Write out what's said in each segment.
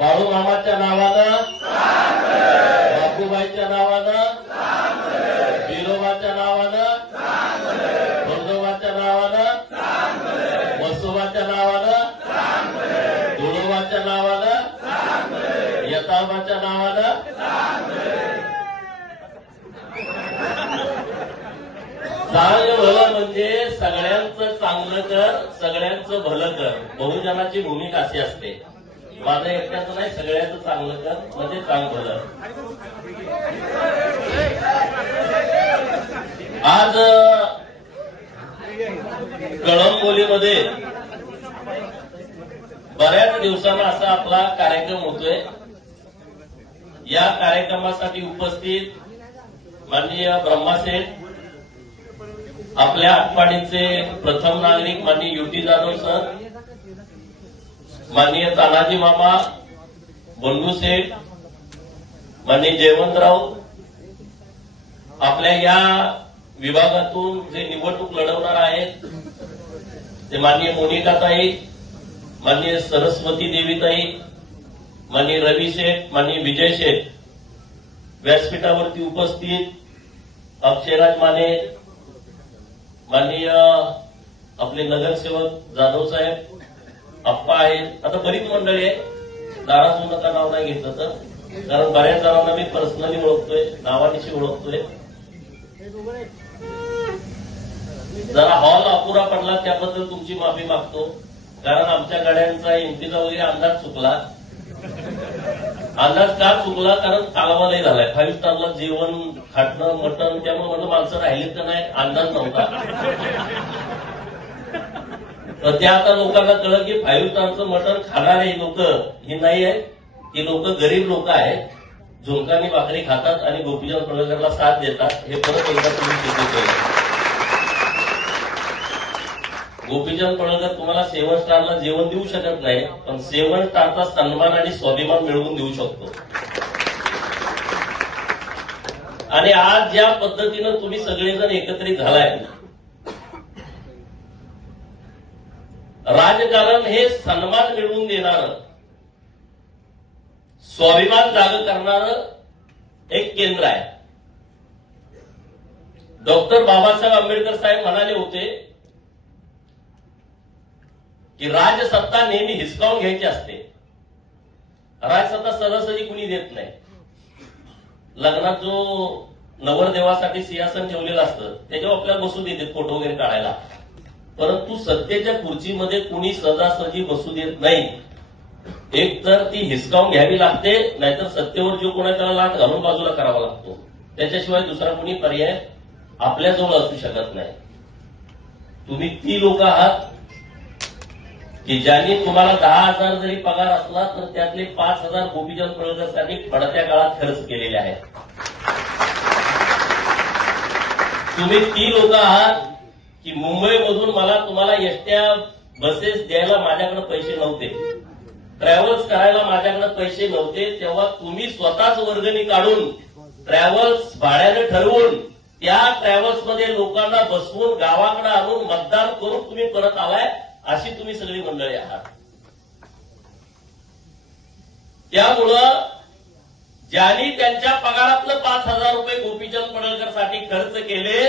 बाळू मामाच्या नावानं, बापूबाईच्या नावानं, बिरोबाच्या नावानं, बंधोबाच्या नावानं, वसोबाच्या नावानं, दुलोबाच्या नावानं, यताबाच्या नावानं, चांगलं भलं म्हणजे सगळ्यांचं चांगलं कर, सगळ्यांचं भलं कर. बहुजनाची भूमिका अशी असते. माझं एकट्याचं नाही, सगळ्यांचं चांगलं कर म्हणजे चांगलं भलं. आज कळंबोलीमध्ये बऱ्याच दिवसांना असा आपला कार्यक्रम होतोय. या कार्यक्रमासाठी उपस्थित माननीय ब्रह्मासेठ, आपल्या आटपाडीचे प्रथम नागरिक माननीय युटी जाधव सर, माननीय तानाजी मामा, बंडू शेठ, माननीय जयवंतराव, आपल्या या विभागातून जे निवडणूक लढवणार आहेत ते माननीय मोनिकाताई, माननीय सरस्वती देवीताई, माननीय रवी शेठ, माननीय विजय शेठ, व्यासपीठावरती उपस्थित अक्षयराज माने, माननीय आपले नगरसेवक जाधव साहेब, अप्पा आहेत. आता बरीच मंडळी आहे, नाराज होऊ नका नाव नाही घेतलं तर, कारण बऱ्याच जणांना मी पर्सनली ओळखतोय, नावानिशी ओळखतोय. जरा हॉल अपुरा पडला त्याबद्दल तुमची माफी मागतो, कारण आमच्या गाड्यांचा एमपीचा वगैरे अंदाज चुकला. अंदाज का चुकला? कारण कालवा नाही झालाय. 5 स्टारला जेवण, खाटणं, मटण, त्यामुळे म्हणलं माणसं राहिलीच तर नाही, अंदाज नव्हता. तर त्या आता लोकांना कळलं की 5 स्टारचं मटण खाणारे लोक ही नाही आहेत, ही लोक गरीब लोक आहेत, झुणकानी भाकरी खातात आणि गोपीचंद पडळकरला साथ देतात. हे परत एकदा तुम्ही सिद्ध केलं. गोपीचंद पडळकर तुम्हाला 7 स्टारला जेवण देऊ शकत नाही, पण 7 स्टारचा सन्मान आणि स्वाभिमान मिळवून देऊ शकतो. आणि आज ज्या पद्धतीनं तुम्ही सगळेजण एकत्रित झालाय, राजकारण हे सन्मान मिळवून देणारं, स्वाभिमान जाग करणारं एक केंद्र आहे. डॉक्टर बाबासाहेब आंबेडकर साहेब म्हणाले होते की राजसत्ता नेहमी हिसकावून घ्यायची असते. राजसत्ता सहजासहजी कुणी देत नाही. लग्नात जो नवरदेवासाठी सिंहासन ठेवलेलं असतं त्याच्यावर आपल्याला बसू देतात फोटो वगैरे काढायला, परंतु सत्तेच्या खुर्चीमध्ये कुणी सहजासहजी बसू देत नाही. एक तर ती हिसकावून घ्यावी लागते, नाहीतर सत्तेवर जो कोणा त्याला लाट घालून बाजूला करावा लागतो. त्याच्याशिवाय दुसरा कुणी पर्याय आपल्याजवळ असू शकत नाही. तुम्ही ती लोक आहात की ज्यांनी तुम्हाला 10,000 जरी पगार असला तर त्यातले 5,000 गोपीचंद पडळकरसाठी पडत्या काळात खर्च केलेले आहेत. तुम्ही ती लोक आहात की मुंबईमधून मला तुम्हाला एसट्या बसेस द्यायला माझ्याकडे पैसे नव्हते, ट्रॅव्हल्स करायला माझ्याकडे पैसे नव्हते, तेव्हा तुम्ही स्वतःच वर्गणी काढून ट्रॅव्हल्स भाड्याने ठरवून त्या ट्रॅव्हल्समध्ये लोकांना बसवून गावाकडे आणून मतदान करून तुम्ही परत आलाय. अशी तुम्ही सगळी मंडळी आहात. त्यामुळं ज्यांनी त्यांच्या पगारातलं 5,000 रुपये गोपीचंद पडळकरसाठी खर्च केले,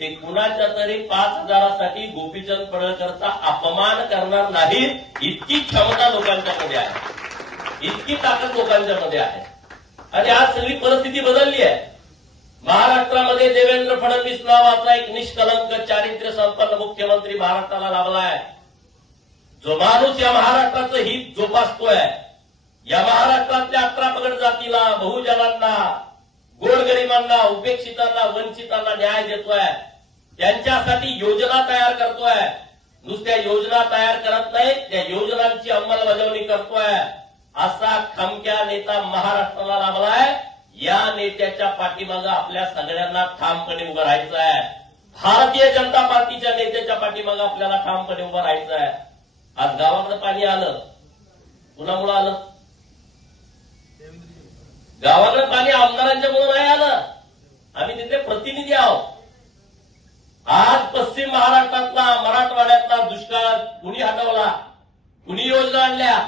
ते कुणाच्या तरी 5,000साठी गोपीचंद पडळकरचा अपमान करणार नाहीत, इतकी क्षमता लोकांच्यामध्ये आहे, इतकी ताकद लोकांच्यामध्ये आहे. आणि आज सगळी परिस्थिती बदलली आहे. महाराष्ट्रामध्ये देवेंद्र फडणवीस नावाचा एक निष्कलंक चारित्र्य संपन्न मुख्यमंत्री महाराष्ट्राला लाभला आहे. जो माणूस या महाराष्ट्राचं हित जोपासतोय, या महाराष्ट्रातल्या 18 पगड जातीला, बहुजनांना, गोरगरिबांना, उपेक्षितांना, वंचितांना न्याय देतोय, त्यांच्यासाठी योजना तयार करतोय. नुसत्या योजना तयार करत नाही, त्या योजनांची अंमलबजावणी करतोय. असा खमक्या नेता महाराष्ट्राला लाभलाय. या नेत्याच्या पाठीमागे आपल्या सगळ्यांना ठामपणे उभं राहायचं आहे. भारतीय जनता पार्टीच्या नेत्याच्या पाठीमागे आपल्याला ठामपणे उभं राहायचं आहे. आज गावाकडे पाणी आलं, कुणामुळे आलं? गावाकडे पाणी आमदारांच्या मुळे नाही आलं. आम्ही तिथे प्रतिनिधी आहोत. आज पश्चिम महाराष्ट्रातला, मराठवाड्यातला दुष्काळ कुणी हटवला, कुणी योजना आणल्या?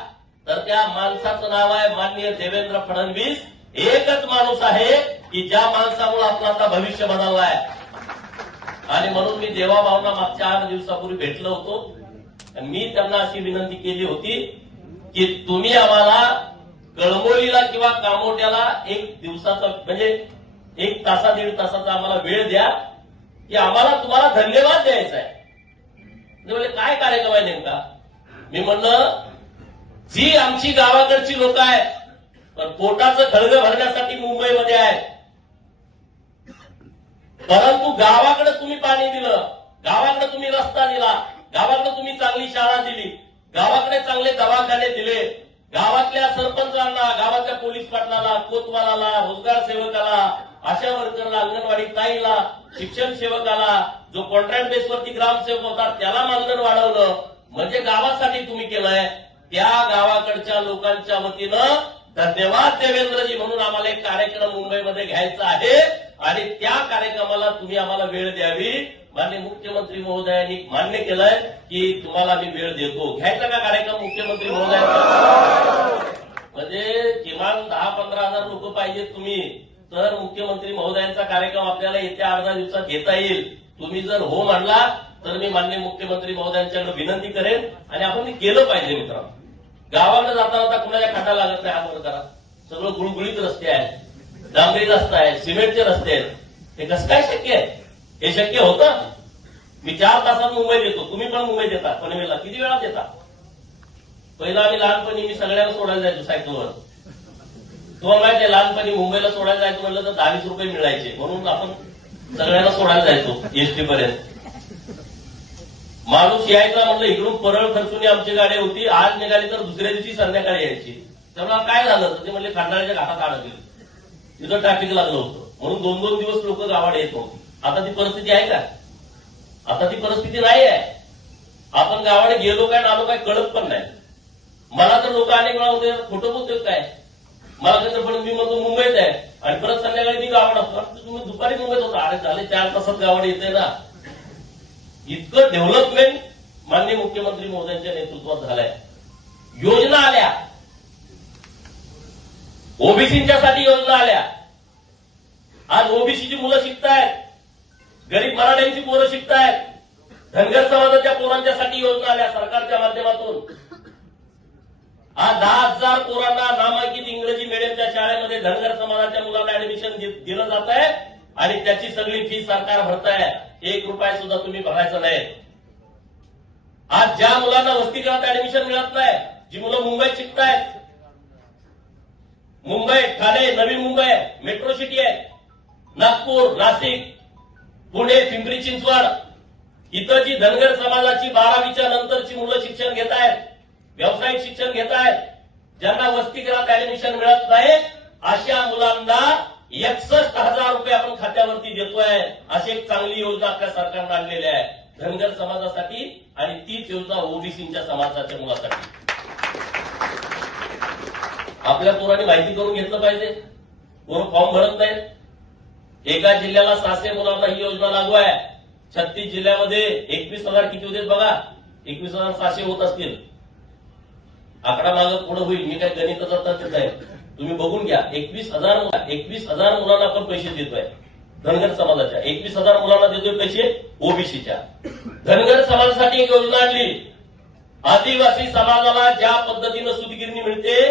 तर त्या माणसाचं नाव आहे माननीय देवेंद्र फडणवीस. एकच माणूस आहे की ज्या माणसामुळे आपलं आता भविष्य बदललं आहे. आणि म्हणून मी देवाभावना मागच्या 8 दिवसापूर्वी भेटलो होतो. मी त्यांना अशी विनंती केली होती की तुम्ही आम्हाला कळमोलीला किंवा कामोट्याला एक दिवसाचा म्हणजे 1 तासा 1.5 तासाचा आम्हाला वेळ द्या की आम्हाला तुम्हाला धन्यवाद द्यायचा आहे. म्हणजे काय कार्यक्रम आहे नेमका? मी म्हणलं जी आमची गावाकडची लोक आहेत पण पोटाचं खळगं भरण्यासाठी मुंबईमध्ये आहेत, परंतु गावाकडे तुम्ही पाणी दिलं, गावाकडे तुम्ही रस्ता दिला, गावाकडे तुम्ही चांगली शाळा दिली, गावाकडे चांगले दवाखाने दिले, गावातल्या सरपंचांना, गावातल्या पोलीस पाटलाला, कोतवालाला, रोजगार सेवकाला, आशा वर्करला, अंगणवाडी ताईला, शिक्षण सेवकाला, जो कॉन्ट्रॅक्ट बेसवरती ग्रामसेवक होता त्याला मानधन वाढवलं. म्हणजे गावासाठी तुम्ही केलंय. त्या गावाकडच्या लोकांच्या वतीनं धन्यवाद देवेंद्रजी म्हणून आम्हाला एक कार्यक्रम मुंबईमध्ये घ्यायचा आहे आणि त्या कार्यक्रमाला तुम्ही आम्हाला वेळ द्यावी. माननीय मुख्यमंत्री महोदयांनी मान्य केलंय की तुम्हाला मी वेळ देतो. घ्यायचा का कार्यक्रम मुख्यमंत्री महोदयांचा? म्हणजे किमान 10-15 हजार लोक पाहिजेत तुम्ही, तर मुख्यमंत्री महोदयांचा कार्यक्रम आपल्याला येत्या 8 दिवसात घेता येईल. तुम्ही जर हो म्हणला तर मी माननीय मुख्यमंत्री महोदयांच्याकडे विनंती करेन आणि आपण ते केलं पाहिजे. मित्रांनो, गावाकडे जाता जाता कुणाच्या खाटा लागत नाही. आपण करा, सगळं गुळगुळीत रस्ते आहेत, डांबरी रस्ता आहे, सिमेंटचे रस्ते आहेत. हे कसं काय शक्य आहे? हे शक्य होतं? मी 4 तासात मुंबईत येतो, तुम्ही पण मुंबईत येता. पनवेलला किती वेळात येता? पहिला आम्ही लहानपणी मी सगळ्यांना सोडायला जायचो सायकलवर. तुम्हाला माहिती आहे लहानपणी मुंबईला सोडायला जायचं म्हणलं तर 20 रुपये मिळायचे, म्हणून आपण सगळ्यांना सोडायला जायचो एसटी पर्यंत. माणूस यायचा म्हणलं इकडून परळ खर्चून आमची गाडी होती, आज निघाली तर दुसऱ्या दिवशी संध्याकाळी यायची. त्यामुळे काय झालं तर ते म्हणले खंडाळ्याच्या घाटात अडकले, तिथं ट्रॅफिक लागलं होतं म्हणून 2-2 दिवस लोक गावाकडे येत नव्हती. आता ती परिस्थिती आहे का? आता ती परिस्थिती नाही आहे. आपण गावाकडे गेलो काय आलो काय कळत पण नाही. मला तर लोक अनेक वेळा होते खोटं बोलतोय काय, मला कसं पण मी म्हणतो मुंबईत आहे आणि परत संध्याकाळी मी गावाकडे असतो. तुम्ही दुपारी मुंबईत होता, अरे झाले 4 तासात गावाकडे येते ना. इतकं डेव्हलपमेंट माननीय मुख्यमंत्री महोदयांच्या नेतृत्वात झालंय. योजना आल्या, ओबीसींच्यासाठी योजना आल्या. आज ओबीसीची मुलं शिकतायत, गरीब मराठ्यांची पोरं शिकतायत, धनगर समाजाच्या पोरांच्यासाठी योजना आल्या सरकारच्या माध्यमातून. आज 10,000 पोरांना नामांकित इंग्रजी मीडियमच्या शाळेमध्ये धनगर समाजाच्या मुलांना ऍडमिशन दिलं जात आहे आणि त्याची सगळी फी सरकार भरत आहे. 1 रुपया सुद्धा तुम्ही भरायचं नाही. आज ज्या मुलांना वसतिगृहात ऍडमिशन मिळत नाही, जी मुलं मुंबईत शिकतायत, मुंबई, ठाणे, नवी मुंबई, मेट्रो सिटी आहे, नागपूर, नाशिक, पुणे, पिंपरी चिंचवड, इथं जी धनगर समाजाची 12वीच्या नंतरची मुलं शिक्षण घेत आहेत, व्यावसायिक शिक्षण घेत आहेत, ज्यांना वसतिगृहात ऍडमिशन मिळत नाही, अशा मुलांना 61,000 रुपये आपण खात्यावरती देतोय. अशी एक चांगली योजना आपल्या सरकारनं आणलेली आहे धनगर समाजासाठी आणि तीच योजना ओबीसीच्या समाजाच्या मुलासाठी. आपल्या पोरांनी माहिती करून घेतलं पाहिजे. पोरं फॉर्म भरत नाहीत. एका जिल्ह्याला 600 मुलांना ही योजना लागू आहे. 36 जिल्ह्यामध्ये 21,000 किती होते बघा, 21,600 होत असतील. आकडा मागं पुढे होईल, मी काय गणिताचा तज्ञ आहे, तुम्ही बघून घ्या. 21,000 मुलांना आपण पैसे देतोय धनगर समाजाच्या, 21,000 मुलांना देतोय पैसे ओबीसीच्या. धनगर समाजासाठी एक योजना आणली. आदिवासी समाजाला ज्या पद्धतीनं सूतगिरणी मिळते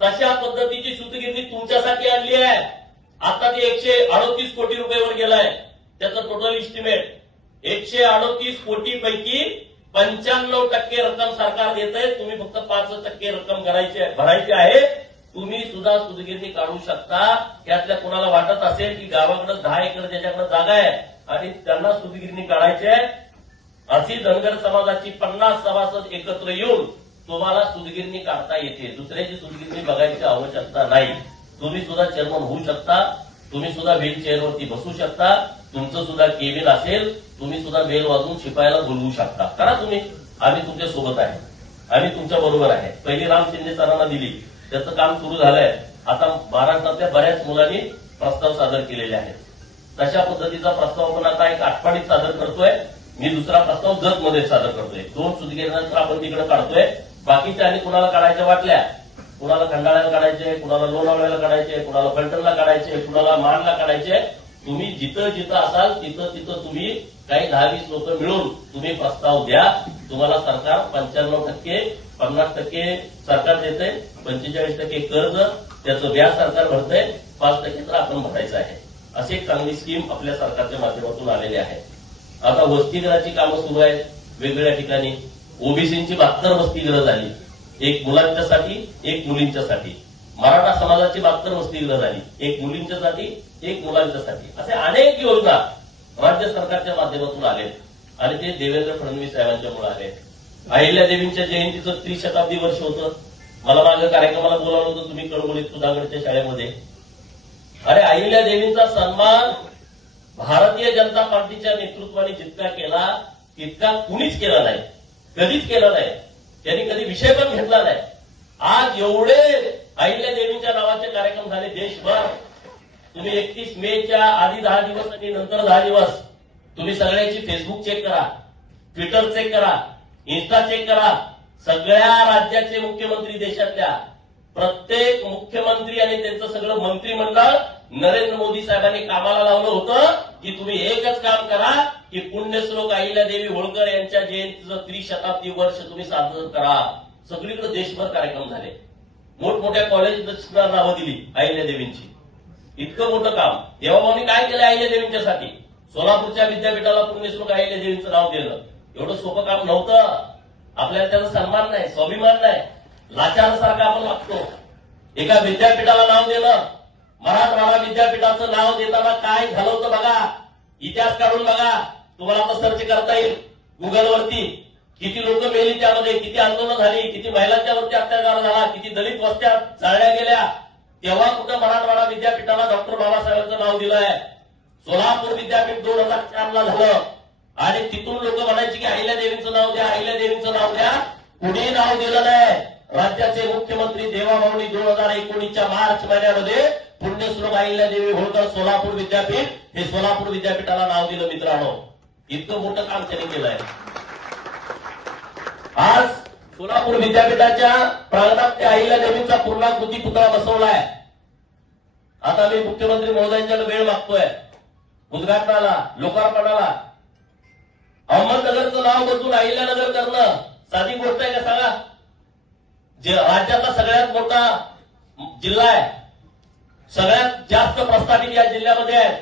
तशा पद्धतीची सूतगिरणी तुमच्यासाठी आणली आहे. आता ते 138 कोटी रुपयावर गेलाय. त्याचं टोटल इस्टिमेट 138 कोटी पैकी 95% रक्कम सरकार देत आहे. तुम्ही फक्त 5% रक्कम भरायची आहे. तुम्ही सुद्धा सूतगिरणी काढू शकता. त्यातल्या कोणाला वाटत असेल की गावाकडे 10 एकर ज्याच्याकडे जागा आहे आणि त्यांना सूतगिरणी काढायची आहे, अशी धनगर समाजाची 50 सभासद एकत्र येऊन तुम्हाला सूतगिरणी काढता येते. दुसऱ्याची सूतगिरणी बघायची आवश्यकता नाही. तुम्ही सुद्धा चेअरमन होऊ शकता. तुम्ही सुद्धा व्हील चेअरवरती बसू शकता. तुमचं सुद्धा केबिन असेल, तुम्ही सुद्धा बेल वाजवून शिपायाला बोलवू शकता. करा तुम्ही. आम्ही तुमच्या सोबत आहे, आम्ही तुमच्या बरोबर आहे. पहिली राम शिंदे सरांना दिली, त्याचं काम सुरू झालंय. आता महाराष्ट्रातल्या बऱ्याच मुलांनी प्रस्ताव सादर केलेले आहेत. तशा पद्धतीचा प्रस्ताव पण आता एक आठवडीत सादर करतोय. मी दुसरा प्रस्ताव जतमध्ये सादर करतोय. 2 सूतगिरण्यांचा आपण तिकडे काढतोय. बाकीच्या आणि कुणाला काढायच्या वाटल्या, कुणाला खंडाळ्याला काढायचे, कुणाला लोणावळ्याला काढायचे, कुणाला फलटणला काढायचे, कुणाला मानला काढायचे. तुम्ही जिथं जिथं असाल तिथं तिथं तुम्ही काही 10-20 लोक मिळून तुम्ही प्रस्ताव द्या. तुम्हाला सरकार 95%, 50% सरकार देते, 45% कर्ज, त्याचं व्याज सरकार भरतंय, 5% तर आपण भरायचं आहे. अशी एक चांगली स्कीम आपल्या सरकारच्या माध्यमातून आलेली आहे. आता वसतिगृहाची कामं सुरू आहेत वेगवेगळ्या ठिकाणी. ओबीसींची 72 वसतिगृह झाली, एक मुलांच्यासाठी एक मुलींच्यासाठी. मराठा समाजाची 72 वसतिगृह झाली, एक मुलींच्यासाठी एक मुलांच्यासाठी. असे अनेक योजना राज्य सरकारच्या माध्यमातून आले आणि ते देवेंद्र फडणवीस साहेबांच्यामुळे आले. अहिल्यादेवींच्या जयंतीचं त्रिशताब्दी वर्ष होतं. मला मागे कार्यक्रमाला बोलावलं होतं तुम्ही कळवळीत सुधागडच्या शाळेमध्ये. अरे अहिल्यादेवींचा सन्मान भारतीय जनता पार्टीच्या नेतृत्वाने जितका केला तितका कुणीच केला नाही, कधीच केला नाही. त्यांनी कधी विषय पण घेतला नाही. आज एवढे अहिल्यादेवींच्या नावाचे कार्यक्रम झाले देशभर. तुम्ही 31 मेच्या आधी 10 दिवस आणि नंतर 10 दिवस तुम्ही सगळ्यांची फेसबुक चेक करा, ट्विटर चेक करा, इन्स्टा चेक करा. सगळ्या राज्याचे मुख्यमंत्री, देशातल्या प्रत्येक मुख्यमंत्री आणि त्यांचं सगळं मंत्रिमंडळ नरेंद्र मोदी साहेबांनी कामाला लावलं होतं की तुम्ही एकच काम करा की पुण्यश्लोक अहिल्यादेवी होळकर यांच्या जयंतीचं त्रिशताब्दी वर्ष तुम्ही साजरं करा. सगळीकडे देशभर कार्यक्रम झाले. मोठमोठ्या कॉलेजला नावं दिली अहिल्यादेवींची. इतकं मोठं काम देवाभाऊनी काय केलं अहिल्यादेवींच्यासाठी? सोलापूरच्या विद्यापीठाला पुण्यश्लोक अहिल्यादेवींचं नाव दिलं. एवढं सोपं काम नव्हतं. आपल्याला त्याचा सन्मान नाही, स्वाभिमान नाही, लाचारासारखं आपण वागतो. एका विद्यापीठाला नाव दिलं. मराठवाडा विद्यापीठाचं नाव देताना काय झालं होतं बघा, इतिहास काढून बघा. तुम्हाला आता सर्च करता येईल गुगलवरती. किती लोक मेली त्यामध्ये, किती आंदोलनं झाली, किती महिलांच्या वरती अत्याचार झाला, किती दलित वस्त्या जाळल्या गेल्या. तेव्हा कुठं मराठवाडा विद्यापीठाला डॉक्टर बाबासाहेबांचं नाव दिलंय. सोलापूर विद्यापीठ 2004ला झालं आणि तिथून लोक म्हणायची की अहिल्यादेवींचं नाव द्या, अहिल्यादेवींचं नाव द्या. कुणी नाव दिलं नाही. राज्याचे मुख्यमंत्री देवाभाऊनी 2019च्या मार्च महिन्यामध्ये पुण्यश्लोक अहिल्यादेवी होळकर सोलापूर विद्यापीठ हे सोलापूर विद्यापीठाला नाव दिलं. मित्रांनो, इतकं मोठं काम त्यांनी केलंय. आज सोलापूर विद्यापीठाच्या प्रांगणात त्या अहिल्यादेवींचा पूर्णाकृती पुतळा बसवलाय. आता मी मुख्यमंत्री महोदयांच्याकडे वेळ मागतोय उद्घाटनाला, लोकार्पणाला. अहमदनगरचं नाव बदलून अहिल्यानगर करणं साधी गोष्ट आहे का सांगा? राज्याचा सगळ्यात मोठा जिल्हा आहे, सगळ्यात जास्त प्रस्थापित या जिल्ह्यामध्ये आहेत,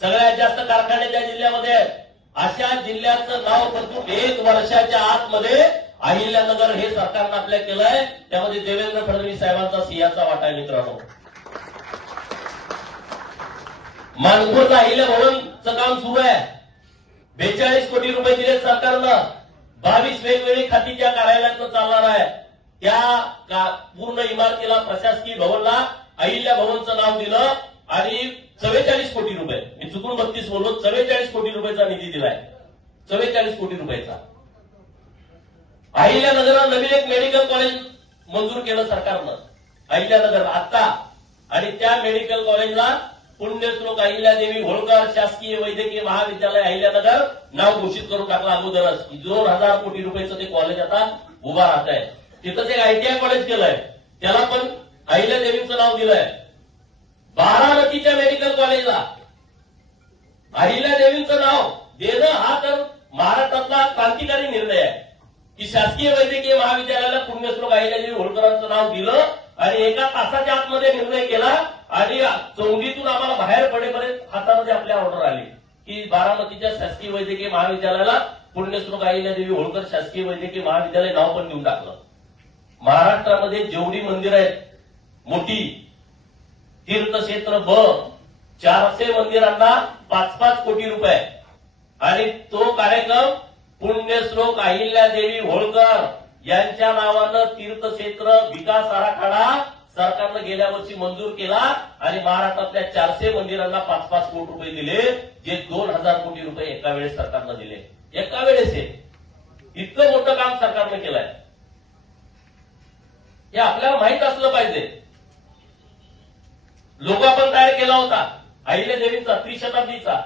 सगळ्यात जास्त कारखाने त्या जिल्ह्यामध्ये आहेत. अशा जिल्ह्याचं नाव बदलून 1 वर्षाच्या आतमध्ये अहिल्यानगर हे सरकारनं आपल्या केलंय. त्यामध्ये देवेंद्र फडणवीस साहेबांचा सिंहाचा वाटा आहे. मित्रांनो, मानपूरला अहिल्या भवनचं काम सुरू आहे. 42 कोटी रुपये दिले सरकारनं. 22 वेगवेगळी खाती त्या कार्यालयातनं चालणार आहे. त्या पूर्ण इमारतीला, प्रशासकीय भवनला अहिल्या भवनचं नाव दिलं आणि 44 कोटी रुपये, मी चुकून 32 बोललो, 44 कोटी रुपयाचा निधी दिलाय. 44 कोटी रुपयाचा. अहिल्यानगरला नवीन एक मेडिकल कॉलेज मंजूर केलं सरकारनं अहिल्यानगर आता. आणि त्या मेडिकल कॉलेजला पुण्यश्लोक अहिल्यादेवी होळकर शासकीय वैद्यकीय महाविद्यालय अहिल्यानगर नाव घोषित करून टाकलं अगोदरच. 2000 कोटी रुपयाचं ते कॉलेज आता उभा राहत आहे. तिथंच एक आयटीआय कॉलेज केलंय, त्याला पण अहिल्यादेवींचं नाव दिलंय. बारामतीच्या मेडिकल कॉलेजला अहिल्यादेवींचं नाव देणं हा तर महाराष्ट्रातला क्रांतिकारी निर्णय आहे की शासकीय वैद्यकीय महाविद्यालयाला पुण्यश्लोक अहिल्यादेवी होळकरांचं नाव दिलं आणि एका तासाच्या आतमध्ये निर्णय केला आणि चौंडीतून आम्हाला बाहेर पडेपर्यंत हातामध्ये आपल्या ऑर्डर आली की बारामतीच्या शासकीय वैद्यकीय महाविद्यालयाला पुण्यश्लोक अहिल्यादेवी होळकर शासकीय वैद्यकीय महाविद्यालय नाव पण देऊन टाकलं. महाराष्ट्रामध्ये जेवढी मंदिरं आहेत मोठी, तीर्थक्षेत्र 400 मंदिरांना 5-5 कोटी रुपये. आणि तो कार्यक्रम पुण्यश्लोक अहिल्यादेवी होळकर यांच्या नावानं तीर्थक्षेत्र विकास आराखडा सरकारनं गेल्या वर्षी मंजूर केला आणि महाराष्ट्रातल्या 400 मंदिरांना 5-5 कोटी रुपये दिले, जे 2000 कोटी रुपये एका वेळेस सरकारनं दिले. एका वेळेस हे इतकं मोठं काम सरकारनं केलंय. हे आपल्याला माहित असलं पाहिजे. लोकार्पण तयार केला होता अहिल्यादेवींचा त्रिशताब्दीचा.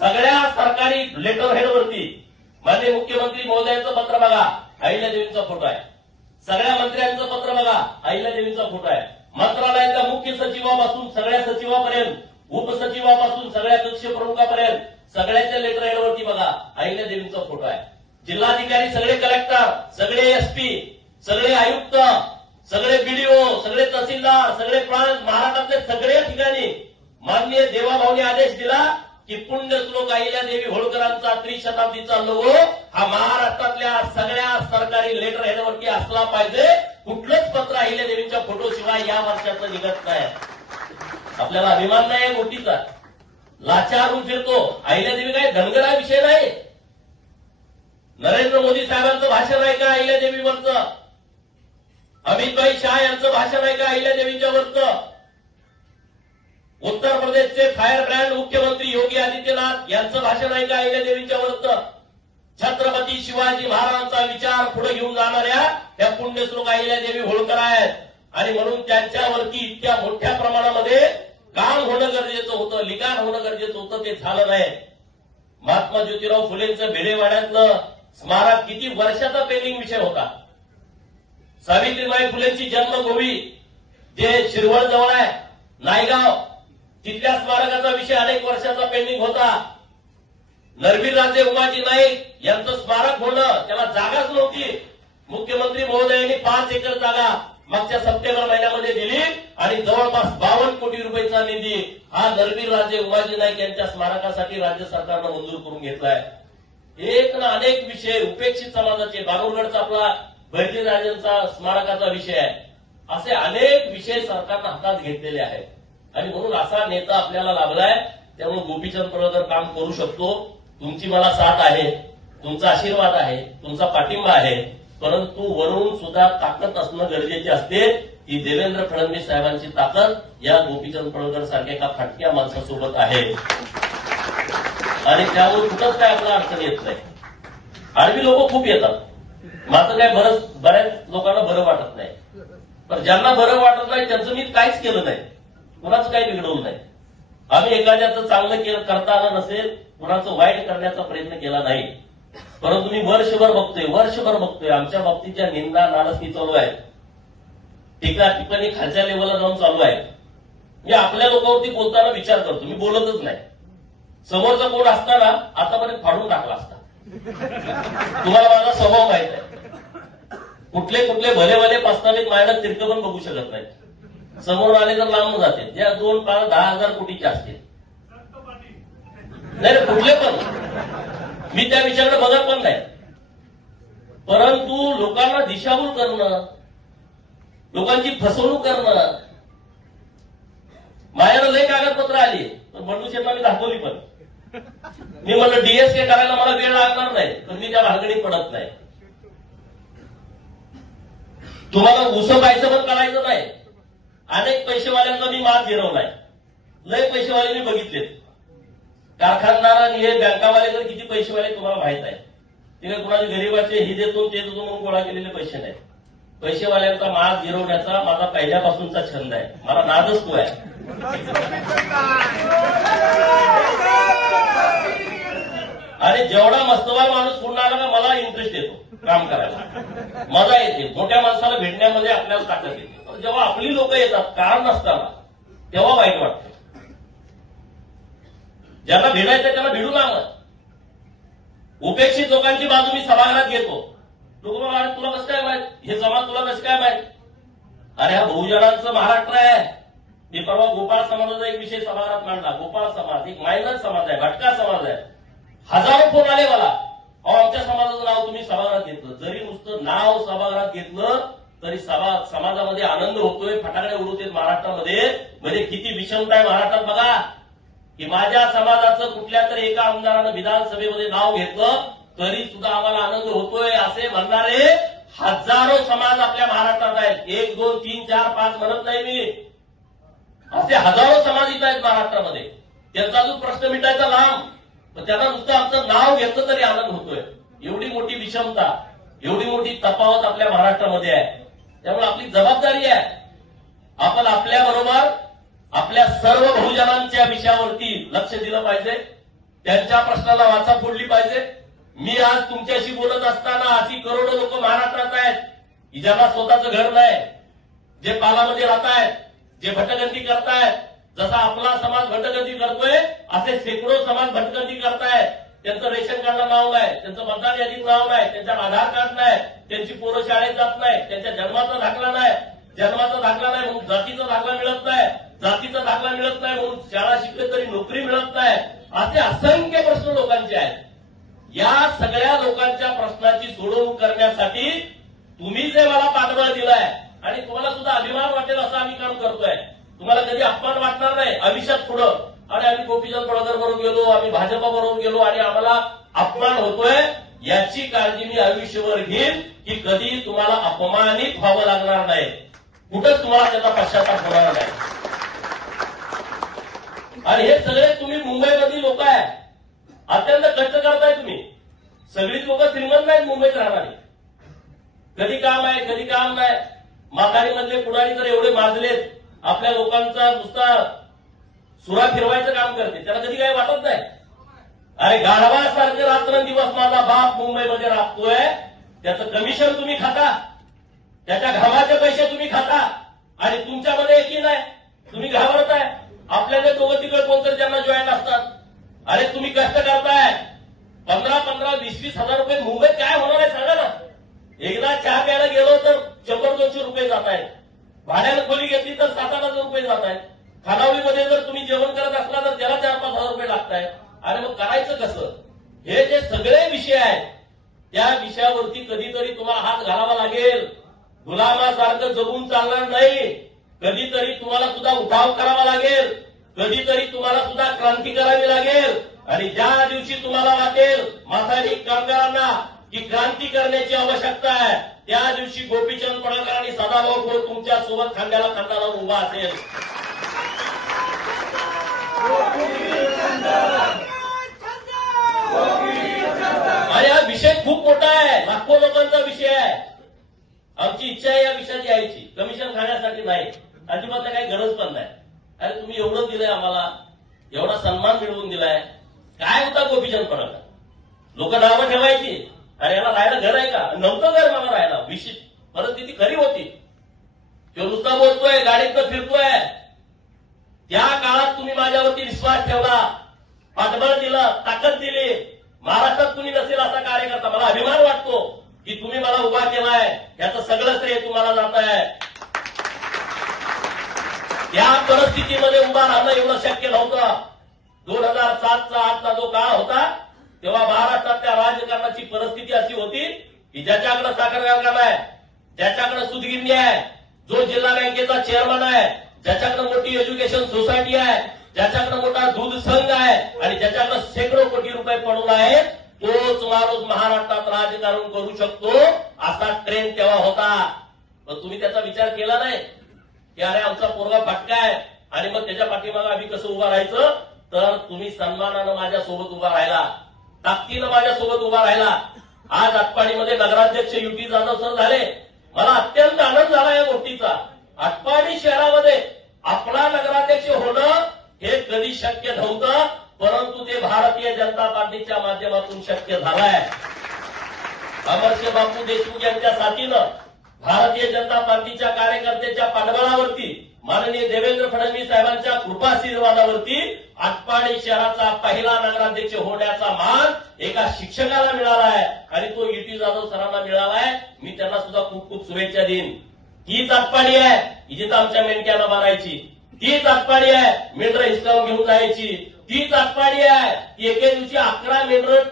सगळ्या सरकारी लेटर हेडवरती माननीय मुख्यमंत्री महोदयांचं पत्र बघा, अहिल्यादेवींचा फोटो आहे. सगळ्या मंत्र्यांचं पत्र बघा, अहिल्यादेवीचा फोटो आहे. मंत्रालयातल्या मुख्य सचिवापासून सगळ्या सचिवापर्यंत, उपसचिवापासून सगळ्या कक्ष प्रमुखापर्यंत सगळ्याच्या लेटर हेडवरती बघा अहिल्यादेवीचा फोटो आहे. जिल्हाधिकारी, सगळे कलेक्टर, सगळे एसपी, सगळे आयुक्त, सगळे बीडीओ, सगळे तहसीलदार, सगळे प्रांत, महाराष्ट्रातले सगळ्या ठिकाणी माननीय देवाभाऊने आदेश दिला की पुण्यश्लोक अहिल्यादेवी होळकरांचा त्रिशताब्दीचा लोगो हा महाराष्ट्रातल्या सगळ्या सरकारी लेटर हेडवरती असला पाहिजे. कुठलंच पत्र अहिल्यादेवींच्या फोटोशिवाय या वर्षाचं निघत नाही. आपल्याला अभिमान नाही गोष्टीचा, लाचार होऊन फिरतो. अहिल्यादेवी काय धनगर हा विषय नाही. नरेंद्र मोदी साहेबांचं भाषण आहे का अहिल्यादेवीवरचं? अमितभाई शाह यांचं भाषण आहे का अहिल्यादेवींच्या वरचं? उत्तर प्रदेशचे फायर ब्रँड मुख्यमंत्री योगी आदित्यनाथ यांचं भाषण आहे का अहिल्यादेवींच्या वरचं? छत्रपती शिवाजी महाराजांचा विचार पुढे घेऊन जाणाऱ्या त्या पुण्यश्लोक अहिल्यादेवी होळकर आहेत. आणि म्हणून त्यांच्यावरती इतक्या मोठ्या प्रमाणामध्ये काम होणं गरजेचं होतं, लिखाण होणं गरजेचं होतं, ते झालं नाही. महात्मा ज्योतिराव फुलेंचं भिडेवाड्यातलं स्मारक किती वर्षाचा पेंडिंग विषय होता. सावित्रीबाई फुलेंची जन्मभूमी जे शिरवळ जवळ आहे नायगाव, तिथल्या स्मारकाचा विषय अनेक वर्षाचा पेंडिंग होता. नरवीरराजे उमाजी नाईक यांचं स्मारक होणं, त्याला जागाच नव्हती. मुख्यमंत्री महोदयांनी 5 एकर जागा मागच्या सप्टेंबर महिन्यामध्ये दिली आणि जवळपास 52 कोटी रुपयाचा निधी हा नरवीरराजे उमाजी नाईक यांच्या स्मारकासाठी राज्य सरकारनं मंजूर करून घेतलाय. एक ना अनेक विषय उपेक्षित समाजाचे, बाबुरगडचा आपला बहिर्जीराजेंचा स्मारकाचा विषय आहे, असे अनेक विषय सरकारनं हातात घेतलेले आहेत. आणि म्हणून असा नेता आपल्याला लाभलाय. त्यामुळे गोपीचंद पडळकर काम करू शकतो. तुमची मला साथ आहे, तुमचा आशीर्वाद आहे, तुमचा पाठिंबा आहे. परंतु वरून सुद्धा ताकद असणं गरजेचे असते. ती देवेंद्र फडणवीस साहेबांची ताकद या गोपीचंद पडळकर सारख्या एका फाटक्या माणसासोबत आहे. आणि त्यामुळे कुठंच काय आपला अडचण येत नाही. आडवी लोक खूप येतात, मात्र काय बऱ्याच लोकांना बरं वाटत नाही. पण ज्यांना बरं वाटत नाही त्यांचं मी काहीच केलं नाही, कुणाचं काही बिघडवलं नाही. आम्ही एखाद्याचं चांगलं करता आलं नसेल, कुणाचं वाईट करण्याचा प्रयत्न केला नाही. परंतु मी वर्षभर बघतोय आमच्या बाबतीत ज्या निंदा नाराजगी चालू आहे, ठिकाणी खालच्या लेवलला जाऊन चालू आहे. मी आपल्या लोकांवरती बोलताना विचार करतो, मी बोलतच नाही. समोरचा कोण असताना आतापर्यंत फाडून टाकला असता. तुम्हाला माझा स्वभाव माहित आहे. कुठले भले भले प्रस्तावित माझ्याकडे तिरकं पण बघू शकत नाही. समोर आले तर लांब जाते. त्या 2-10,000 कोटीच्या असतील, नाही कुठले पण, मी त्या विषयाकडे बघत पण नाही. परंतु लोकांना दिशाभूल करणं, लोकांची फसवणूक करणं, माझ्याकडे लय कागदपत्र आली, पण बंडू शेट्टी मी दाखवली पण. मी म्हणलं डीएसके करायला मला वेळ लागणार नाही, तर मी त्या भानगडीत पडत नाही. तुम्हाला उसं पण करायचं नाही. अनेक पैसेवाल्यांचा मी मात गिरवलाय, लय पैसेवाले मी बघितलेत. कारखानदार आणि हे बँकावाले तर किती पैसेवाले तुम्हाला माहित आहे. तिने कुणाचे गरीबाचे ही देतो ते देतो म्हणून गोळा केलेले पैसे नाही. पैसेवाल्यांचा मात गिरवण्याचा माझा पहिल्यापासूनचा छंद आहे, मला नादच तो आहे. आणि जेवढा मस्तवाल माणूस पूर्ण आला का मला इंटरेस्ट येतो काम करायला, मजा येते. मोठ्या माणसाला भेटण्यामध्ये आपल्याला ताकद येते. जेव्हा आपली लोक येतात कारण नसताना, तेव्हा वाईट वाटतं. ज्यांना भेटायचं त्यांना भेटू ना. उपेक्षित लोकांची बाजू मी सभागृहात घेतो. लोक मला तुला कसं काय माहित, हे समाज तुला कसं काय माहित? अरे हा बहुजनांचं महाराष्ट्र आहे. मी परवा गोपाळ समाजाचा एक विषय सभागृहात मांडला. गोपाळ समाज एक मायनर समाज आहे, भटका समाज आहे. हजारो फोन आले मला, आमच्या समाजाचं नाव तुम्ही सभागृहात घेतलं. जरी नुसतं नाव सभागृहात घेतलं तरी समाजामध्ये आनंद होतोय, फटाकडे उडवते महाराष्ट्रामध्ये. म्हणजे किती विषमता आहे महाराष्ट्रात बघा, की माझ्या समाजाचं कुठल्या तरी एका आमदारानं विधानसभेमध्ये नाव घेतलं तरी सुद्धा आम्हाला आनंद होतोय, असे म्हणणारे हजारो समाज आपल्या महाराष्ट्रात आहेत. 1, 2, 3, 4, 5 म्हणत नाही मी, असे हजारो समाज इथं आहेत महाराष्ट्रामध्ये. त्यांचा जो प्रश्न मिटायचा लांब, पण त्यांना नुसतं आमचं नाव घेतलं तरी आनंद होतोय. एवढी मोठी विषमता, एवढी मोठी तफावत आपल्या महाराष्ट्रामध्ये आहे. त्यामुळे आपली जबाबदारी आहे, आपण आपल्या बरोबर आपल्या सर्व बहुजनांच्या विषयावरती लक्ष दिलं पाहिजे, त्यांच्या प्रश्नाला वाचा फोडली पाहिजे. मी आज तुमच्याशी बोलत असताना अशी करोडो लोक महाराष्ट्रात आहेत, की ज्यांना स्वतःचं घर नाही, जे पालामध्ये राहतायत, जे भटकंती करतायत, जसा आपला समाज भटकंती करतोय असे शेकडो समाज भटकंती करतायत. त्यांचं रेशन कार्डला नाव नाही, त्यांचं मतदार यादीत नाव नाही, त्यांच्यात आधार कार्ड नाही, त्यांची पोरं शाळेत जात नाही, त्यांच्या जन्माचा दाखला नाही, म्हणून जातीचा दाखला मिळत नाही, जातीचा दाखला मिळत नाही म्हणून शाळा शिकले तरी नोकरी मिळत नाही. असे असंख्य प्रश्न लोकांचे आहेत. या सगळ्या लोकांच्या प्रश्नाची सोडवणूक करण्यासाठी तुम्ही जे मला पाठबळ दिलंय आणि तुम्हाला सुद्धा अभिमान वाटेल असं आम्ही काम करतोय. तुम्हाला कधी अपमान वाटणार नाही आयुष्यात पुढं. आणि आम्ही गोपीचंद पडळकर बरोबर गेलो, आम्ही भाजपा बरोबर गेलो आणि आम्हाला अपमान होतोय याची काळजी मी आयुष्यभर घेईन की कधी तुम्हाला अपमानित व्हावं लागणार नाही, कुठंच तुम्हाला त्याचा पश्चाताप होणार नाही. आणि हे सगळे तुम्ही मुंबईमधली लोक आहे, अत्यंत कष्ट करताय तुम्ही. सगळीच लोक श्रीमंत नाहीत मुंबईत राहणारी. कधी काम आहे कधी काम नाही. म्हातारीमधले पुढारी तर एवढे माजलेत, आपल्या लोकांचा नुसता सुरा फिरवायचं काम करते, त्याला कधी काही वाटत नाही. अरे गाढवासारखं रात्रंदिवस माझा बाप मुंबईमध्ये राबतोय, त्याचं कमिशन तुम्ही खाता, त्याच्या घामाचे पैसे तुम्ही खाता आणि तुमच्यामध्ये एकही नाही. तुम्ही घाबरताय. आपल्याला दोघं तिकडे कोणतरी त्यांना जॉईन असतात. अरे तुम्ही कष्ट करताय, 15-15, 20-20 हजार रुपये मुंबईत काय होणार आहे सांगा ना. एकदा चहा प्यायला गेलो तर 100-200 रुपये जात आहेत. भाड्यानं खोली घेतली तर 7-8 हजार रुपये जात आहेत. खानावळीमध्ये जर तुम्ही जेवण करत असला तर त्याला 4-5 हजार रुपये लागतायत. आणि मग करायचं कसं? हे जे सगळे विषय आहेत त्या विषयावरती कधीतरी तुम्हाला हात घालावा लागेल. गुलामासारखं जगून चालणार नाही. कधीतरी तुम्हाला सुद्धा उठाव करावा लागेल, कधीतरी तुम्हाला सुद्धा क्रांती करावी लागेल. आणि ज्या दिवशी तुम्हाला वाटेल माथाडी कामगारांना की क्रांती करण्याची आवश्यकता आहे, त्या दिवशी गोपीचंद पडळकर आणि सदाभाऊ खोत तुमच्या सोबत खांद्याला खांदा लावून उभा असेल. आणि हा विषय खूप मोठा आहे, लाखो लोकांचा विषय आहे. आमची इच्छा आहे या विषयात यायची, कमिशन खाण्यासाठी नाही, अजिबात काही गरज पण नाही. अरे तुम्ही एवढं दिलंय आम्हाला, एवढा सन्मान मिळवून दिलाय, काय होता गोपीचंद पडळकर? लोक नावं ठेवायची, अरे याला राहायला घर आहे का? नव्हतं घर मला राहायला. विशिष्ट परिस्थिती खरी होती. तो नुसता बोलतोय, गाडीतनं फिरतोय. त्या काळात तुम्ही माझ्यावरती विश्वास ठेवला, पाठबळ दिलं, ताकद दिली. महाराष्ट्रात कुणी नसेल असा कार्यकर्ता. मला अभिमान वाटतो की तुम्ही मला उभा केलाय, याचं सगळं श्रेय तुम्हाला जात आहे. त्या परिस्थितीमध्ये उभा राहणं एवढं शक्य नव्हतं. 2007चा आजचा जो काळ होता तेव्हा महाराष्ट्रातल्या राजकारणाची परिस्थिती अशी होती की ज्याच्याकडे साखर कारखाना आहे, ज्याच्याकडे सूतगिरणी आहे, जो जिल्हा बँकेचा चेअरमन आहे, ज्याच्याकडे मोठी एज्युकेशन सोसायटी आहे, ज्याच्याकडे मोठा दूध संघ आहे आणि ज्याच्याकडे शेकडो कोटी रुपये पडून आहेत, तोच माणूस महाराष्ट्रात राजकारण करू शकतो असा ट्रेंड तेव्हा होता. पण तुम्ही त्याचा विचार केला नाही की अरे आमचा पोरगा फटका आहे आणि मग त्याच्या पाठीमागे आम्ही कसं उभा राहायचं. तर तुम्ही सन्मानानं माझ्यासोबत उभा राहिला, ताकदीनं माझ्यासोबत उभा राहिला. आज आटपाडीमध्ये नगराध्यक्ष युटी जाधव सर झाले. मला अत्यंत आनंद झाला या गोष्टीचा. आटपाडी शहरामध्ये आपला नगराध्यक्ष होणं हे कधी शक्य नव्हतं, परंतु ते भारतीय जनता पार्टीच्या माध्यमातून शक्य झालंय. अमरसिंह बापू देशमुख यांच्या साथीनं, भारतीय जनता पार्टीच्या कार्यकर्त्याच्या पाठबळावरती, माननीय देवेंद्र फडणवीस साहेबांच्या कृपाशीर्वादावरती आटपाडी शहराचा पहिला नगराध्यक्ष होण्याचा मान एका शिक्षकाला मिळाला आहे आणि तो युटी जाधव सरांना मिळाला आहे. मी त्यांना सुद्धा खूप खूप शुभेच्छा देईन. हीच आटपाडी आहे की जिथं आमच्या मेंढक्याला मारायची, तीच आटपाडी आहे मेंढरं हिसकावून घेऊन जायची, तीच आटपाडी आहे की एके दिवशी 11 मेंढरं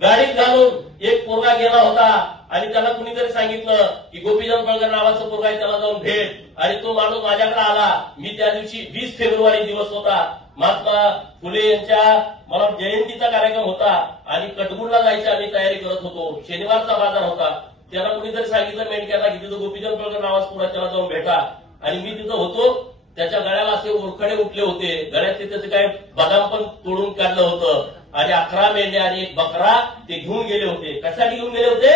गाडीत घालून एक पोरगा गेला होता आणि त्याला कुणीतरी सांगितलं की गोपीचंद पडळकर नावाचं पोरगा आहे, त्याला जाऊन भेट. आणि तो माणूस माझ्याकडे आला. मी त्या दिवशी 20 फेब्रुवारी दिवस होता, महात्मा फुले यांच्या मला जयंतीचा कार्यक्रम होता आणि कटगुडला जायची आम्ही तयारी करत होतो. शनिवारचा बाजार होता. त्याला कुणीतरी सांगितलं मेंढक्याला की तिथं गोपीचंद पडळकर नावाचं पोरगा, त्याला जाऊन भेटा. आणि मी तिथं होतो. त्याच्या गळ्याला असे ओरखडे उठले होते, गळ्यात त्याचं काय बदाम पण तोडून काढलं होतं आणि 11 मेंढ्या आणि एक बकरा ते घेऊन गेले होते. कशासाठी घेऊन गेले होते?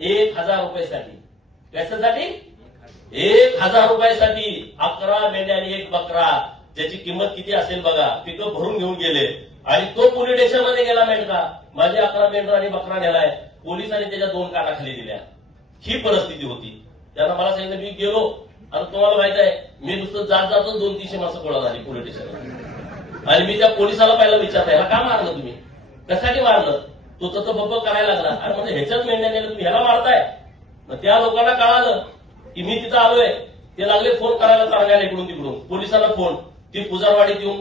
1000 रुपयासाठी. कशासाठी? 1000 रुपयासाठी 11 मेंढ्या आणि एक बकरा, ज्याची किंमत किती असेल बघा. पिकं भरून घेऊन गेले आणि तो पोलीस स्टेशनमध्ये गेला. मेंढका माझे 11 मेंढर आणि बकरा नेलाय. पोलिसांनी त्याच्या 2 कानाखाली दिल्या. ही परिस्थिती होती. त्यांना मला सांगितलं मी गेलो, आता तुम्हाला माहित आहे मी नुसतं जातच 200-300 माणसं गोळा झाली पोलीस स्टेशनला. आणि मी त्या पोलिसाला पहिला विचारलं ह्याला का मारलं तुम्ही, कशासाठी मारलं, तो तर बब्ब करायला लागला. आणि म्हणजे ह्याच्याच मेंढ्या नेलं तुम्ही ह्याला मारताय. मग त्या लोकांना कळालं की मी तिथं आलोय, ते लागले फोन करायला चांगल्या इकडून तिकडून पोलिसांना फोन, ती पुजारवाडीत येऊन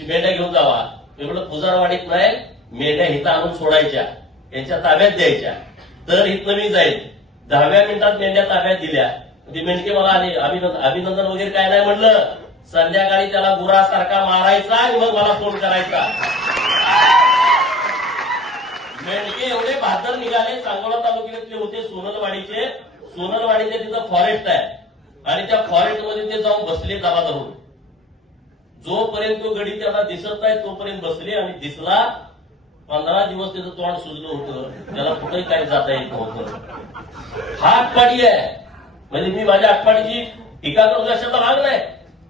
मेंढ्या घेऊन जावा. एवढं पुजारवाडीत नाही, मेंढ्या इथं आणून सोडायच्या, यांच्या ताब्यात द्यायच्या, तर इथनं मी जाईल. 10व्या मिनिटात मेंढ्या ताब्यात दिल्या. ती मेंढके मला आली, अभिनंदन वगैरे काय नाही म्हणलं, संध्याकाळी त्याला गुरासारखा मारायचा आणि मग मला फोन करायचा. मेंढके एवढे बहादर निघाले. सांगोला तालुक्यातले होते सोनलवाडीचे. सोनलवाडीचे तिथं फॉरेस्ट आहे आणि त्या फॉरेस्टमध्ये ते जाऊन बसले दबा धरून. जोपर्यंत तो गडी त्यांना दिसत नाही तोपर्यंत बसले आणि दिसला 15 दिवस त्याचं तोंड सुजलं होतं, त्याला कुठेही काही जाता येत नव्हतं. हा आटपाडी आहे. म्हणजे मी माझ्या आटपाडीची टीका करतो अशाचा भाग नाही,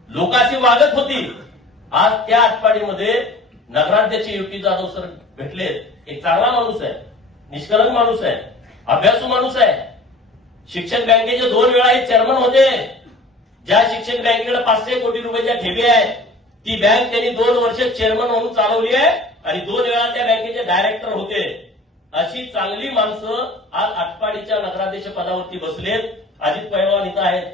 लोकांची वागत होती. आज त्या आटपाडीमध्ये नगराध्यक्ष युटी जाधव सर भेटलेत. एक चांगला माणूस आहे, निष्कलंक माणूस आहे, अभ्यासू माणूस आहे. शिक्षक बँकेचे 2 वेळा हे चेअरमन होते. ज्या शिक्षक बँकेकडे 500 कोटी रुपयाच्या ठेवी आहेत ती बँक त्यांनी 2 वर्ष चेअरमन म्हणून चालवली आहे आणि 2 वेळा त्या बँकेचे डायरेक्टर होते. अशी चांगली माणसं आज आटपाडीच्या नगराध्यक्ष पदावरती बसलेत. अजित पहलवान इथं आहेत,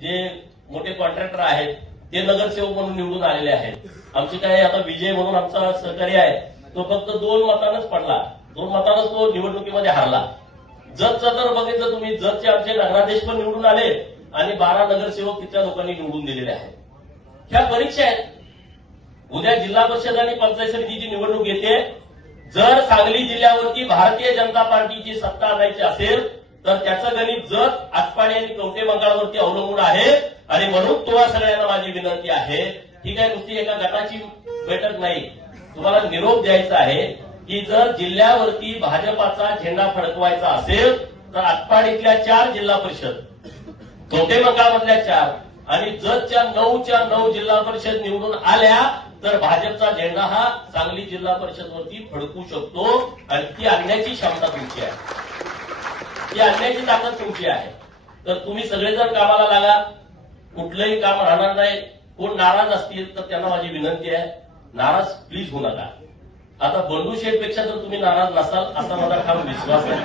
जे मोठे कॉन्ट्रॅक्टर आहेत, ते नगरसेवक म्हणून निवडून आलेले आहेत. आमचे काय आता विजय म्हणून आमचा सहकारी आहे, तो फक्त 2 मतानंच पडला, 2 मतानंच तो निवडणुकीमध्ये हारला. जतचं जर बघितलं तुम्ही, जतचे आमचे नगराध्यक्ष पण निवडून आले आणि 12 नगरसेवक तिथल्या लोकांनी निवडून दिलेले आहेत. ह्या परीक्षा आहेत. उद्या जिल्हा परिषद आणि पंचायत समितीची निवडणूक येते. जर सांगली जिल्ह्यावरती भारतीय जनता पार्टीची सत्ता आणायची असेल तर त्याचं गणित जत, आटपाडी आणि कवठे मंकाळवरती अवलंबून आहे. आणि म्हणून तुम्हा सगळ्यांना माझी विनंती आहे, ही काय नुसती एका गटाची बैठक नाही, तुम्हाला निरोप द्यायचा आहे की जर जिल्ह्यावरती भाजपाचा झेंडा फडकवायचा असेल तर आटपाडीतल्या 4 जिल्हा परिषद, कवठे मंकाळमधल्या 4 आणि जतच्या 9च्या 9 जिल्हा परिषद निवडून आल्या तर भाजपचा झेंडा हा सांगली जिल्हा परिषदवरती फडकू शकतो. आणि ती आणण्याची क्षमता तुमची आहे, ती आणण्याची ताकद तुमची आहे. तर तुम्ही सगळेजण कामाला लागा, कुठलंही काम राहणार नाही. कोण नाराज असतील तर त्यांना माझी विनंती आहे, नाराज प्लीज होऊ नका. आता बंडू शेठपेक्षा जर तुम्ही नाराज नसाल असा माझा ठाम विश्वास आहे.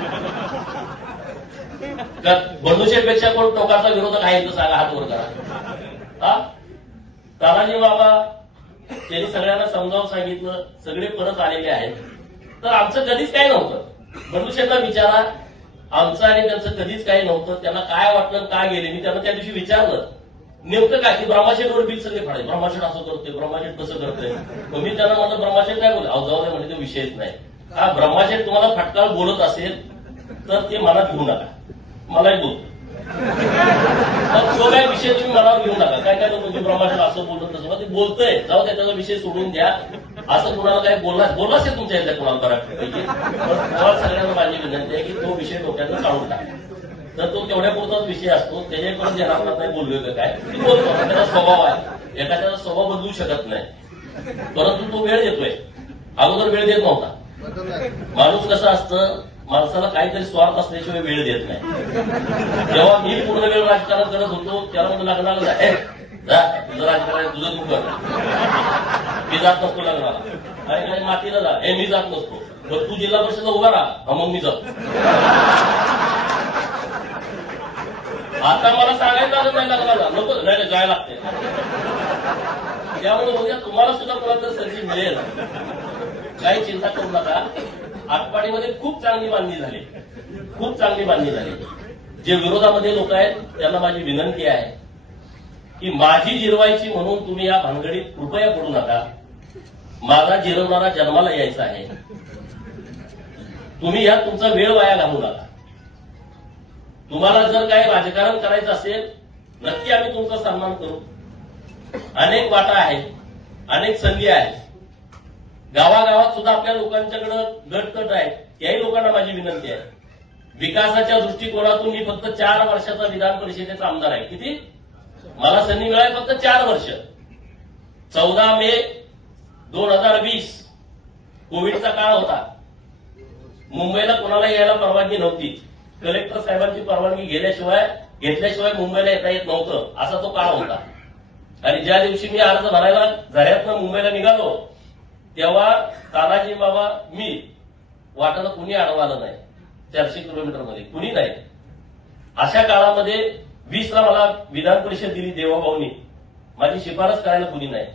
बंडू शेठपेक्षा कोण टोकाचा विरोधक आहे तर सांगा, हात वर करा. तानाजी बाबा त्यांनी सगळ्यांना समजावून सांगितलं, सगळे परत आलेले आहेत. तर आमचं कधीच काही नव्हतं. बंडू शेठला विचारा, आमचं आणि त्यांचं कधीच काही नव्हतं. त्यांना काय वाटलं, का गेले, मी त्यांना त्या दिवशी विचारलं नेमकं काय की ब्रह्माशेठवर बिल सगळे फाडायचे, ब्रह्माशेठ असं करते, ब्रह्माशेठ कसं करते. मग मी त्यांना म्हटलं ब्रह्माशेठ काय बोलले, अहो जाऊ दे म्हणजे तो विषयच नाही. हा ब्रह्माशेठ तुम्हाला फटकाळ बोलत असेल तर ते मनात घेऊ नका, मलाही बोलतो. तो काय विषय तुम्ही मनावर घेऊ नका. काय काय म्हणजे ब्रह्माशेठ असं बोलत तसं ते बोलतंय, जाऊ दे त्याचा विषय सोडून द्या. असं कुणाला काय बोलला असेल तुमच्या इथल्या कुणाला बऱ्यापैकी, तुम्हाला सगळ्यांना माझी विनंती आहे की तो विषय डोक्यातून काढून टाका. तर तो तेवढ्या पुरताच विषय असतो, त्याच्यापर्यंत येणार नाही बोललोय का काय, ती बोलतो. त्याचा स्वभाव आहे, एखाद्याचा स्वभाव बदलू शकत नाही. परंतु तो वेळ देतोय, अगोदर वेळ देत नव्हता. माणूस कसं असतं, माणसाला काहीतरी स्वार्थ असल्याशिवाय वेळ देत नाही. जेव्हा मी पूर्ण वेळ राजकारण करत होतो त्याला म्हणून लग्नाला जा, तुझं राजकारण तुझं तू कर, मी जात नसतो लग्नाला. आणि मातीला जा, मी जात नसतो. मग तू जिल्हा परिषदला उभा राहा, मग मी जातो. आता मला सांगायचं लागत नाही लग्नाला, नको नाही जायला लागते. त्यामुळे उद्या तुम्हाला सुद्धा कोणाला तर संधी मिळेल, काही चिंता करू नका. आटपाडीमध्ये खूप चांगली बांधणी झाली, खूप चांगली बांधणी झाली. जे विरोधामध्ये लोक आहेत त्यांना माझी विनंती आहे की माझी जिरवायची म्हणून तुम्ही या भानगडीत कृपया पडू नका. माझा जिरवणारा जन्माला यायचा आहे. तुम्ही यात तुमचा वेळ वाया घालू नका. तुम्हाला जर काही राजकारण करायचं असेल नक्की आम्ही तुमचा सन्मान करू. अनेक वाटा आहेत, अनेक संधी आहेत. गावागावात सुद्धा आपल्या लोकांच्याकडे गटकट आहे. याही लोकांना माझी विनंती आहे, विकासाच्या दृष्टिकोनातून मी फक्त 4 वर्षाचा विधान परिषदेचा आमदार आहे. किती मला संधी मिळाली, फक्त 4 वर्ष. 14 मे 2020 कोविडचा काळ होता. मुंबईला कोणाला यायला परवानगी नव्हती. कलेक्टर साहेबांची परवानगी घेतल्याशिवाय मुंबईला येता येत नव्हतं, असा तो काळ होता. आणि ज्या दिवशी मी अर्ज भरायला झऱ्यातनं मुंबईला निघालो तेव्हा तानाजी बाबा मी वाटायला कुणी अडवलं नाही. 400 किलोमीटरमध्ये कुणी नाही. अशा काळामध्ये 20ला मला विधान परिषद दिली देवाभाऊनी, माझी शिफारस करायला कुणी नाही.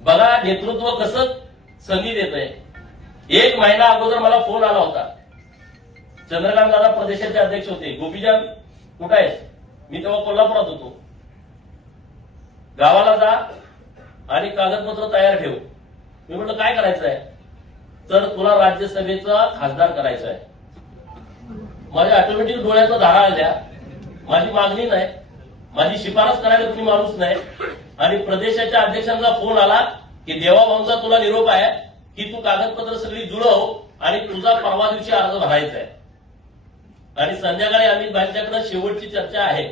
बघा नेतृत्व कसं संधी देत आहे. 1 महिना अगोदर मला फोन आला होता. चंद्रकांत दादा प्रदेशाचे अध्यक्ष होते. गोपीचंद कुठं आहेस? मी तेव्हा कोल्हापुरात होतो. गावाला जा आणि कागदपत्र तयार ठेव. मी म्हटलं काय करायचं आहे? तर तुला राज्यसभेचा खासदार करायचा आहे. माझ्या ऑटोमॅटिक डोळ्यात धारा आल्या. माझी मागणी नाही, माझी शिफारस करायला कुणी माणूस नाही. आणि प्रदेशाच्या अध्यक्षांचा फोन आला की देवाभाऊंचा तुला निरोप आहे की तू कागदपत्र सगळी जुळव आणि तुझा परवा दिवशी अर्ज भरायचा आहे. आणि संध्याकाळी अमित भाईंच्याकडे शेवटची चर्चा आहे.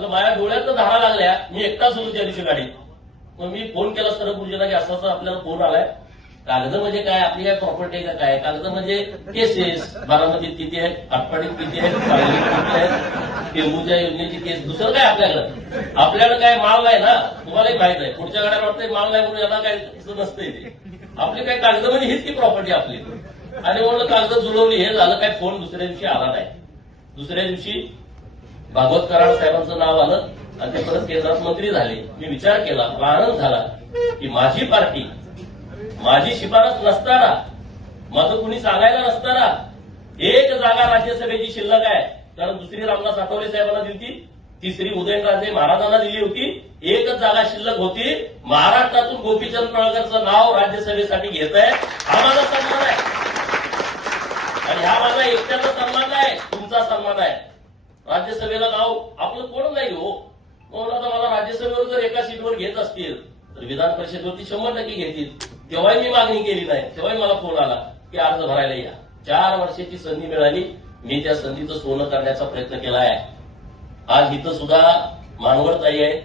माझ्या डोळ्यात धारा लागल्या. मी एकटाच होतो त्या दिवशी गाडीत. मग मी फोन केला सरपूर्जीला की असं आपल्याला फोन आलाय. कागद म्हणजे काय? आपली काय प्रॉपर्टी आहे का? काय कागद म्हणजे केसेस. बारामतीत किती आहे, आटपाडीत किती आहे, सांगलीत किती आहे, टेंबूच्या योजनेची केस. दुसरं काय आपल्याकडे काय माल आहे ना. तुम्हालाही माहित आहे. पुढच्या गाड्याला वाटतंय माल नाही म्हणून यांना काय नसतंय ते. आपली काय कागद म्हणजे हीच की प्रॉपर्टी आपली. आणि म्हणून कागद जुळवली. हे झालं काय फोन दुसऱ्या दिवशी आला नाही. दुसऱ्या दिवशी भागवत कराड साहेबांचं नाव आलं आणि ते परत केंद्रात मंत्री झाले. मी विचार केला, आनंद झाला की माझी पार्टी, माझी शिफारस नसताना, माझं कुणी सांगायला नसताना 1 जागा राज्यसभेची शिल्लक आहे. कारण दुसरी रामदास आठवले साहेबांना दिली होती, तिसरी उदयनराजे महाराजांना दिली होती. 1च जागा शिल्लक होती. महाराष्ट्रातून गोपीचंद पडळकरचं नाव राज्यसभेसाठी घेत आहे. हा माझा सन्मान आहे आणि हा माझा एकट्याचा सन्मान आहे, तुमचा सन्मान आहे. राज्यसभेला नाव आपलं कोण नाही हो. म्हणून आता मला राज्यसभेवर जर एका सीटवर घेत असतील तर विधान परिषदेवरती 100% घेतील. तेव्हाही मी मागणी केली नाही. तेव्हाही मला फोन आला की अर्ज भरायला या. 4 वर्षाची संधी मिळाली. मी त्या संधीचं सोनं करण्याचा प्रयत्न केला आहे. आज इथं सुद्धा मानवरताई आहे.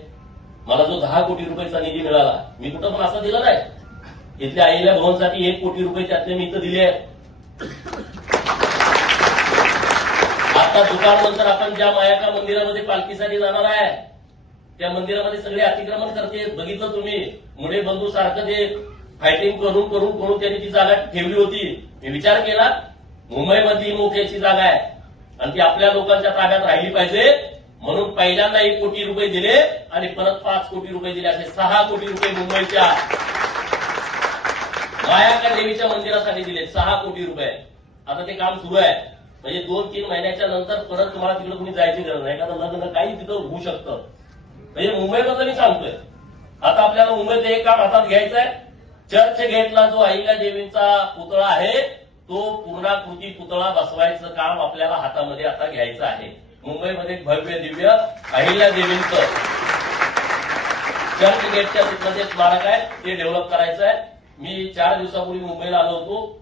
मला जो 10 कोटी रुपयाचा निधी मिळाला, मी कुठं पण असा दिला नाही. इथल्या अहिल्या भवनसाठी 1 कोटी रुपये त्यातले मी इथं दिले आहेत. आता दुपारनंतर आपण ज्या मायाका मंदिरामध्ये पालखीसाठी जाणार आहे त्या मंदिरामध्ये सगळे अतिक्रमण करते. बघितलं तुम्ही. मुळे बंधू सारखं ते फायटिंग करून त्यांनी ती जागा ठेवली होती. मी विचार केला मुंबईमधली मोक्याची जागा आहे आणि ती आपल्या लोकांच्या ताब्यात राहिली पाहिजे. म्हणून पहिल्यांदा 1 कोटी रुपये दिले आणि परत 5 कोटी रुपये दिले. असे 6 कोटी रुपये मुंबईच्या मायाका देवीच्या मंदिरासाठी दिले. 6 कोटी रुपये. आता ते काम सुरू आहे. म्हणजे 2-3 महिन्याच्या नंतर परत तुम्हाला तिकडे कुणी जायची गरज नाही. एखादं लग्न काही तिथं होऊ शकतं. म्हणजे मुंबईबद्दल मी सांगतोय. आता आपल्याला मुंबईत एक काम हातात घ्यायचं आहे. चर्च गेटला जो अहिल्या देवींचा पुतळा आहे तो पूर्णाकृती पुतळा बसवायचं काम आपल्याला हातामध्ये आता घ्यायचं आहे. मुंबईमध्ये भव्य दिव्य अहिल्या देवींचं चर्च गेटच्या मध्ये स्मारक आहे, ते डेव्हलप करायचं आहे. मी 4 दिवसापूर्वी मुंबईला आलो होतो.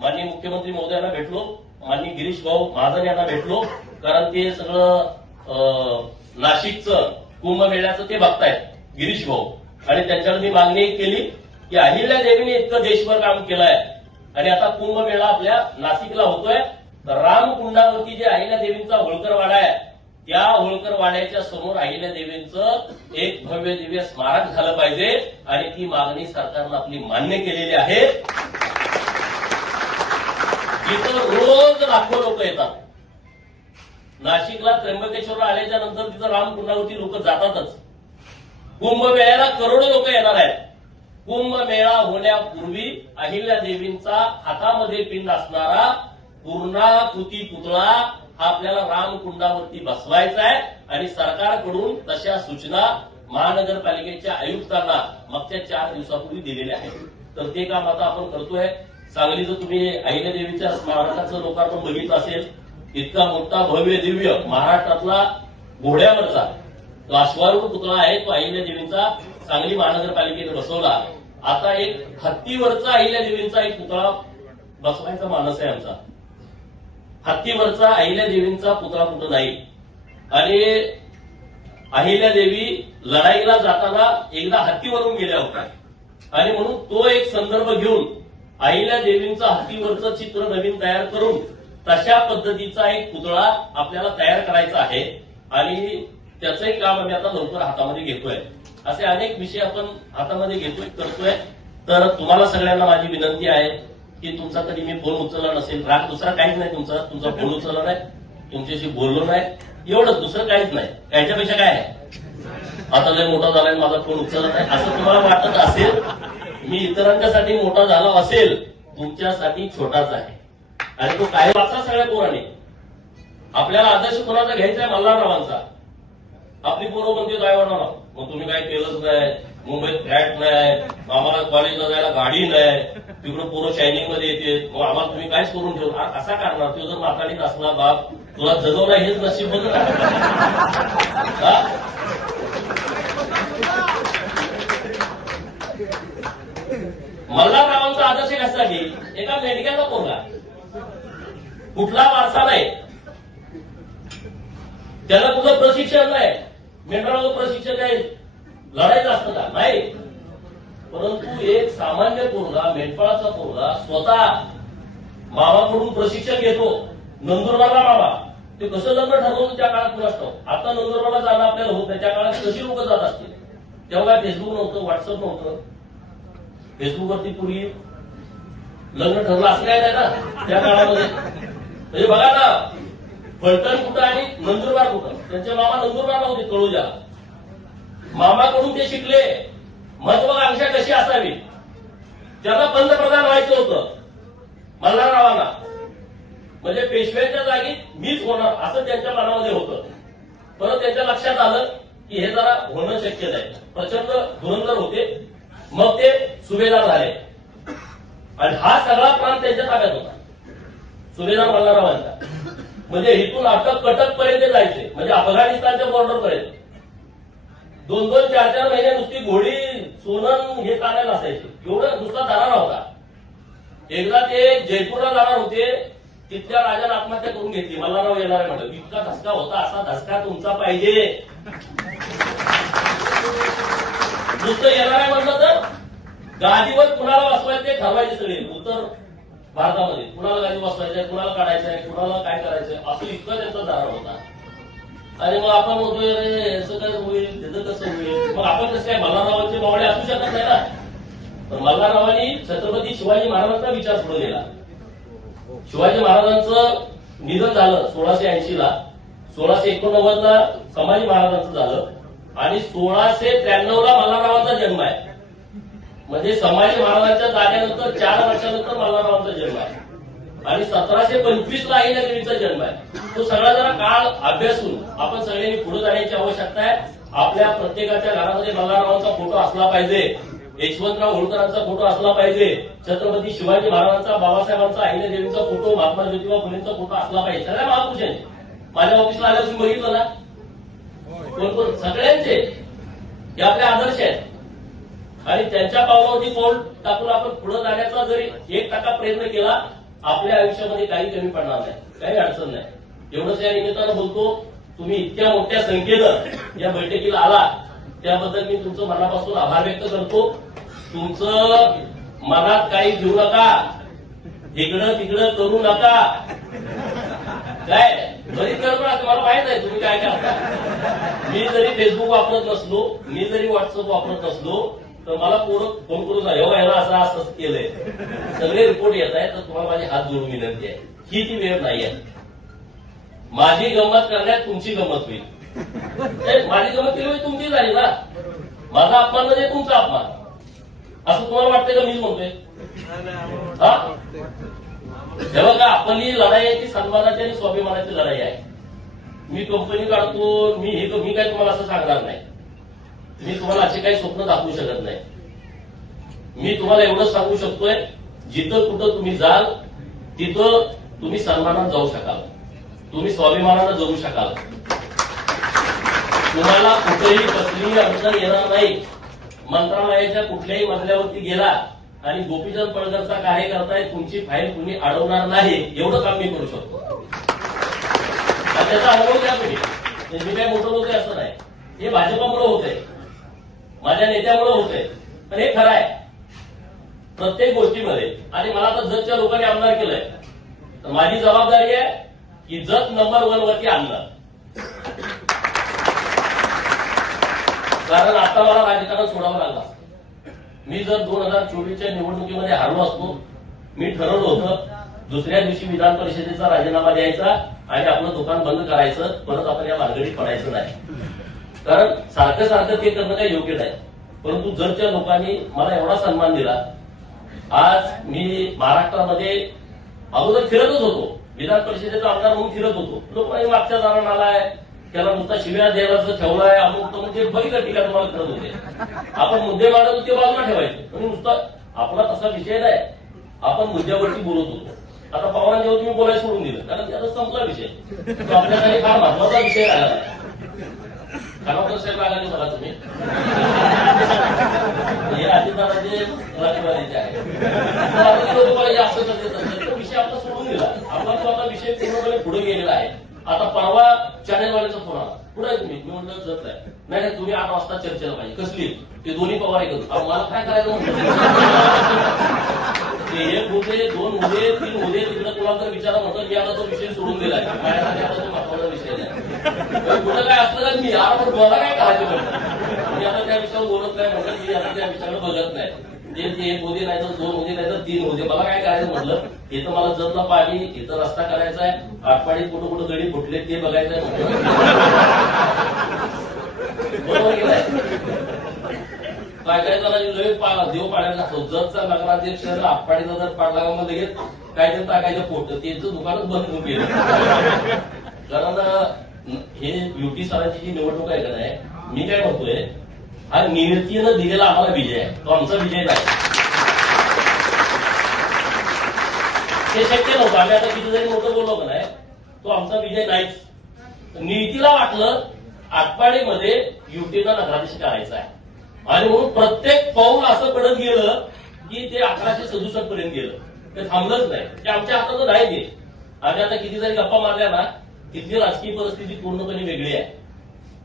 माननीय मुख्यमंत्री महोदयांना भेटलो, माननीय गिरीश भाऊ महाजन यांना भेटलो. कारण ते सगळं नाशिकचं कुंभमेळ्याचं ते बघतायत गिरीश भाऊ. आणि त्यांच्याकडे मी मागणी केली की अहिल्या देवीने इतकं देशभर काम केलं आहे आणि आता कुंभमेळा आपल्या नाशिकला होतोय. तर रामकुंडावरती जे अहिल्या देवींचा होळकर वाडा आहे त्या होळकर वाड्याच्या समोर अहिल्या देवींचं एक भव्य दिव्य स्मारक झालं पाहिजे. आणि ती मागणी सरकारनं आपली मान्य केलेली आहे. जिथं रोज लाखो लोक येतात. नाशिकला त्र्यंबकेश्वरला आल्याच्या नंतर तिथं रामकुंडावरती लोक जातातच. कुंभमेळ्याला करोडो लोक येणार आहेत. कुंभमेळा होण्यापूर्वी अहिल्या देवींचा हातामध्ये पिंड असणारा पूर्णाकृती पुतळा हा आपल्याला रामकुंडावरती बसवायचा आहे. आणि सरकारकडून तशा सूचना महानगरपालिकेच्या आयुक्तांना मागच्या 4 दिवसापूर्वी दिलेल्या आहेत. तर ते काम आता आपण करतोय. सांगलीचं तुम्ही अहिल्या देवीच्या स्मारकाचं लोकार्पण बघितलं असेल. इतका मोठा भव्य दिव्य महाराष्ट्रातला घोड्यावरचा तो अश्वारूढ पुतळा आहे तो अहिल्या देवींचा सांगली महानगरपालिकेने बसवला. आता एक हत्तीवरचा अहिल्या देवींचा एक पुतळा बसवायचा मानस आहे आमचा. हत्तीवरचा अहिल्या देवींचा पुतळा कुठं नाही. आणि अहिल्या देवी लढाईला जाताना एकदा हत्तीवरून गेल्या होत्या आणि म्हणून तो एक संदर्भ घेऊन अहिल्या देवींचं हत्तीवरचं चित्र नवीन तयार करून तशा पद्धतीचा एक पुतळा आपल्याला तयार करायचा आहे आणि त्याचंही काम आम्ही आता लवकर हातामध्ये घेतोय. असे अनेक विषय आपण हातामध्ये घेतोय करतोय. तर तुम्हाला सगळ्यांना माझी विनंती आहे की तुमचा कधी मी फोन उचलला नसेल, राग दुसरा काहीच नाही, तुमचा फोन उचलला नाही, तुमच्याशी बोललो नाही, एवढंच, दुसरं काहीच नाही. याच्यापेक्षा काय आहे? आता लय मोठा झालाय माझा फोन उचलला नाही असं तुम्हाला वाटत असेल, मी इतरांच्यासाठी मोठा झाला असेल, तुमच्यासाठी छोटाच आहे. आणि तो काय वाचा सगळ्या पोरांनी. आपल्याला आदर्श कोणाचा घ्यायचा आहे? मल्हाररावांचा. आपली पोरं म्हणते काय वाटणार, मग तुम्ही काय केलंच नाही, मुंबईत फ्लॅट नाही, आम्हाला कॉलेजला जायला गाडी नाही, तिकडे पोरं शायनिंग मध्ये येते, मग आम्हाला तुम्ही काहीच करून ठेवलं. असा करणार तो जर माताडीत असला बाप, तुला जगवला हेच नशीब बघ. मल्हाररावांचा आदर्श कशासाठी? एका मेडिकलचा पोरगा, कुठला वारसा नाही, त्याला कुठलं प्रशिक्षण नाही, मेंढराचं प्रशिक्षण नाही, लढायचं असतं का? नाही. परंतु एक सामान्य पोरगा, मेंढपाळाचा पोरगा स्वतः मामाकडून प्रशिक्षण घेतो. नंदुरबारला मामा, ते कसं लग्न ठरवलं त्या काळात तुला असतो. आता नंदुरबारला जाणं आपल्याला होत नाही, त्या काळात कशी लोक जात असतील. तेव्हा फेसबुक नव्हतं, व्हॉट्सअप नव्हतं. फेसबुकवरती पूर्वी लग्न ठरलं असं काय नाही ना त्या काळामध्ये. म्हणजे बघा ना, फलटण कुठं आणि नंदुरबार कुठं. त्यांचे मामा नंदुरबारला होते, तळोजा. मामाकडून ते शिकले महत्वाकांक्षा कशी असावी. त्यांना पंतप्रधान व्हायचं होतं मल्हाररावांना, म्हणजे पेशव्यांच्या जागी मीच होणार असं त्यांच्या मनामध्ये होतं. परत त्यांच्या लक्षात आलं की हे जरा होणं शक्य नाही. प्रचंड धुरंधर होते, मग ते सुभेदार झाले आणि हा सगळा प्रांत त्यांच्या ताब्यात होता, सुभेदार मल्हाररावांचा. म्हणजे इथून अटक कटक पर्यंत जायचे, म्हणजे अफगाणिस्तानच्या बॉर्डर पर्यंत. 2-2, 4-4 महिने नुसती घोडी सोनं हे चालायला असायचे, एवढं नुसता दरारा होता. एकदा ते जयपूरला जाणार होते, तिथल्या राजाने आत्महत्या करून घेतली. मल्हारराव येणार म्हटलं. इतका धसका होता, असा धसका तुमचा पाहिजे. नुसतं येणार आहे म्हटलं तर गादीवर कुणाला बसवायचं ते ठरवायचे सगळे. उत्तर भारतामध्ये कुणाला गादी बसवायचंय, कुणाला काढायचंय, कुणाला काय करायचंय, असं इतकं त्यांचा दरार होता. आणि मग आपण म्हणतोय याचं काय होईल, त्याचं कसं होईल. मग आपण कसं काय मल्हाररावांचे मावळे असू शकत नाही ना. पण मल्हाररावांनी छत्रपती शिवाजी महाराजांचा विचार पुढे गेला. शिवाजी महाराजांचं निधन झालं 1680 ला, 1689 ला संभाजी महाराजांचं झालं आणि 1693 ला मल्हाररावांचा जन्म आहे. म्हणजे संभाजी महाराजांच्या जाण्यानंतर 4 वर्षानंतर मल्हाररावांचा जन्म आहे आणि 1725 ला अहिल्यादेवीचा जन्म आहे. तो सगळा जरा काळ अभ्यासून आपण सगळ्यांनी पुढे जाण्याची आवश्यकता आहे. आपल्या प्रत्येकाच्या घरामध्ये मल्हाररावांचा फोटो असला पाहिजे, यशवंतराव होळकरांचा फोटो असला पाहिजे, छत्रपती शिवाजी महाराजांचा, बाबासाहेबांचा, अहिल्यादेवीचा फोटो, महात्मा ज्योतिबा फुलेंचा फोटो असला पाहिजे. सगळ्या महापुरुषांचे. माझ्या ऑफिसला आल्यावर तुम्ही बघितलं ना, कोण सगळ्यांचे हे आपले आदर्श आहेत आणि त्यांच्या पावलावरती पाऊल टाकून आपण पुढे जाण्याचा जरी 1% प्रयत्न केला, आपल्या आयुष्यामध्ये काही कमी पडणार नाही, काही अडचण नाही. एवढंच या निमित्तानं बोलतो. तुम्ही इतक्या मोठ्या संख्येनं या बैठकीला आला त्याबद्दल मी तुमचं मनापासून आभार व्यक्त करतो. तुमचं मनात काही घेऊ नका, इकडं तिकडं करू नका. काय बरीच कल्पना तुम्हाला माहित आहे तुम्ही काय करता. मी जरी फेसबुक वापरत नसलो, मी जरी व्हॉट्सअप वापरत नसलो, तर मला पोरं फोन करून याला असं असं केलंय, सगळे रिपोर्ट येत आहेत. तर तुम्हाला माझी हात जोडून विनंती आहे, ही ती वेळ नाही आहे. माझी गंमत करण्यात तुमची गंमत होईल. माझी गंमत केली म्हणजे तुमची झाली ना. माझा अपमान म्हणजे तुमचा अपमान असं तुम्हाला वाटतंय का? मीच म्हणतोय हा. हे बघा, आपली लढाई आहे ती सन्मानाची आणि स्वाभिमानाची लढाई आहे. मी कंपनी काढतो, मी काय तुम्हाला असं सांगणार नाही. मी तुम्हाला असे काही स्वप्न दाखवू शकत नाही. मी तुम्हाला एवढंच सांगू शकतोय, जिथं कुठं तुम्ही जाल तिथं तुम्ही सन्मानात जाऊ शकाल, तुम्ही स्वाभिमानानं जगू शकाल. तुम्हाला कुठेही कसलीही अडचण येणार नाही. मंत्रालयाच्या कुठल्याही मजल्यावरती गेला आणि गोपीचंद पडळकरचा कार्य करताय, तुमची फाईल कुणी अडवणार नाही. एवढं काम मी करू शकतो. त्याचा अनुभव घ्या तुम्ही. मी काय मोठं होतंय असं नाही, हे भाजपामुळे होतंय, माझ्या नेत्यामुळे होतंय. पण हे खरं आहे प्रत्येक गोष्टीमध्ये. आणि मला आता जतच्या लोकांनी आमदार केलंय, तर माझी जबाबदारी आहे की जत नंबर 1 वरती आणलं. कारण आता मला राजकारण सोडावं लागलं. मी जर 2024च्या निवडणुकीमध्ये हारलो असतो, मी ठरवलं होतं दुसऱ्या दिवशी विधान परिषदेचा राजीनामा द्यायचा आणि आपलं दुकान बंद करायचं, परत आपण या भानगडीत पडायचं नाही. कारण सारखं सारखं ते करणं काही योग्य नाही. परंतु जरच्या लोकांनी मला एवढा सन्मान दिला, आज मी महाराष्ट्रामध्ये अगोदर फिरतच होतो, विधान परिषदेचा आमदार म्हणून फिरत होतो. लोकांनी मागच्या दारात आलाय, त्याला नुसता शिव्या द्यायला ठेवलाय, अमुक म्हणजे बघितलं टीका तुम्हाला करत होते. आपण मुद्दे मांडत ते बाजूला ठेवायचे म्हणजे नुसता आपला तसा विषय नाही. आपण मुद्द्यावरती बोलत होतो. आता पवारांच्यावर तुम्ही बोलायला सोडून दिलं, कारण त्याचा संपला विषय. तो आपल्याकडे फार महत्वाचा विषय राहिला. खानापूर साहेब रागाने बघा तुम्ही, हे अजितदादाचे राष्ट्रवादीचे आहे. असं तो विषय आपला सोडून दिला. आपला तो आता विषय पूर्णपणे पुढे गेलेला आहे. आता परवा चॅनेलवाल्याचा फोन आला, पुढे आहे तुम्ही? मी म्हणलं जत नाही, तुम्ही 8 वाजता चर्चेला पाहिजे. कसली? ते दोन्ही पवार ऐकत. मला काय करायचं म्हणतो, एक होते, 2 होते, 3 होते, तिकडे कुणाला तर विचारा म्हणतो मी आता तो विषय सोडून दिलाय. माझ्यासाठी आता तो महत्वाचा विषय नाही. कुठं काय असलं तर मी मला काय करायचं म्हणतो. मी आता त्या विषयावर बोलत नाही म्हटलं, मी आता त्या विषयाकडे बघत नाही. ते 1 होते नाही तर 2 होते नाही तर 3 होते, मला काय करायचं म्हटलं. इथं मला जतला पाणी, इथं रस्ता करायचा आहे, आटपाडीत कुठं कुठं गडी फुटले ते बघायचं आहे म्हटलं. बरोबर गेलाय. काय काय जणांनी देव पाण्यात टाकतो. जतचा नगराध्यक्ष आटपाडीचा जर पाडला मग लगेच काय ते टाकायचं फोटो, त्याचं दुकानच बंद होऊन गेलं. कारण हे युटी सरांची जी निवडणूक आहे का नाही, मी काय म्हणतोय, हा नियतीनं दिलेला आम्हाला विजय आहे, तो आमचा विजय नाही. ते शक्य नव्हतं. आम्ही आता किती जरी मोठं बोललो का नाही, तो आमचा विजय नाहीच. नियतीला वाटलं आटपाडीमध्ये युटीनं नगराध्यक्ष करायचा आहे आणि म्हणून प्रत्येक पाऊल असं पडत गेलं की ते 1167 पर्यंत गेलं. ते थांबलंच नाही. ते आमच्या हातात नाही ते. आम्ही आता किती जरी गप्पा मारल्या ना, तिथली राजकीय परिस्थिती पूर्णपणे वेगळी आहे.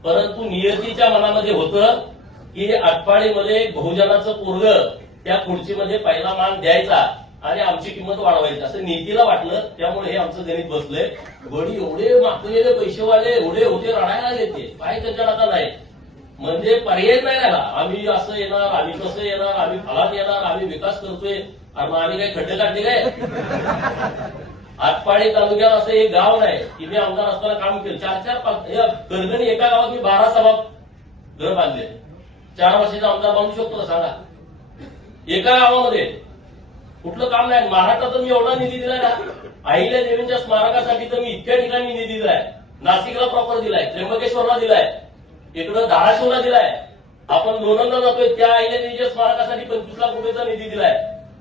परंतु नियतीच्या मनामध्ये होतं की आटपाडीमध्ये बहुजनाचं पोरगं त्या खुर्चीमध्ये पहिला मान द्यायचा आणि आमची किंमत वाढवायची असं नीतीला वाटलं. त्यामुळे हे आमचं गणित बसलंय. गडी एवढे मागलेले पैसेवाले एवढे होते, रडायला आले ते काय त्यांच्या आता नाही. म्हणजे पर्याय नाही राहिला. आम्ही असं येणार, आम्ही कसं येणार, आम्ही फलात येणार, आम्ही विकास करतोय. आणि मग आम्ही काही खड्डे काढले काय? आटपाडी तालुक्यात असं एक गाव नाही की मी आमदार असताना काम केलं. 4-4 करगणी एका गावात मी 12 सभा घर बांधले. 4 वर्षाचा आमदार बांधू शकतो का सांगा? एका गावामध्ये कुठलं काम नाही. महाराष्ट्रात मी एवढा निधी दिलाय ना, अहिल्या देवींच्या स्मारकासाठी तर मी इतक्या ठिकाणी निधी दिलाय. नाशिकला प्रॉपर दिलाय, त्र्यंबकेश्वरला दिलाय, इकडं धाराशिवला दिलाय. आपण लोणंदला जातोय त्या अहिल्या देवीच्या स्मारकासाठी 25 लाख रुपयाचा निधी दिलाय.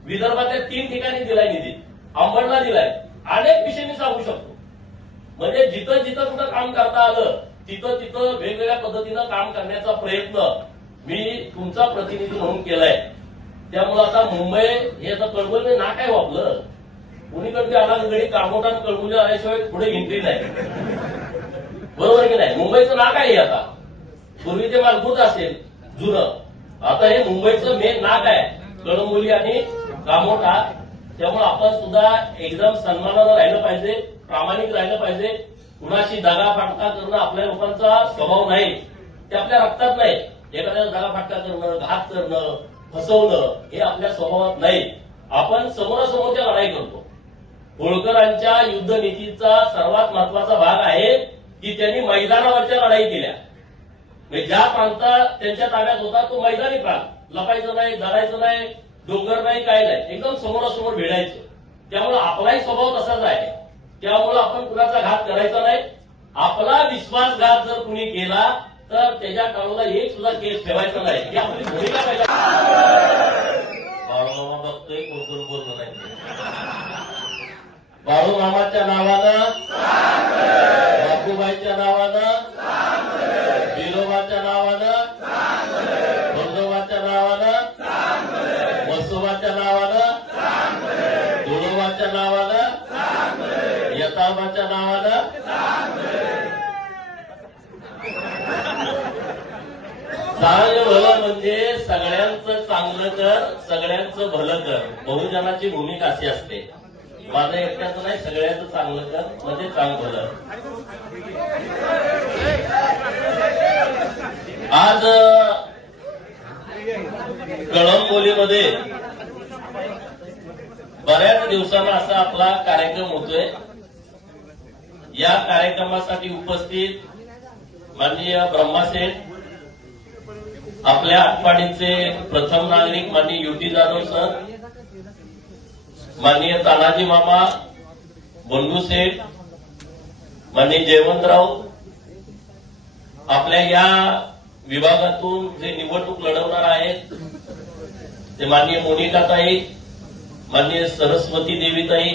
विदर्भातल्या 3 ठिकाणी दिलाय निधी, अंबडला दिलाय. अनेक विषय मी सांगू शकतो. म्हणजे जिथं जिथं कुठं काम करता आलं तिथं तिथं वेगवेगळ्या पद्धतीनं काम करण्याचा प्रयत्न मी तुमचा प्रतिनिधी म्हणून केलाय. त्यामुळे आता मुंबई हे आता कळवलं ना काय वापलं कुणीकडे आला गडी कामोठा कळवून आल्याशिवाय पुढे एंट्री नाही. बरोबर की नाही? मुंबईचं नाक आहे आता. पूर्वी ते मालपूर असेल जुनं, आता हे मुंबईचं मेन नाक आहे, कळंबोली आणि कामोठा. त्यामुळे आपण सुद्धा एकदम सन्मानानं राहिलं पाहिजे, प्रामाणिक राहिलं पाहिजे. कुणाशी दगाफटका करणं आपल्या लोकांचा स्वभाव नाही, ते आपल्या रक्तात नाही. एखाद्याला दगाफटका करणं, घात करणं, फसवणं हे आपल्या स्वभावात नाही. आपण समोरासमोरच्या लढाई करतो. होळकरांच्या युद्धनीतीचा सर्वात महत्वाचा भाग आहे की त्यांनी मैदानावरच्या लढाई केल्या. म्हणजे ज्या प्रांतात त्यांच्या ताब्यात होता तो मैदानी प्रांत, लपायचं नाही, दडायचं नाही, डोंगर नाही, काय नाही, एकदम समोरासमोर भिडायचं. त्यामुळे आपलाही स्वभाव तसाच आहे. त्यामुळे आपण कुणाचा घात करायचा नाही. आपला विश्वासघात जर कुणी केला तर त्याच्या काळाला एक सुद्धा केस ठेवायचा नाही, ही आपली भूमिका पाहिजे. बाळूमामा बघतोय, कोण बोलणं नाही. बाळूमामाच्या नावानं, बापूबाईच्या नावानं, विनोबाच्या नावानं, बंधोबाच्या नावानं, मसोबाच्या नावानं, दुडोबाच्या नावानं, यथाबाच्या नावानं चांगलं भलं म्हणजे सगळ्यांचं चांगलं कर, सगळ्यांचं भलं कर. बहुजनाची भूमिका अशी असते. माझं एकट्याचं नाही, सगळ्याचं चांगलं कर म्हणजे चांगलं. आज कळंबोलीमध्ये बऱ्याच दिवसांना असा आपला कार्यक्रम होतोय. या कार्यक्रमासाठी उपस्थित माननीय ब्रह्मासेठ, आपल्या आटपाडीचे प्रथम नागरिक माननीय युटी जाधव सर, माननीय तानाजी मामा, बंडू सेठ, माननीय जयवंतराव, आपल्या या विभागातून जे निवडणूक लढवणार आहेत ते माननीय मोनिकाताई, माननीय सरस्वती देवीताई,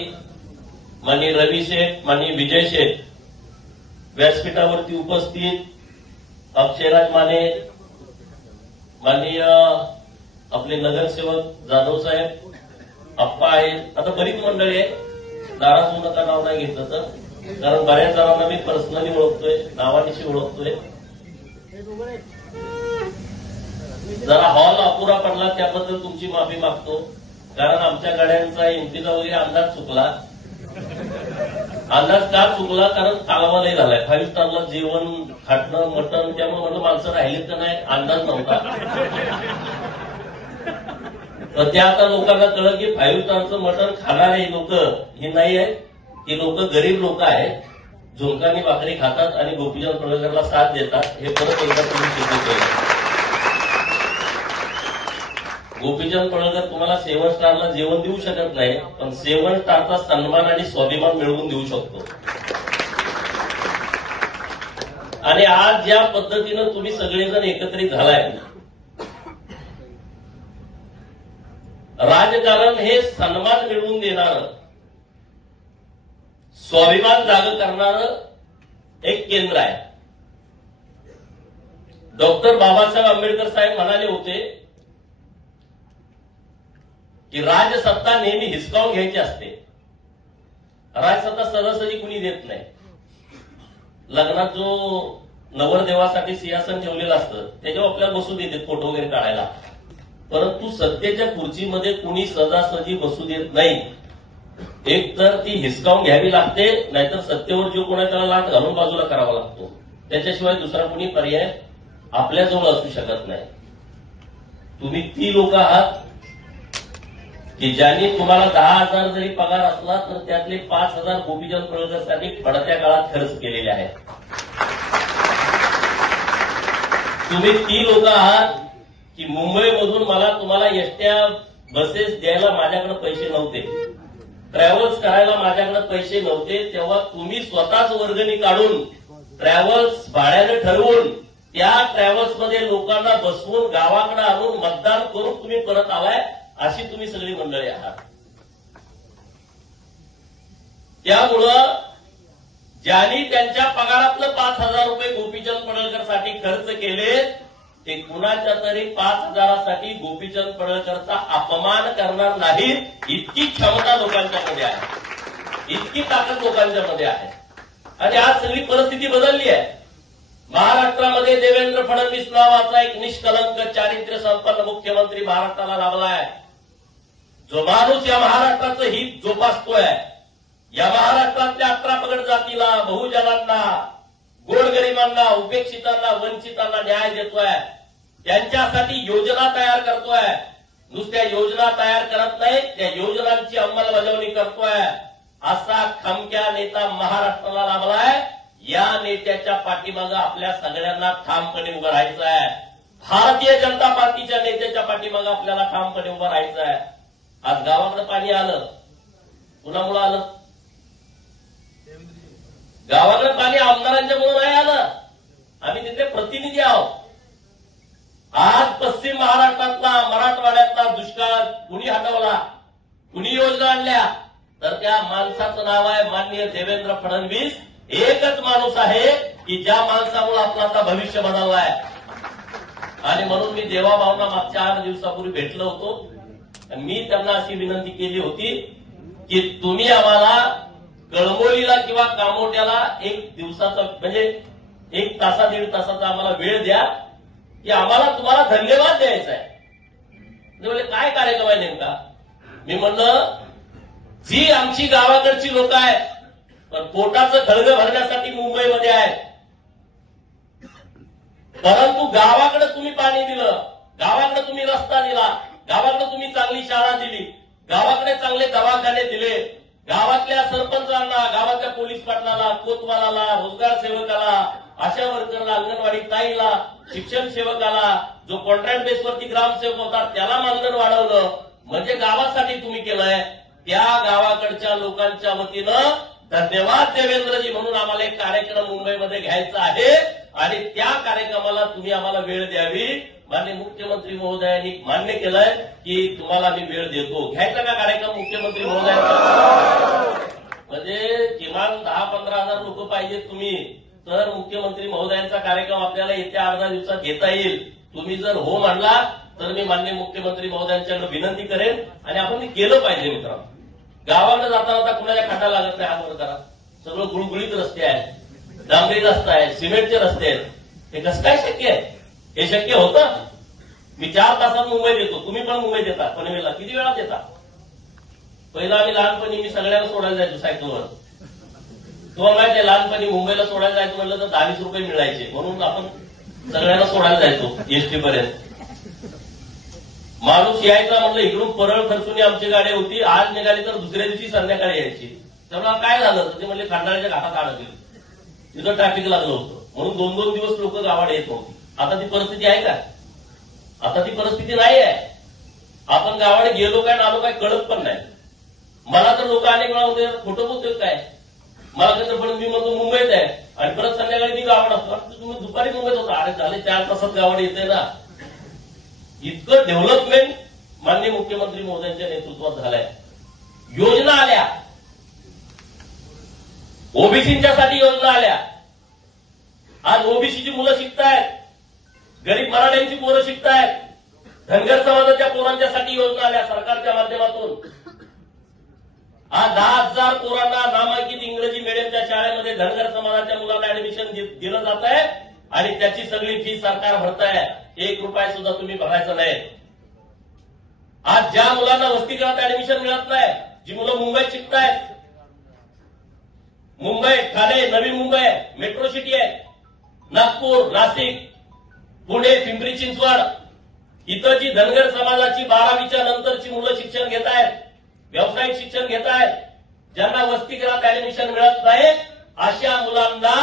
माननीय रवी शेठ, माननीय विजय शेठ, व्यासपीठावरती उपस्थित अक्षयराज माने, माननीय आपले नगरसेवक जाधव साहेब, अप्पा आहेत. आता बरीच मंडळी आहे, नाराज होऊ नका नाव नाही घेतलं तर, कारण बऱ्याच जणांना मी पर्सनली ओळखतोय, नावानिशी ओळखतोय. जरा हॉल अपुरा पडला त्याबद्दल तुमची माफी मागतो, कारण आमच्या गाड्यांचा एमपीचा वगैरे अंदाज चुकला. अंदाज का चुकला? कारण कालवा लय झालाय. 5 स्टारला जेवण, खाटणं, मटण, त्यामुळे म्हणलं माणसं राहिलीत का नाही अंदाज नव्हता. तर त्या आता लोकांना कळलं की 5 स्टारचं मटण खाणारे लोक हे नाही आहेत, ही लोक गरीब लोक आहेत, झुणकानी भाकरी खातात आणि गोपीचंद पडळकरला साथ देतात. हे परत एकदा तुम्ही सिद्ध केलं. गोपीचंद पडळकर तुम्हाला 7 स्टारला जेवण देऊ शकत नाही, पण 7 स्टारचा सन्मान आणि स्वाभिमान मिळवून देऊ शकतो. आणि आज ज्या पद्धतीनं तुम्ही सगळेजण एकत्रित झालाय, राजकारण हे सन्मान मिळवून देणारं, स्वाभिमान जाग करणारं एक केंद्र आहे. डॉक्टर बाबासाहेब आंबेडकर साहेब म्हणाले होते की राजसत्ता नेहमी हिसकावून घ्यायची असते, राजसत्ता सहजासहजी कुणी देत नाही. लग्नात जो नवरदेवासाठी सिंहासन ठेवलेलं असतं त्याच्यावर आपल्याला बसू देतात फोटो वगैरे काढायला, परंतु सत्तेच्या खुर्चीमध्ये कुणी सहजासहजी बसू देत नाही. एक तर ती हिसकावून घ्यावी लागते, नाहीतर सत्तेवर जो कोणा त्याला लाट घालून बाजूला करावा लागतो. त्याच्याशिवाय दुसरा कुणी पर्याय आपल्याजवळ असू शकत नाही. तुम्ही ती लोक आहात की ज्यांनी तुम्हाला 10,000 जरी पगार असला तर त्यातले 5,000 गोपीचंद पडळकरसाठी पडत्या काळात खर्च केलेले आहेत. तुम्ही ती लोक आहात की मुंबईमधून मला तुम्हाला एसट्या बसेस द्यायला माझ्याकडे पैसे नव्हते, ट्रॅव्हल्स करायला माझ्याकडे पैसे नव्हते, तेव्हा तुम्ही स्वतःच वर्गणी काढून ट्रॅव्हल्स भाड्याने ठरवून त्या ट्रॅव्हल्समध्ये लोकांना बसवून गावाकडे आणून मतदान करून तुम्ही परत आलाय. अशी तुम्ही सगळी मंडळी आहात. त्यामुळं ज्यांनी त्यांच्या पगारातलं 5,000 रुपये गोपीचंद पडळकरसाठी खर्च केले ते कुणाच्या तरी 5,000साठी गोपीचंद पडळकरचा अपमान करणार नाहीत, इतकी क्षमता लोकांच्यामध्ये आहे, इतकी ताकद लोकांच्यामध्ये आहे. आणि आज सगळी परिस्थिती बदलली आहे. महाराष्ट्रामध्ये देवेंद्र फडणवीस नावाचा एक निष्कलंक चारित्र्य संपन्न मुख्यमंत्री महाराष्ट्राला लाभला आहे. जो माणूस या महाराष्ट्राचं हित जोपासतोय, या महाराष्ट्रातल्या 18 पगड जातीला, बहुजनांना, गोरगरिबांना, उपेक्षितांना, वंचितांना न्याय देतोय, त्यांच्यासाठी योजना तयार करतोय. नुसत्या योजना तयार करत नाही, त्या योजनांची अंमलबजावणी करतोय. असा खमक्या नेता महाराष्ट्राला लाभलाय. या नेत्याच्या पाठीमागं आपल्या सगळ्यांना ठामपणे उभं राहायचं आहे. भारतीय जनता पार्टीच्या नेत्याच्या पाठीमागं आपल्याला ठामपणे उभं राहायचं आहे. आज गावाकडे पाणी आलं, कुणामुळे आलं? गावाकडे पाणी आमदारांच्यामुळे नाही आलं. आम्ही तिथे प्रतिनिधी आहोत. आज पश्चिम महाराष्ट्रातला, मराठवाड्यातला दुष्काळ कुणी हटवला, कुणी योजना आणल्या, तर त्या माणसाचं नाव आहे माननीय देवेंद्र फडणवीस. एकच माणूस आहे की ज्या माणसामुळे आपलं आता भविष्य बदललाय. आणि म्हणून मी देवाभावना मागच्या 8 दिवसापूर्वी भेटलो होतो. मी त्यांना अशी विनंती केली होती की तुम्ही आम्हाला कळंबोलीला किंवा कामोट्याला 1 दिवसाचा म्हणजे 1 तासा 1.5 तासाचा आम्हाला वेळ द्या की आम्हाला तुम्हाला धन्यवाद द्यायचा आहे. म्हणजे काय कार्यक्रम आहे नेमका? मी म्हणलं जी आमची गावाकडची लोक आहेत पण पोटाचं खळगं भरण्यासाठी मुंबईमध्ये आहेत, परंतु गावाकडे तुम्ही पाणी दिलं, गावाकडे तुम्ही रस्ता दिला, गावाकडे तुम्ही चांगली शाळा दिली, गावाकडे चांगले दवाखाने दिले, गावातल्या सरपंचांना, गावातल्या पोलीस पाटलाला, कोतवालाला, रोजगार सेवकाला, आशा वर्करला, अंगणवाडी ताईला, शिक्षण सेवकाला, जो कॉन्ट्रॅक्ट बेसवरती ग्रामसेवक होता त्याला मानधन वाढवलं. म्हणजे गावासाठी तुम्ही केलंय. त्या गावाकडच्या लोकांच्या वतीनं धन्यवाद देवेंद्रजी म्हणून आम्हाला एक कार्यक्रम मुंबईमध्ये घ्यायचा आहे आणि त्या कार्यक्रमाला तुम्ही आम्हाला वेळ द्यावी. माननीय मुख्यमंत्री महोदयांनी मान्य केलंय की तुम्हाला मी वेळ देतो. घ्यायचा का कार्यक्रम मुख्यमंत्री महोदयांचा? म्हणजे किमान 10-15 हजार लोक पाहिजेत तुम्ही, तर मुख्यमंत्री महोदयांचा कार्यक्रम आपल्याला येत्या 8 दिवसात घेता येईल. तुम्ही जर हो म्हणला तर मी माननीय मुख्यमंत्री महोदयांच्याकडे विनंती करेन आणि आपण ते केलं पाहिजे. मित्रांनो, गावाकडे जाता जाता कुणाच्या खड्डा लागत नाही, हात वर करा. सगळं गुळगुळीत रस्ते आहेत, डांबरी रस्ता आहे, सिमेंटचे रस्ते आहेत. हे कसं काय शक्य आहे? हे शक्य होतं? मी 4 तासात मुंबईत येतो, तुम्ही पण मुंबईत येता. पनवेलला किती वेळात येता? पहिला आम्ही लहानपणी मी सगळ्यांना सोडायला जायचो सायकलवर. तुम्हाला माहिती आहे, लहानपणी मुंबईला सोडायला जायचं म्हटलं तर 10-20 रुपये मिळायचे, म्हणून आपण सगळ्यांना सोडायला जायचो एसटी पर्यंत. माणूस यायचा म्हटलं इकडून परळ खर्चून आमची गाडी होती, आज निघाली तर दुसऱ्या दिवशी संध्याकाळी यायची. तेव्हा काय झालं ते म्हणजे खंडाळ्याच्या घाटात अडकले, तिथं ट्रॅफिक लागलं होतं म्हणून 2-2 दिवस लोक गावाला येत नव्हती. आता ती परिस्थिती आहे का? आता ती परिस्थिती नाही आहे. आपण गावाकडे गेलो काय आलो काय कळत पण नाही. मला तर लोक अनेक वेळा होते खोटं बोलतोय काय, मला कसं पण मी म्हणतो मुंबईत आहे आणि परत संध्याकाळी मी गावात असतो. तुम्ही दुपारी मुंबईत होता, अरे झाले 4 तासात गावात येते ना. इतकं डेव्हलपमेंट माननीय मुख्यमंत्री महोदयांच्या नेतृत्वात झालंय. योजना आल्या, ओबीसींच्यासाठी योजना आल्या. आज ओबीसीची मुलं शिकतायत, गरीब मराठ्यांची पोरं शिकतायत, धनगर समाजाच्या पोरांच्यासाठी योजना आल्या सरकारच्या माध्यमातून. आज 10,000 पोरांना नामांकित इंग्रजी मीडियमच्या शाळेमध्ये धनगर समाजाच्या मुलांना ऍडमिशन दिलं जात आहे आणि त्याची सगळी फी सरकार भरत आहे. 1 रुपया सुद्धा तुम्ही भरायचं नाही. आज ज्या मुलांना वसतिगृहात ऍडमिशन मिळत नाही, जी मुलं मुंबईत शिकतायत, मुंबई, ठाणे, नवी मुंबई मेट्रो सिटी आहे, नागपूर, नाशिक, पुणे, पिंपरी चिंचवड, इथं जी धनगर समाजाची 12वीच्या नंतरची मुलं शिक्षण घेत आहेत, व्यावसायिक शिक्षण घेत आहेत, ज्यांना वसतिगृहात ऍडमिशन मिळत नाही, अशा मुलांना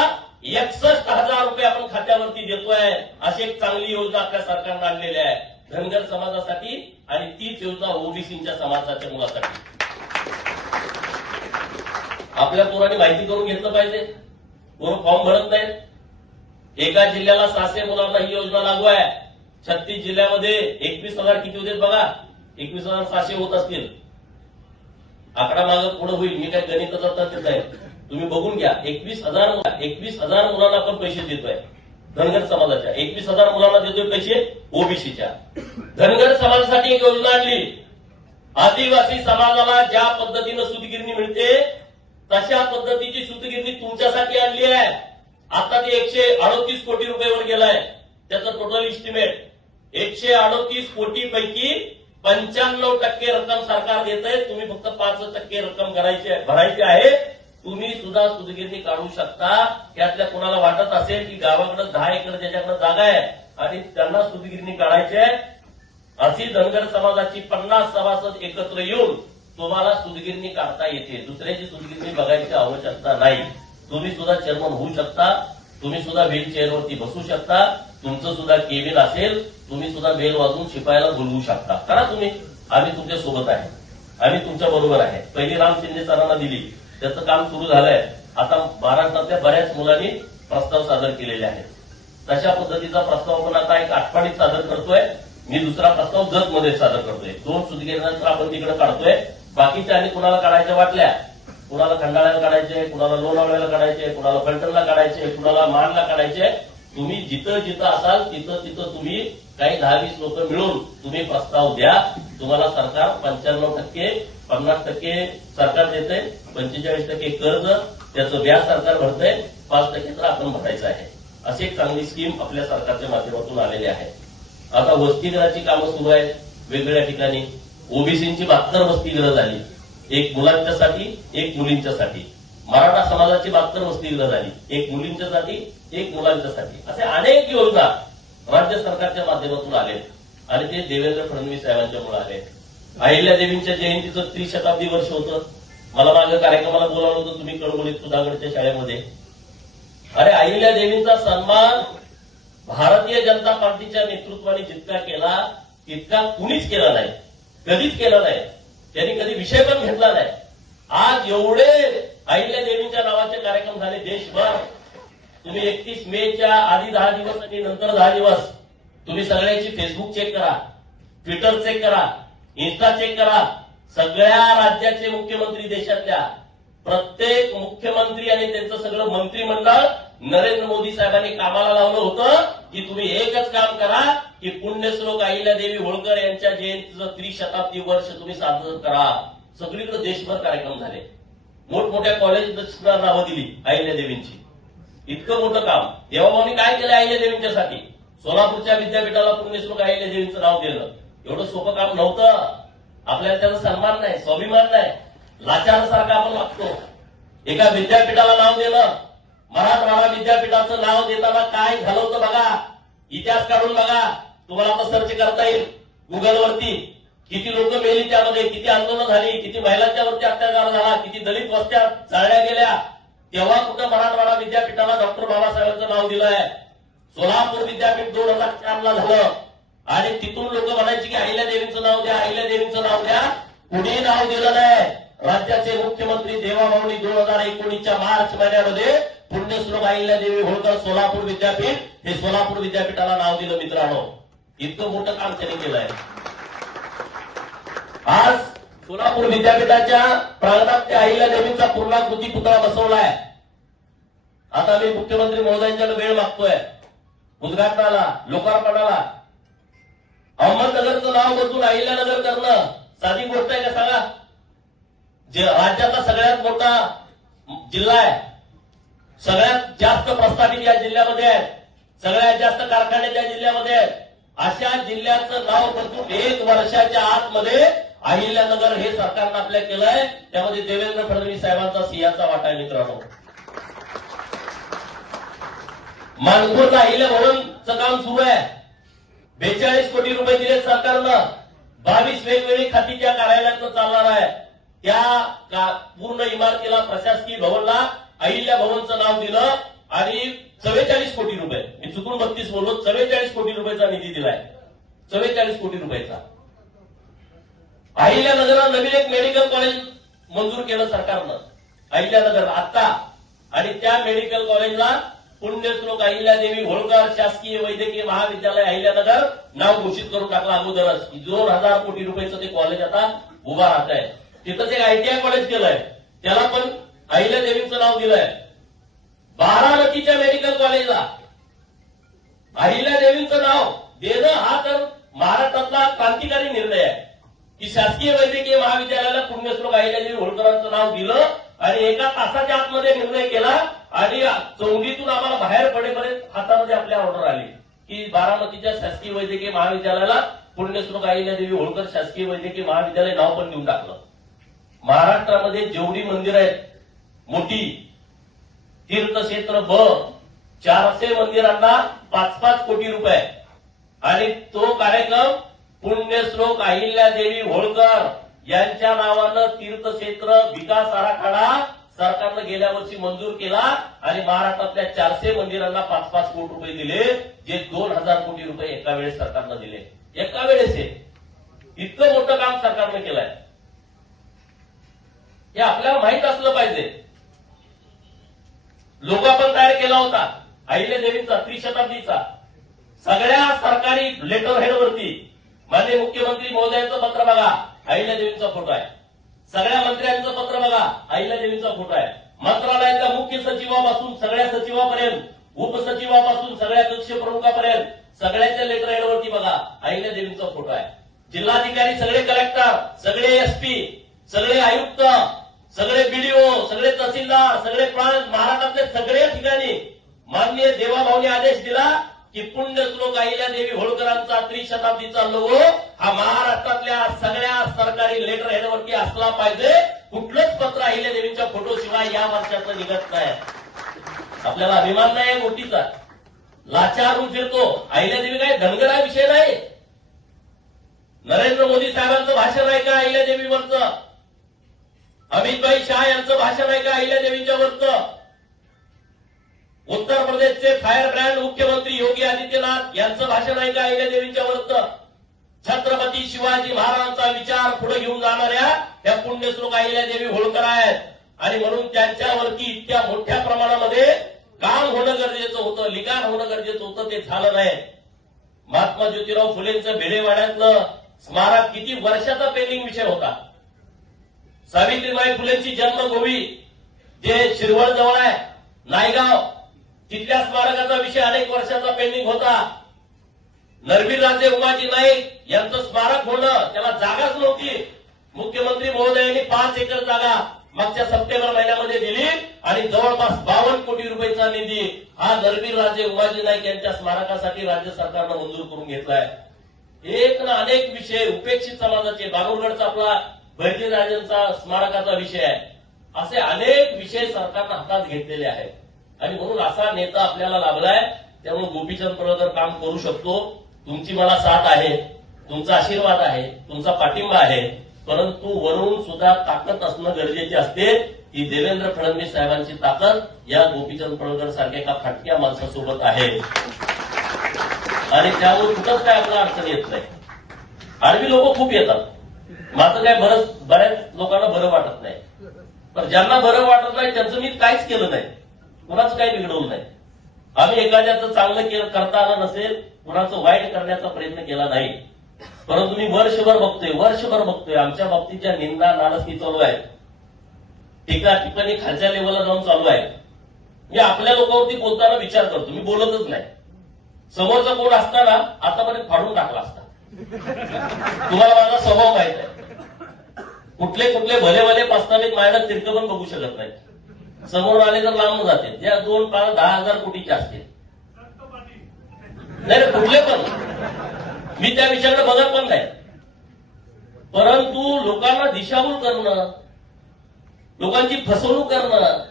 61,000 रुपये आपण खात्यावरती देतोय. अशी एक चांगली योजना आपल्या सरकारनं आणलेली आहे धनगर समाजासाठी आणि तीच योजना ओबीसीच्या समाजाच्या मुलासाठी. आपल्या पोरांनी माहिती करून घेतलं पाहिजे. पोरं फॉर्म भरत नाहीत. एका जिल्ह्याला 600 मुलांना ही योजना लागू आहे. 36 जिल्ह्यामध्ये 21,000 किती होते बघा, 21,600 होत असतील. आकडा मागं पुढे होईल, मी काय गणिताचा तर्क आहे, तुम्ही बघून घ्या. 21,000 मुलांना आपण पैसे देतोय धनगर समाजाच्या, 21,000 मुलांना देतोय पैसे ओबीसीच्या. धनगर समाजासाठी एक योजना आणली. आदिवासी समाजाला ज्या पद्धतीनं सूतगिरणी मिळते तशा पद्धतीची सूतगिरणी तुमच्यासाठी आणली आहे. आता ते 138 कोटी रुपयावर गेलाय. त्याचं टोटल इस्टिमेट 138 कोटी पैकी 95% रक्कम सरकार देत आहे. तुम्ही फक्त 5% रक्कम भरायची आहे. तुम्ही सुद्धा सूतगिरणी काढू शकता. त्यातल्या कोणाला वाटत असेल की गावाकडे 10 एकर ज्याच्याकडे जागा आहे आणि त्यांना सूतगिरणी काढायची आहे, अशी धनगर समाजाची 50 सभासद एकत्र येऊन तुम्हाला सूतगिरणी काढता येते. दुसऱ्याची सूतगिरणी बघायची आवश्यकता नाही. तुम्ही सुद्धा चेअरमन होऊ शकता. तुम्ही सुद्धा व्हील चेअरवरती बसू शकता. तुमचं सुद्धा केबिन असेल, तुम्ही सुद्धा बेल वाजवून शिपायाला बोलवू शकता. करा तुम्ही. आम्ही तुमच्या सोबत आहे, आम्ही तुमच्या बरोबर आहे. पहिली राम शिंदे सरांना दिली, त्याचं काम सुरू झालंय. आता महाराष्ट्रातल्या बऱ्याच मुलांनी प्रस्ताव सादर केलेले आहेत. तशा पद्धतीचा प्रस्ताव पण आता एक आठवडीत सादर करतोय. मी दुसरा प्रस्ताव जतमध्ये सादर करतोय. 2 सूतगिरण्यांचं आपण तिकडे काढतोय. बाकीच्या आणि कुणाला काढायच्या वाटल्या, कुणाला खंडाळ्याला काढायचे, कुणाला लोणावळ्याला काढायचे, कुणाला फलटणला काढायचे, कुणाला मानला काढायचे, तुम्ही जिथं जिथं असाल तिथं तिथं तुम्ही काही 10-20 लोक मिळून तुम्ही प्रस्ताव द्या. तुम्हाला सरकार 95%, 50% सरकार देते, 45% कर्ज, त्याचं व्याज सरकार भरतंय, 5% तर आपण भरायचं आहे. अशी एक चांगली स्कीम आपल्या सरकारच्या माध्यमातून आलेली आहे. आता वसतिगृहाची कामं सुरू आहेत वेगवेगळ्या ठिकाणी. ओबीसींची 72 वसतिगृह झाली. एक मुलांच्यासाठी, एक मुलींच्यासाठी. मराठा समाजाची 72 वसतिगृह झाली, एक मुलींच्यासाठी, एक मुलांच्यासाठी. असे अनेक योजना राज्य सरकारच्या माध्यमातून आले आणि ते देवेंद्र फडणवीस साहेबांच्यामुळे आले. अहिल्यादेवींच्या जयंतीचं त्रिशताब्दी वर्ष होतं. मला मागे कार्यक्रमाला बोलावलं होतं तुम्ही कडबोलीत सुधागडच्या शाळेमध्ये. अरे अहिल्यादेवींचा सन्मान भारतीय जनता पार्टीच्या नेतृत्वाने जितका केला तितका कुणीच केला नाही, कधीच केला नाही. त्यांनी कधी विषय पण घेतला नाही. आज एवढे अहिल्यादेवींच्या नावाचे कार्यक्रम झाले देशभर. तुम्ही 31 मेच्या आधी 10 दिवस आणि नंतर 10 दिवस तुम्ही सगळ्यांची फेसबुक चेक करा, ट्विटर चेक करा, इन्स्टा चेक करा. सगळ्या राज्याचे मुख्यमंत्री, देशातल्या प्रत्येक मुख्यमंत्री आणि त्यांचं सगळं मंत्रिमंडळ नरेंद्र मोदी साहेबांनी कामाला लावलं होतं की तुम्ही एकच काम करा की पुण्यश्लोक अहिल्यादेवी होळकर यांच्या जयंतीचं त्रिशताब्दी वर्ष तुम्ही साजरं करा. सगळीकडे देशभर कार्यक्रम झाले. मोठमोठ्या कॉलेजला नावं दिली अहिल्यादेवींची. इतकं मोठं काम देवाभाऊनी काय केलं अहिल्यादेवींच्यासाठी? सोलापूरच्या विद्यापीठाला पुण्यश्लोक अहिल्यादेवींचं नाव दिलं. एवढं सोपं काम नव्हतं. आपल्याला त्याचा सन्मान नाही, स्वाभिमान नाही, लाचारासारखा आपण वागतो. एका विद्यापीठाला नाव दिलं. मराठवाडा विद्यापीठाचं नाव देताना काय झालं होतं बघा, इतिहास काढून बघा. तुम्हाला आता सर्च करता येईल गुगलवरती. किती लोक मेली त्यामध्ये, किती आंदोलनं झाली, किती महिलांच्या वरती अत्याचार झाला, किती दलित वस्त्या जाळल्या गेल्या. तेव्हा कुठं मराठवाडा विद्यापीठाला डॉक्टर बाबासाहेबांचं नाव दिलं आहे. सोलापूर विद्यापीठ 2004 ला झालं आणि तिथून लोक म्हणायची की अहिल्यादेवींचं नाव द्या, अहिल्यादेवींचं नाव द्या. कुणी नाव दिलं नाही. राज्याचे मुख्यमंत्री देवाभाऊनी 2019च्या मार्च महिन्यामध्ये पुण्यश्लोक अहिल्यादेवी होळकर सोलापूर विद्यापीठ हे सोलापूर विद्यापीठाला नाव दिलं. मित्रांनो, इतकं मोठं काम त्यांनी केलंय. आज सोलापूर विद्यापीठाच्या प्रांगणात त्या अहिल्यादेवींचा पूर्णाकृती पुतळा बसवलाय. आता मी मुख्यमंत्री महोदयांच्याकडे वेळ मागतोय उद्घाटनाला, लोकार्पणाला. अहमदनगरचं नाव बदलून अहिल्यानगर करणं साधी गोष्ट आहे का सांगा? जे राज्याचा सगळ्यात मोठा जिल्हा आहे, सगळ्यात जास्त प्रस्थापित या जिल्ह्यामध्ये आहेत, सगळ्यात जास्त कारखाने त्या जिल्ह्यामध्ये आहेत. अशा जिल्ह्याचं नाव बदलून 1 वर्षाच्या आतमध्ये अहिल्यानगर हे सरकारनं आपल्या केलंय. त्यामध्ये देवेंद्र फडणवीस साहेबांचा सिंहाचा वाटा आहे. मित्रांनो, मानपूरला अहिल्या भवनचं काम सुरू आहे. 42 कोटी रुपये दिले सरकारनं. 22 वेगवेगळी खाती त्या कार्यालयातनं चालणार आहे. त्या पूर्ण इमारतीला, प्रशासकीय भवनला अहिल्या भवनचं नाव दिलं आणि 44 कोटी रुपये, मी चुकून 32 बोललो, 44 कोटी रुपयाचा निधी दिलाय. 44 कोटी रुपयाचा. अहिल्यानगरला नवीन एक मेडिकल कॉलेज मंजूर केलं सरकारनं अहिल्यानगर आता. आणि त्या मेडिकल कॉलेजला पुण्यश्लोक अहिल्यादेवी होळकर शासकीय वैद्यकीय महाविद्यालय अहिल्यानगर नाव घोषित करून टाकलं अगोदरच. 2000 कोटी रुपयाचं ते कॉलेज आता उभा राहत आहे. तिथंच एक आयटीआय कॉलेज केलंय, त्याला पण अहिल्यादेवींचं नाव दिलंय. बारामतीच्या मेडिकल कॉलेजला अहिल्यादेवींचं नाव देणं हा तर महाराष्ट्रातला क्रांतिकारी निर्णय आहे की शासकीय वैद्यकीय महाविद्यालयाला पुण्यश्लोक अहिल्यादेवी होळकरांचं नाव दिलं आणि एका तासाच्या आतमध्ये निर्णय केला आणि चौंडीतून आम्हाला बाहेर पडेपर्यंत हातामध्ये आपल्या ऑर्डर आली की बारामतीच्या शासकीय वैद्यकीय महाविद्यालयाला पुण्यश्लोक अहिल्यादेवी होळकर शासकीय वैद्यकीय महाविद्यालय नाव पण देऊन टाकलं. महाराष्ट्रामध्ये जेवढी मंदिरं आहेत मोठी, तीर्थक्षेत्र 400 मंदिरांना 5-5 कोटी रुपये. आणि तो कार्यक्रम पुण्यश्लोक अहिल्यादेवी होळकर यांच्या नावानं तीर्थक्षेत्र विकास आराखडा सरकारनं गेल्या वर्षी मंजूर केला आणि महाराष्ट्रातल्या 400 मंदिरांना 5-5 कोटी रुपये दिले, जे 2000 कोटी रुपये एका वेळेस सरकारनं दिले. एका वेळेस हे इतकं मोठं काम सरकारनं केलंय. हे आपल्याला माहित असलं पाहिजे. लोकार्पण तयार केला होता अहिल्यादेवींचा त्रिशताब्दीचा. सगळ्या सरकारी लेटर हेडवरती माननीय मुख्यमंत्री महोदयांचं पत्र बघा, अहिल्यादेवींचा फोटो आहे. सगळ्या मंत्र्यांचं पत्र बघा, अहिल्यादेवींचा फोटो आहे. मंत्रालयाच्या मुख्य सचिवापासून सगळ्या सचिवापर्यंत, उपसचिवापासून सगळ्या कक्ष प्रमुखापर्यंत सगळ्याच्या लेटर हेडवरती बघा, अहिल्यादेवींचा फोटो आहे. जिल्हाधिकारी, सगळे कलेक्टर, सगळे एसपी, सगळे आयुक्त, सगळे बीडीओ, सगळे तहसीलदार, सगळे प्रांत, महाराष्ट्रातले सगळ्या ठिकाणी माननीय देवाभाऊने आदेश दिला की पुण्यश्लोक अहिल्यादेवी होळकरांचा त्रिशताब्दीचा लोगो हा महाराष्ट्रातल्या सगळ्या सरकारी लेटर हेडवरती असला पाहिजे. कुठलंच पत्र अहिल्यादेवींच्या फोटोशिवाय या वर्षाचं निघत नाही. आपल्याला अभिमान नाही या गोष्टीचा. लाचार होऊन फिरतो. अहिल्यादेवी काय धनगर हा विषय नाही. नरेंद्र मोदी साहेबांचं भाषण आहे का अहिल्यादेवीवरचं? अमितभाई शाह यांचं भाषण आहे का अहिल्यादेवींच्यावरचं? उत्तर प्रदेशचे फायर ब्रँड मुख्यमंत्री योगी आदित्यनाथ यांचं भाषण आहे का अहिल्यादेवींच्यावरचं? छत्रपती शिवाजी महाराजांचा विचार पुढे घेऊन जाणाऱ्या त्या पुण्यश्लोक अहिल्यादेवी होळकर आहेत. आणि म्हणून त्यांच्यावरती इतक्या मोठ्या प्रमाणामध्ये काम होणं गरजेचं होतं, लिखाण होणं गरजेचं होतं, ते झालं नाही. महात्मा ज्योतिराव फुलेंचं भिडेवाड्यातलं स्मारक किती वर्षाचा पेंडिंग विषय होता. सावित्रीबाई फुलेंची जन्मभूमी जे शिरवळ जवळ आहे नायगाव, तिथल्या स्मारकाचा विषय अनेक वर्षाचा पेंडिंग होता. नरवीर राजे उमाजी नाईक यांचं स्मारक होणं, त्याला जागाच नव्हती. मुख्यमंत्री महोदयांनी 5 एकर जागा मागच्या सप्टेंबर महिन्यामध्ये दिली आणि जवळपास 52 कोटी रुपयाचा निधी हा नरवीर राजे उमाजी नाईक यांच्या स्मारकासाठी राज्य सरकारनं मंजूर करून घेतलाय. एक ना अनेक विषय उपेक्षित समाजाचे, बाबुरगडचा आपला बहिर्जीराजेंचा स्मारकाचा विषय आहे, असे अनेक विषय सरकारनं हातात घेतलेले आहेत. आणि म्हणून असा नेता आपल्याला लाभलाय. त्यामुळे गोपीचंद पडळकर काम करू शकतो. तुमची मला साथ आहे, तुमचा आशीर्वाद आहे, तुमचा पाठिंबा आहे. परंतु वरून सुद्धा ताकद असणं गरजेचे असते. की देवेंद्र फडणवीस साहेबांची ताकद या गोपीचंद पडळकर सारख्या एका फाटक्या माणसासोबत आहे. आणि त्यामुळे कुठंच काय आपला अडचण येत नाही. आडवी लोक खूप येतात, मात्र काय बऱ्याच लोकांना बरं वाटत नाही. पण ज्यांना बरं वाटत नाही त्यांचं मी काहीच केलं नाही, कुणाचं काही बिघडवलं नाही. आम्ही एखाद्याचं चांगलं करता आलं नसेल, कुणाचं वाईट करण्याचा प्रयत्न केला नाही. परंतु मी वर्षभर बघतोय आमच्या बाबतीत ज्या निंदा नालस्ती चालू आहे, ठिकाणी खालच्या लेवलला जाऊन चालू आहे. मी आपल्या लोकांवरती बोलताना विचार करतो, मी बोलतच नाही. समोरचा कोण असताना आतापर्यंत फाडून टाकला असता. तुम्हाला माझा स्वभाव माहित आहे. कुठले भले भले प्रस्तावित माझ्याकडे तिरकं पण बघू शकत नाही. समोर आले तर लांब जाते. त्या 2-10,000 कोटीचे असतील, नाही कुठले पण, मी त्या विषयाकडे बघत पण नाही. परंतु लोकांना दिशाभूल करणं, लोकांची फसवणूक करणं,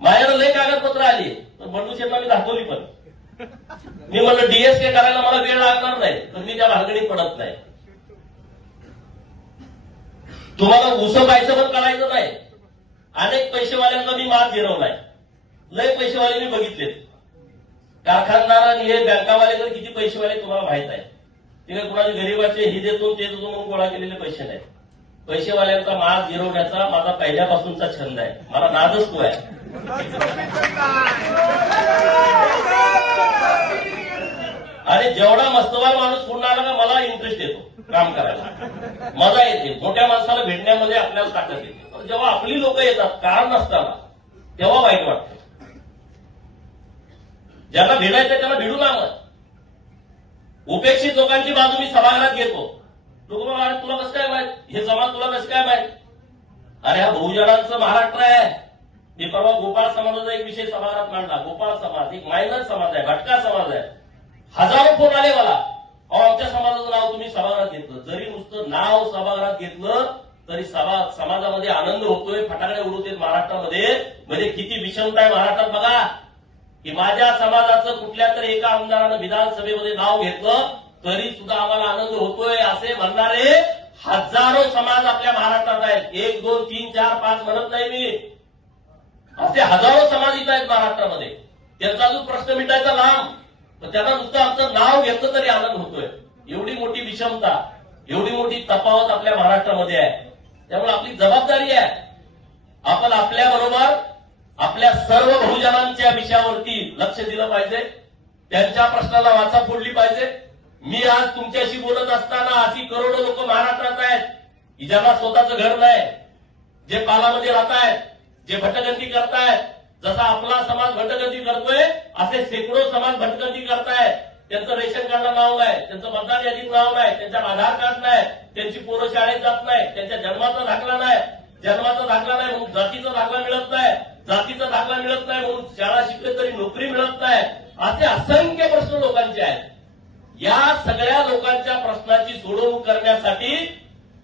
माझ्याकडे लय कागदपत्र आली, बंडू शेट्टींना मी दाखवली पण. मी म्हणलं डीएसके करायला मला वेळ लागणार नाही, तर मी त्या भानगडीत पडत नाही. तुम्हाला उसं पाहायचं पण करायचं नाही. अनेक पैसेवाल्यांचा मी माल गिरवलाय, लय पैसेवाले मी बघितलेत. कारखानदार आणि हे बँकावाले तर किती पैसेवाले तुम्हाला माहित आहे. ते काय कुणाचे गरीबाचे ही देतो ते देतो म्हणून गोळा केलेले पैसे नाहीत. पैसेवाल्यांचा माल गिरवण्याचा माझा पहिल्यापासूनचा छंद आहे, मला नादच तो आहे. आणि जेवढा मस्तवाल माणूस पूर्ण आला का मला इंटरेस्ट येतो काम करायला, मजा येते. मोठ्या माणसाला भेटण्यामध्ये आपल्याला ताकद येते. पण जेव्हा आपली लोक येतात कारण नसताना, तेव्हा वाईट वाटतं. ज्यांना भेटायचं त्यांना भेटू ना. मग उपेक्षित लोकांची बाजू मी सभागृहात घेतो. लोक मला तुला कसं काय माहित, हे समाज तुला कसं काय माहित. अरे हा बहुजनांचं महाराष्ट्र आहे. मी परवा गोपाळ समाजाचा एक विषय सभागृहात मांडला. गोपाळ समाज एक मायनर समाज आहे, भटका समाज आहे. हजारो फोन आले मला, आमच्या समाजाचं नाव तुम्ही सभागृहात घेतलं. जरी नुसतं नाव सभागृहात घेतलं तरी समाजामध्ये आनंद होतोय, फटाकडे उडवते महाराष्ट्रामध्ये. म्हणजे किती विषमता आहे महाराष्ट्रात बघा. की माझ्या समाजाचं कुठल्या तरी एका आमदारानं विधानसभेमध्ये नाव घेतलं तरी सुद्धा आम्हाला आनंद होतोय, असे म्हणणारे हजारो समाज आपल्या महाराष्ट्रात आहेत. 1, 2, 3, 4, 5 म्हणत नाही मी, असे हजारो समाज इथं आहेत महाराष्ट्रामध्ये. त्यांचा जो प्रश्न मिटायचा लांब, तर त्यांना नुसतं आमचं नाव घेतलं तरी आनंद होतोय. एवढी मोठी विषमता, एवढी मोठी तफावत आपल्या महाराष्ट्रामध्ये आहे. त्यामुळे आपली जबाबदारी आहे, आपण आपल्या बरोबर आपल्या सर्व बहुजनांच्या विषयावरती लक्ष दिलं पाहिजे, त्यांच्या प्रश्नाला वाचा फोडली पाहिजे. मी आज तुमच्याशी बोलत असताना अशी करोडो लोक महाराष्ट्रात आहेत की ज्यांना स्वतःचं घर नाही, जे पालामध्ये राहत आहेत, जे भटकंती करतायत. जसा आपला समाज भटकंती करतोय असे शेकडो समाज भटकंती करतायत. त्यांचं रेशन कार्डला नाव नाही, त्यांचं मतदार यादीत नाव नाही, त्यांच्या आधार कार्ड नाही, त्यांची पोरं शाळेत जात नाही, त्यांच्या जन्माचा दाखला नाही, म्हणून जातीचा दाखला मिळत नाही, जातीचा दाखला मिळत नाही म्हणून शाळा शिकले तरी नोकरी मिळत नाही. असे असंख्य प्रश्न लोकांचे आहेत. या सगळ्या लोकांच्या प्रश्नाची सोडवणूक करण्यासाठी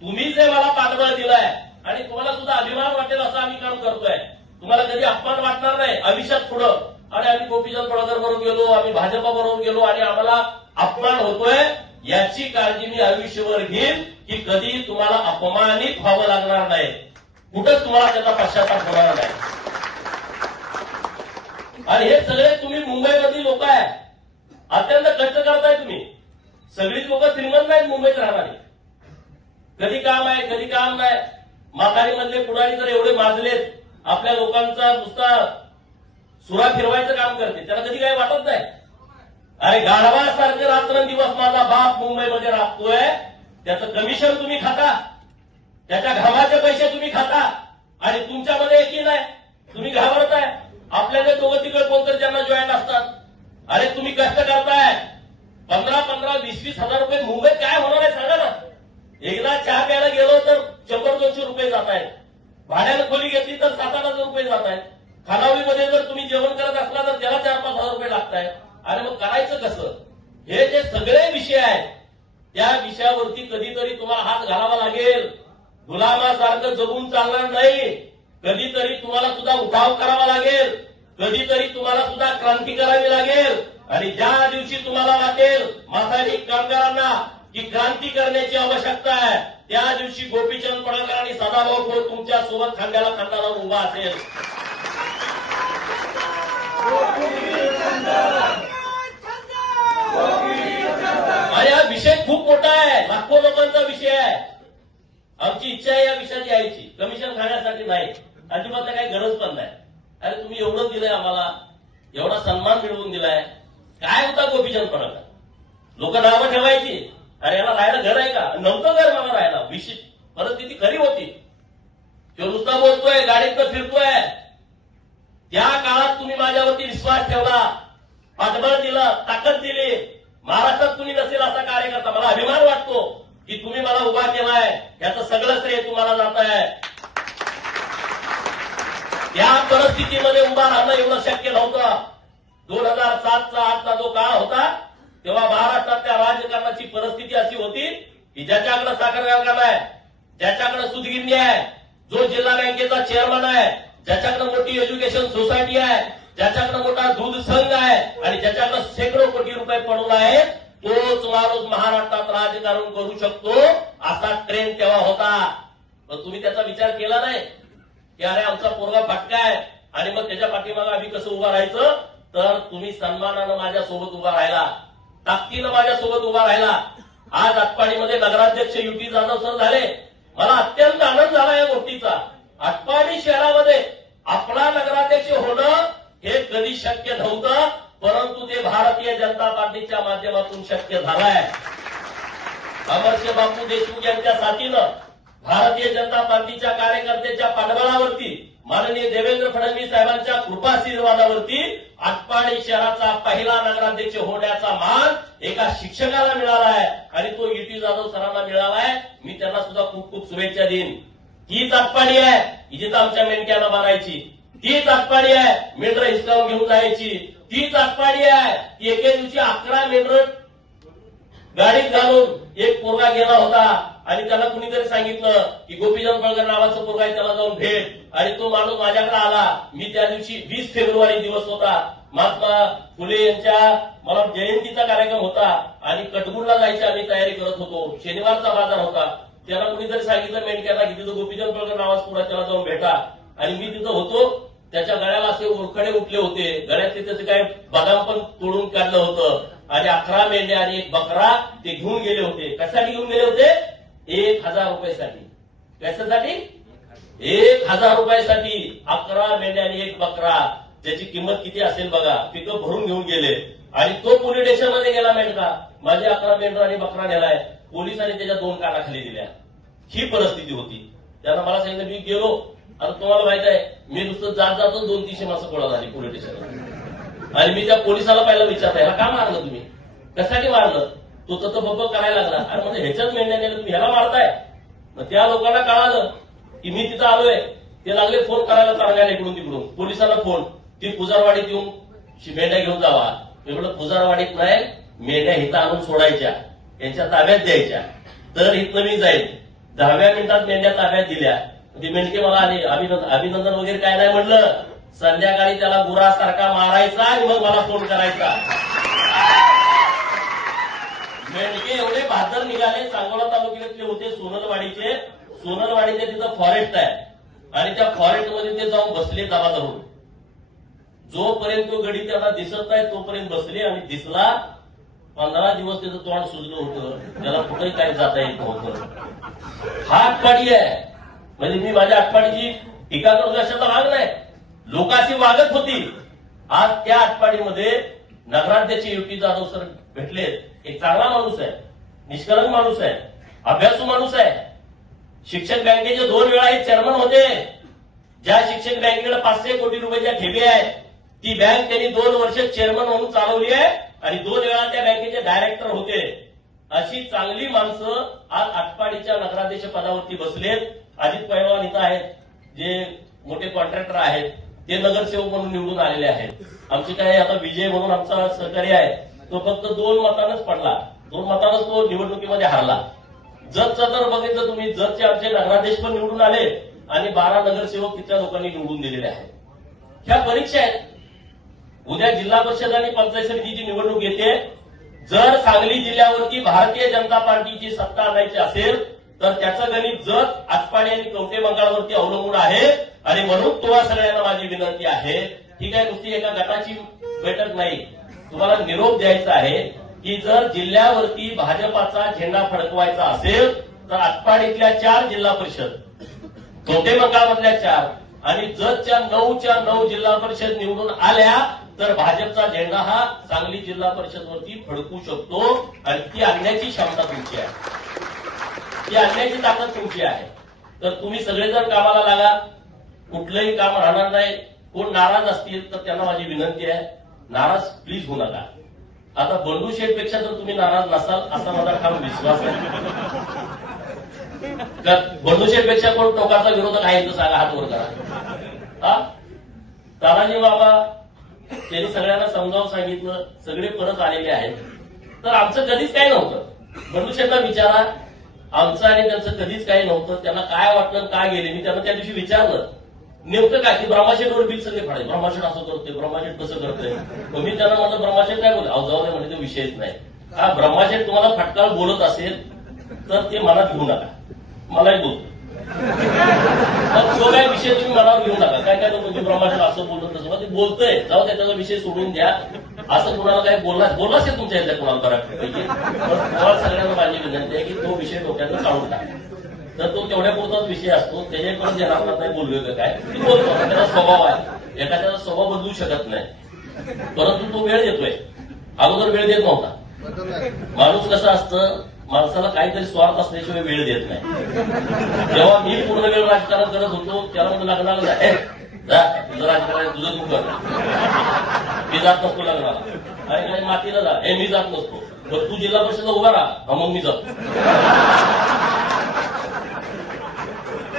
तुम्ही जे मला पाठबळ दिलंय आणि तुम्हाला सुद्धा अभिमान वाटेल असं आम्ही काम करतोय. तुम्हाला कधी अपमान वाटणार नाही आयुष्यात पुढं. आणि आम्ही गोपीचंद पडळकर बरोबर गेलो, आम्ही भाजपा बरोबर गेलो आणि आम्हाला अपमान होतोय याची काळजी मी आयुष्यभर घेईन की कधी तुम्हाला अपमानित व्हावं लागणार नाही, कुठंच तुम्हाला त्याचा पश्चाताप होणार नाही. आणि हे सगळे तुम्ही मुंबईमधली लोक आहे, अत्यंत कष्ट करताय तुम्ही. सगळीच लोक श्रीमंत नाहीत मुंबईत राहणारी. कधी काम आहे कधी काम नाही. म्हातारीमधले पुढारी तर एवढे माजलेत, आपल्या लोकांचा नुसता सुरा फिरवायचं काम करते, त्याला कधी काही वाटत नाही. अरे गाढवासारखं रात्रंदिवस माझा बाप मुंबईमध्ये राबतोय, त्याचं कमिशन तुम्ही खाता, त्याच्या घामाचे पैसे तुम्ही खाता आणि तुमच्यामध्ये एकही नाही. तुम्ही घाबरताय. आपल्याला दोघं तिकडे कोणतरी ज्यांना जॉईन असतात. अरे तुम्ही कष्ट करताय, 15-15, 20-20 हजार रुपये मुंबईत काय होणार आहे सांगा ना. एकदा चहा प्यायला गेलो तर 100-200 रुपये जात आहेत. भाड्यानं खोली घेतली तर 7-8 हजार रुपये जात आहेत. खानावळीमध्ये जर तुम्ही जेवण करत असला तर त्याला 4-5 हजार रुपये लागत आहेत. आणि मग करायचं कसं? हे जे सगळे विषय आहेत त्या विषयावरती कधीतरी तुम्हाला हात घालावा लागेल. गुलामासारखं जगून चालणार नाही. कधीतरी तुम्हाला सुद्धा उठाव करावा लागेल, कधीतरी तुम्हाला सुद्धा क्रांती करावी लागेल. आणि ज्या दिवशी तुम्हाला वाटेल माथाडी कामगारांना की क्रांती करण्याची आवश्यकता आहे, त्या दिवशी गोपीचंद पडळकर आणि सदाभाऊ खोत तुमच्या सोबत खांद्याला खांदा लावून उभा असेल. आणि हा विषय खूप मोठा आहे, लाखो लोकांचा विषय आहे. आमची इच्छा आहे या विषयाची यायची, कमिशन खाण्यासाठी नाही, अजिबात काही गरज पण नाही. अरे तुम्ही एवढं दिलंय आम्हाला, एवढा सन्मान मिळवून दिलाय. काय होता गोपीचंद पडळकर? लोक नावं ठेवायची, अरे याला राहायला घर आहे का? नव्हतं घर मला राहायला. विशेष परिस्थिती खरी होती. तो नुसता बोलतोय, गाडीतनं फिरतोय. त्या काळात तुम्ही माझ्यावरती विश्वास ठेवला, पाठबळ दिलं, ताकद दिली. महाराष्ट्रात तुम्ही नसेल असा कार्यकर्ता. मला अभिमान वाटतो की तुम्ही मला उभा केलाय, याचं सगळं श्रेय तुम्हाला जात आहे. त्या परिस्थितीमध्ये उभा राहणं एवढं शक्य नव्हतं. 2007चा 8चा जो काळ होता तेव्हा महाराष्ट्रातल्या राजकारणाची परिस्थिती अशी होती की ज्याच्याकडे साखर कारखाना आहे, ज्याच्याकडे सूतगिरणी आहे, जो जिल्हा बँकेचा चेअरमन आहे, ज्याच्याकडे मोठी एज्युकेशन सोसायटी आहे, ज्याच्याकडे मोठा दूध संघ आहे आणि ज्याच्याकडे शेकडो कोटी रुपये पडून आहेत, तोच माणूस महाराष्ट्रात राजकारण करू शकतो असा ट्रेंड तेव्हा होता. पण तुम्ही त्याचा विचार केला नाही की अरे आमचा पोरगा फटका आहे आणि मग त्याच्या पाठीमागे आम्ही कसं उभा राहायचं. तर तुम्ही सन्मानानं माझ्यासोबत उभा राहिला, ताकदीनं माझ्यासोबत उभा राहिला. आज आटपाडीमध्ये नगराध्यक्ष युटी जाधव सर झाले. मला अत्यंत आनंद झाला या गोष्टीचा. आटपाडी शहरामध्ये आपला नगराध्यक्ष होणं हे कधी शक्य नव्हतं, परंतु ते भारतीय जनता पार्टीच्या माध्यमातून शक्य झालंय. अमरसिंह बापू देशमुख यांच्या साथीनं, भारतीय जनता पार्टीच्या कार्यकर्त्याच्या पाठबळावरती, माननीय देवेंद्र फडणवीस साहेबांच्या कृपाशीर्वादावरती आटपाडी शहराचा पहिला नगराध्यक्ष होण्याचा मान एका शिक्षकाला मिळाला आहे आणि तो युटी जाधव सरांना मिळाला आहे. मी त्यांना सुद्धा खूप खूप शुभेच्छा देईन. हीच आटपाडी आहे जिथं आमच्या मेंढक्याला मारायची, तीच आटपाडी आहे मेंढरं हिसकावून घेऊन जायची, तीच आटपाडी आहे ती एके दिवशी 11 मेंढरं गाडीत घालून एक पोरगा गेला होता आणि त्याला कुणीतरी सांगितलं की गोपीचंद पडळकर नावाचं पोरगा आहे, त्याला जाऊन भेट. आणि तो माणूस माझ्याकडे आला. मी त्या दिवशी 20 फेब्रुवारी दिवस होता, महात्मा फुले यांच्या मला जयंतीचा कार्यक्रम होता आणि कटगुडला जायची आम्ही तयारी करत होतो. शनिवारचा बाजार होता. त्याला कुणीतरी सांगितलं मेंढक्याला की तिथं गोपीचंद पडळकर नावाचं पोरगा, त्याला जाऊन भेटा. आणि मी तिथं होतो. त्याच्या गळ्याला असे उरखडे उठले होते, गळ्यात त्याचं काय बदाम पण तोडून काढलं होतं आणि 11 मेंढ्या आणि एक बकरा ते घेऊन गेले होते. कशासाठी घेऊन गेले होते? 1000 रुपयासाठी. कशासाठी? 1000 रुपयासाठी 11 मेंढ्या आणि एक बकरा, ज्याची किंमत किती असेल बघा. पिकअप भरून घेऊन गेले आणि तो पोलीस स्टेशनमध्ये गेला. मेंढका माझे 11 मेंढर आणि बकरा नेलाय. पोलिसांनी त्याच्या 2 कानाखाली दिल्या. ही परिस्थिती होती. त्यांना मला सांगितलं, मी गेलो. आता तुम्हाला माहित आहे मी नुसतं जात जातो 200-300 माणसं गोळा झाली पोलीस स्टेशनला. आणि मी त्या पोलिसाला पहिला विचारलं, ह्याला का मारलं तुम्ही, कशासाठी मारलं? तो तसं बब्ब करायला लागला. आणि म्हणजे ह्याच्याच मेंढ्या नेलं, तुम्ही ह्याला मारताय. मग त्या लोकांना कळालं की मी तिथं आलोय. ते लागले फोन करायला तरंगायला इकडून तिकडून. पोलिसांना फोन, ती पुजारवाडीत येऊन मेंढ्या घेऊन जावा. एवढं पुजारवाडीत नाही, मेंढ्या इथं आणून सोडायच्या, यांच्या ताब्यात द्यायच्या, तर इथनं मी जाईल. 10व्या मिनिटात मेंढ्या ताब्यात दिल्या. ते मेंढके मला आले, अभिनंदन वगैरे काय नाही म्हणलं, संध्याकाळी त्याला गुरासारखा मारायचा आणि मग मला फोन करायचा. मेंढके एवढे बहादर निघाले. सांगोला तालुक्यातले होते सोनलवाडीचे. सोनलवाडीचे तिथं फॉरेस्ट आहे आणि त्या फॉरेस्टमध्ये ते जाऊन बसले दबा धरून. जोपर्यंत तो गडी त्याला दिसत नाही तोपर्यंत बसले आणि दिसला. 15 दिवस त्याचं तोंड सुजलं होतं, त्याला कुठेही काही जाता येत नव्हतं. हा आटपाडी आहे. म्हणजे मी माझ्या आटपाडीची टीका करतो अशाचा भाग नाही, लोकांची वागत होती. आज त्या आटपाडीमध्ये नगराध्यक्ष युटी जाधव सर भेटलेत. एक चांगला माणूस आहे, निष्कलंक माणूस आहे, अभ्यासू माणूस आहे. शिक्षक बँकेचे 2 वेळा हे चेअरमन होते. ज्या शिक्षक बँकेकडे 500 कोटी रुपयाच्या ठेवी आहेत ती बँक त्यांनी 2 वर्ष चेअरमन म्हणून चालवली आहे आणि 2 वेळा त्या बँकेचे डायरेक्टर होते. अशी चांगली माणसं आज आटपाडीच्या नगराध्यक्ष पदावरती बसलेत. अजित पवार इथं आहेत, जे मोठे कॉन्ट्रॅक्टर आहेत, ते नगरसेवक म्हणून निवडून आलेले आहेत. आमचे काय आता विजय म्हणून आमचा सहकारी आहे, तो फक्त 2 मतांनाच पडला, 2 मतांनाच तो निवडणुकीमध्ये हारला. जतचं जर बघितलं तुम्ही, जतचे आमचे नगराध्यक्ष पण निवडून आले आणि 12 नगरसेवक तिथल्या लोकांनी निवडून दिलेले आहेत. ह्या परीक्षा आहेत. उद्या जिल्हा परिषद आणि पंचायत समितीची निवडणूक येते. जर सांगली जिल्ह्यावरती भारतीय जनता पार्टीची सत्ता आणायची असेल तर त्याचं गणित जत, आटपाडी आणि कवठे मंगळावरती अवलंबून आहे. आणि म्हणून तुम्हाला सगळ्यांना माझी विनंती आहे, ही काय नुसती एका गटाची बैठक नाही, तुम्हाला निरोप द्यायचा आहे की जर जिल्ह्यावरती भाजपाचा झेंडा फडकवायचा असेल तर आटपाडीतल्या 4 जिल्हा परिषद, कवठे मंगळामधल्या 4 आणि जतच्या 9च्या 9 जिल्हा परिषद निवडून आल्या तर भाजपचा झेंडा हा सांगली जिल्हा परिषदवरती फडकू शकतो. आणि ती आणण्याची क्षमता तुमची आहे, ती आणण्याची ताकद तुमची आहे. तर तुम्ही सगळेजण कामाला लागा, कुठलंही काम राहणार नाही. कोण नाराज असतील तर त्यांना माझी विनंती आहे, नाराज प्लीज होऊ नका. आता बंडू शेठपेक्षा जर तुम्ही नाराज नसाल असा माझा ठाम विश्वास आहे. बंडू शेठपेक्षा कोण टोकाचा विरोधक आहे तर सांगा, हात वर करा. तानाजी बाबा त्यांनी सगळ्यांना समजावून सांगितलं, सगळे परत आलेले आहेत. तर आमचं कधीच काही नव्हतं. बंडू शेठला विचारा, आमचं आणि त्यांचं कधीच काही नव्हतं. त्यांना काय वाटलं, काय गेले, मी त्यांना त्या दिवशी विचारलं नेमकं काय की ब्रह्माशेठवर बिल सगळे फाडले, ब्रह्माशेठ असं करतोय, ब्रह्माशेठ कसं करतोय. मग मी त्यांना म्हटलं ब्रह्माशेठ काय बोलले, अहो जाऊ दे म्हणजे तो विषयच नाही. हा ब्रह्माशेठ तुम्हाला फटकाळ बोलत असेल तर ते मनात घेऊ नका, मलाही बोलतो. मग तो काय विषय तुम्ही मनावर घेऊ नका. काय काय तुम्ही ब्रह्माशेठ असं बोलत तसं, मग ते बोलतोय, जाऊ दे त्याचा विषय सोडून द्या. असं कुणाला काय बोलला असेल तुमच्या इथल्या कुणाला बऱ्यापैकी, पण तुम्हाला सगळ्यांना माझी विनंती आहे की तो विषय डोक्यातून काढून टाका. तर तो तेवढ्या पुरताच विषय असतो, त्याच्याकडे देणार नाही बोललोय काय ती बोलतो, त्याचा स्वभाव आहे. एखाद्याचा स्वभाव बदलू शकत नाही, परंतु तो वेळ देतोय, अगोदर वेळ देत नव्हता. माणूस कसं असतं, माणसाला काहीतरी स्वार्थ असल्याशिवाय वेळ देत नाही. जेव्हा मी पूर्ण वेळ राजकारण करत होतो त्याला म्हणून लग्नाला जा, तुझं राजकारण तुझं तू कर, मी जात नसतो लग्नाला. आणि काही मातीला जा, हे मी जात नसतो. तर तू जिल्हा परिषदला उभा राहा, मग मी जातो.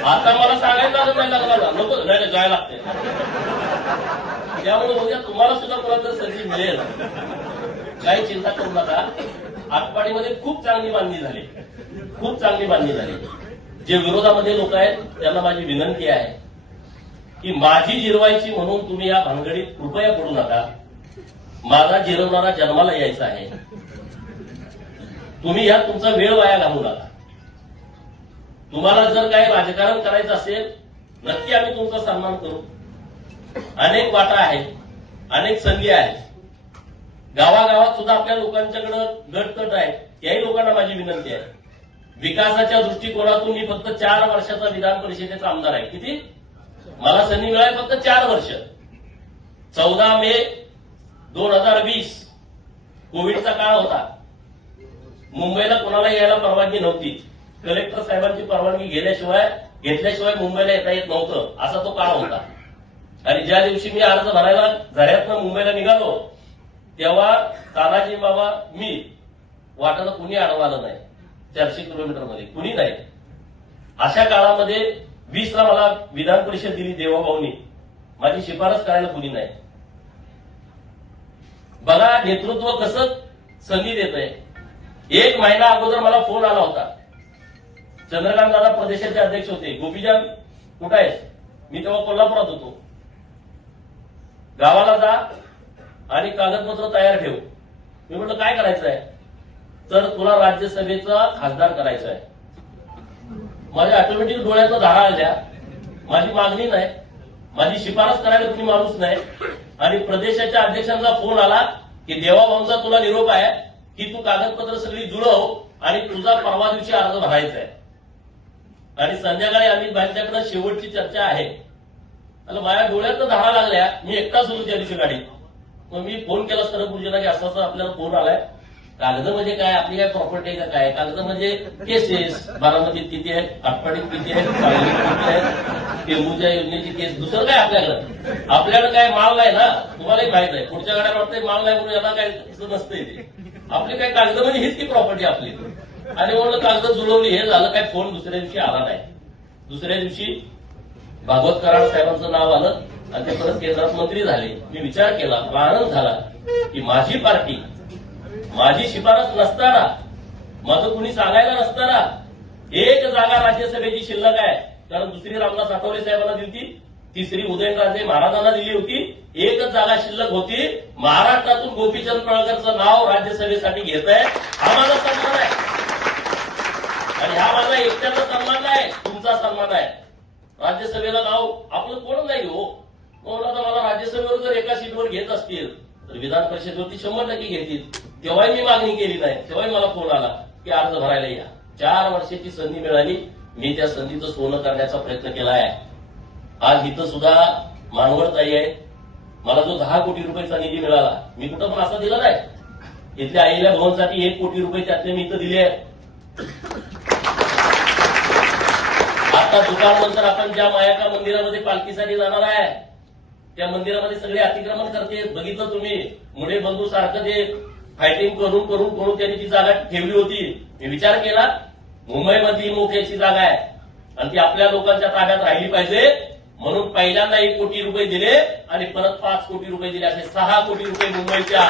आता मला सांगायचं असं नाही लग्नाला, नको नाही जायला लागते. त्यामुळे उद्या तुम्हाला सुद्धा कोणाला जर संधी मिळेल, काही चिंता करू नका. आटपाडीमध्ये खूप चांगली बांधणी झाली, खूप चांगली बांधणी झाली. जे विरोधामध्ये लोक आहेत त्यांना माझी विनंती आहे की माझी जिरवायची म्हणून तुम्ही या भानगडीत कृपया पडू नका. माझा जिरवणारा जन्माला यायचा आहे. तुम्ही यात तुमचा वेळ वाया घालवू नका. तुम्हाला जर काही राजकारण करायचं असेल नक्की आम्ही तुमचा सन्मान करू. अनेक वाटा आहेत, अनेक संधी आहेत. गावागावात सुद्धा आपल्या लोकांच्याकडे गटतट आहे. त्याही लोकांना माझी विनंती आहे, विकासाच्या दृष्टिकोनातून मी फक्त 4 वर्षाचा विधान परिषदेचा आमदार आहे. किती मला संधी मिळाली? फक्त 4 वर्ष. 14 मे 2020 कोविडचा काळ होता. मुंबईला कोणाला यायला परवानगी नव्हती. कलेक्टर साहेबांची परवानगी घेतल्याशिवाय मुंबईला येता येत नव्हतं, असा तो काळ होता. आणि ज्या दिवशी मी अर्ज भरायला झऱ्यातनं मुंबईला निघालो तेव्हा तानाजी बाबा मी वाटाला कुणी अडवलं नाही. 400 किलोमीटरमध्ये कुणी नाही. अशा काळामध्ये 20ला मला विधान परिषद दिली देवाभाऊनी. माझी शिफारस करायला कुणी नाही. बघा नेतृत्व कसं संधी देत आहे. 1 महिना अगोदर मला फोन आला होता चंद्रकांत दादा प्रदेशाचे अध्यक्ष होते. गोपीचंद कुठं आहेस? मी तेव्हा कोल्हापुरात होतो. गावाला जा आणि कागदपत्र तयार ठेव. मी म्हटलं काय करायचं आहे? तर तुला राज्यसभेचा खासदार करायचा आहे. माझ्या ऑटोमॅटिक डोळ्याचा धारा आल्या. माझी मागणी नाही, माझी शिफारस करायला तुम्ही माणूस नाही. आणि प्रदेशाच्या अध्यक्षांचा फोन आला की देवाभाऊंचा तुला निरोप आहे की तू कागदपत्र सगळी जुळव आणि तुझा परवा दिवशी अर्ज भरायचा आहे. आणि संध्याकाळी अमित भाईंच्याकडे शेवटची चर्चा आहे. आणि माझ्या डोळ्यात धारा लागल्या. मी एकटाच होतो त्या दिवशी गाडीत. मग मी फोन केला सरपूरजीला की असं आपल्याला फोन आलाय. कागद म्हणजे काय? आपली काय प्रॉपर्टी आहे का काय? कागद म्हणजे केसेस. बारामतीत किती आहेत, आटपाडीत किती आहेत, सांगलीत किती आहेत, टेंबूच्या योजनेची केस. दुसरं काय आपल्याकडे काय माल नाही ना. तुम्हालाही माहित आहे. पुढच्या गाड्या वाटतंय माल नाही म्हणून याला काय नसतंय ते. आपली काय कागद म्हणजे हीच की प्रॉपर्टी आपली. आणि म्हणून कागद जुळवली. हे झालं काय? फोन दुसऱ्या दिवशी आला नाही. दुसऱ्या दिवशी भागवत कराड साहेबांचं नाव आलं आणि ते परत केंद्रात मंत्री झाले. मी विचार केला, आनंद झाला की माझी पार्टी, माझी शिफारस नसताना, माझं कुणी सांगायला नसताना एक जागा राज्यसभेची शिल्लक आहे. कारण दुसरी रामदास आठवले साहेबांना दिली होती, तिसरी उदयनराजे महाराजांना दिली होती. एकच जागा शिल्लक होती. महाराष्ट्रातून गोपीचंद पडळकरचं नाव राज्यसभेसाठी घेत आहे. हा माझा सन्मान आहे. आणि हा माझा एकट्याचा सन्मान नाही, तुमचा सन्मान आहे. राज्यसभेला नाव आपलं कोण नाही हो. म्हणून मला राज्यसभेवर जर एका सीटवर घेत असतील तर विधान परिषदेवरती 100% घेतील. तेव्हाही मी मागणी केली नाही. तेव्हाही मला फोन आला की अर्ज भरायला या. 4 वर्षाची संधी मिळाली. मी त्या संधीचं सोनं करण्याचा प्रयत्न केला आहे. आज इथं सुद्धा मानवरताई आहे. मला जो 10 कोटी रुपयाचा निधी मिळाला, मी कुठं पण असा दिला नाही. इथल्या आईल्या भवनसाठी 1 कोटी रुपये त्यातले मी इथं दिले आहेत. आता दुकाननंतर आपण ज्या मायाका मंदिरामध्ये पालखीसाठी जाणार आहे, त्या मंदिरामध्ये सगळे अतिक्रमण करते. बघितलं तुम्ही. मुळे बंधू सारखं ते फायटिंग करून करून करून त्यांनी ती जागा ठेवली होती. मी विचार केला, मुंबईमधली मोक्याची जागा आहे आणि ती आपल्या लोकांच्या ताब्यात राहिली पाहिजे. म्हणून पहिल्यांदा 1 कोटी रुपये दिले आणि परत 5 कोटी रुपये दिले. असे 6 कोटी रुपये मुंबईच्या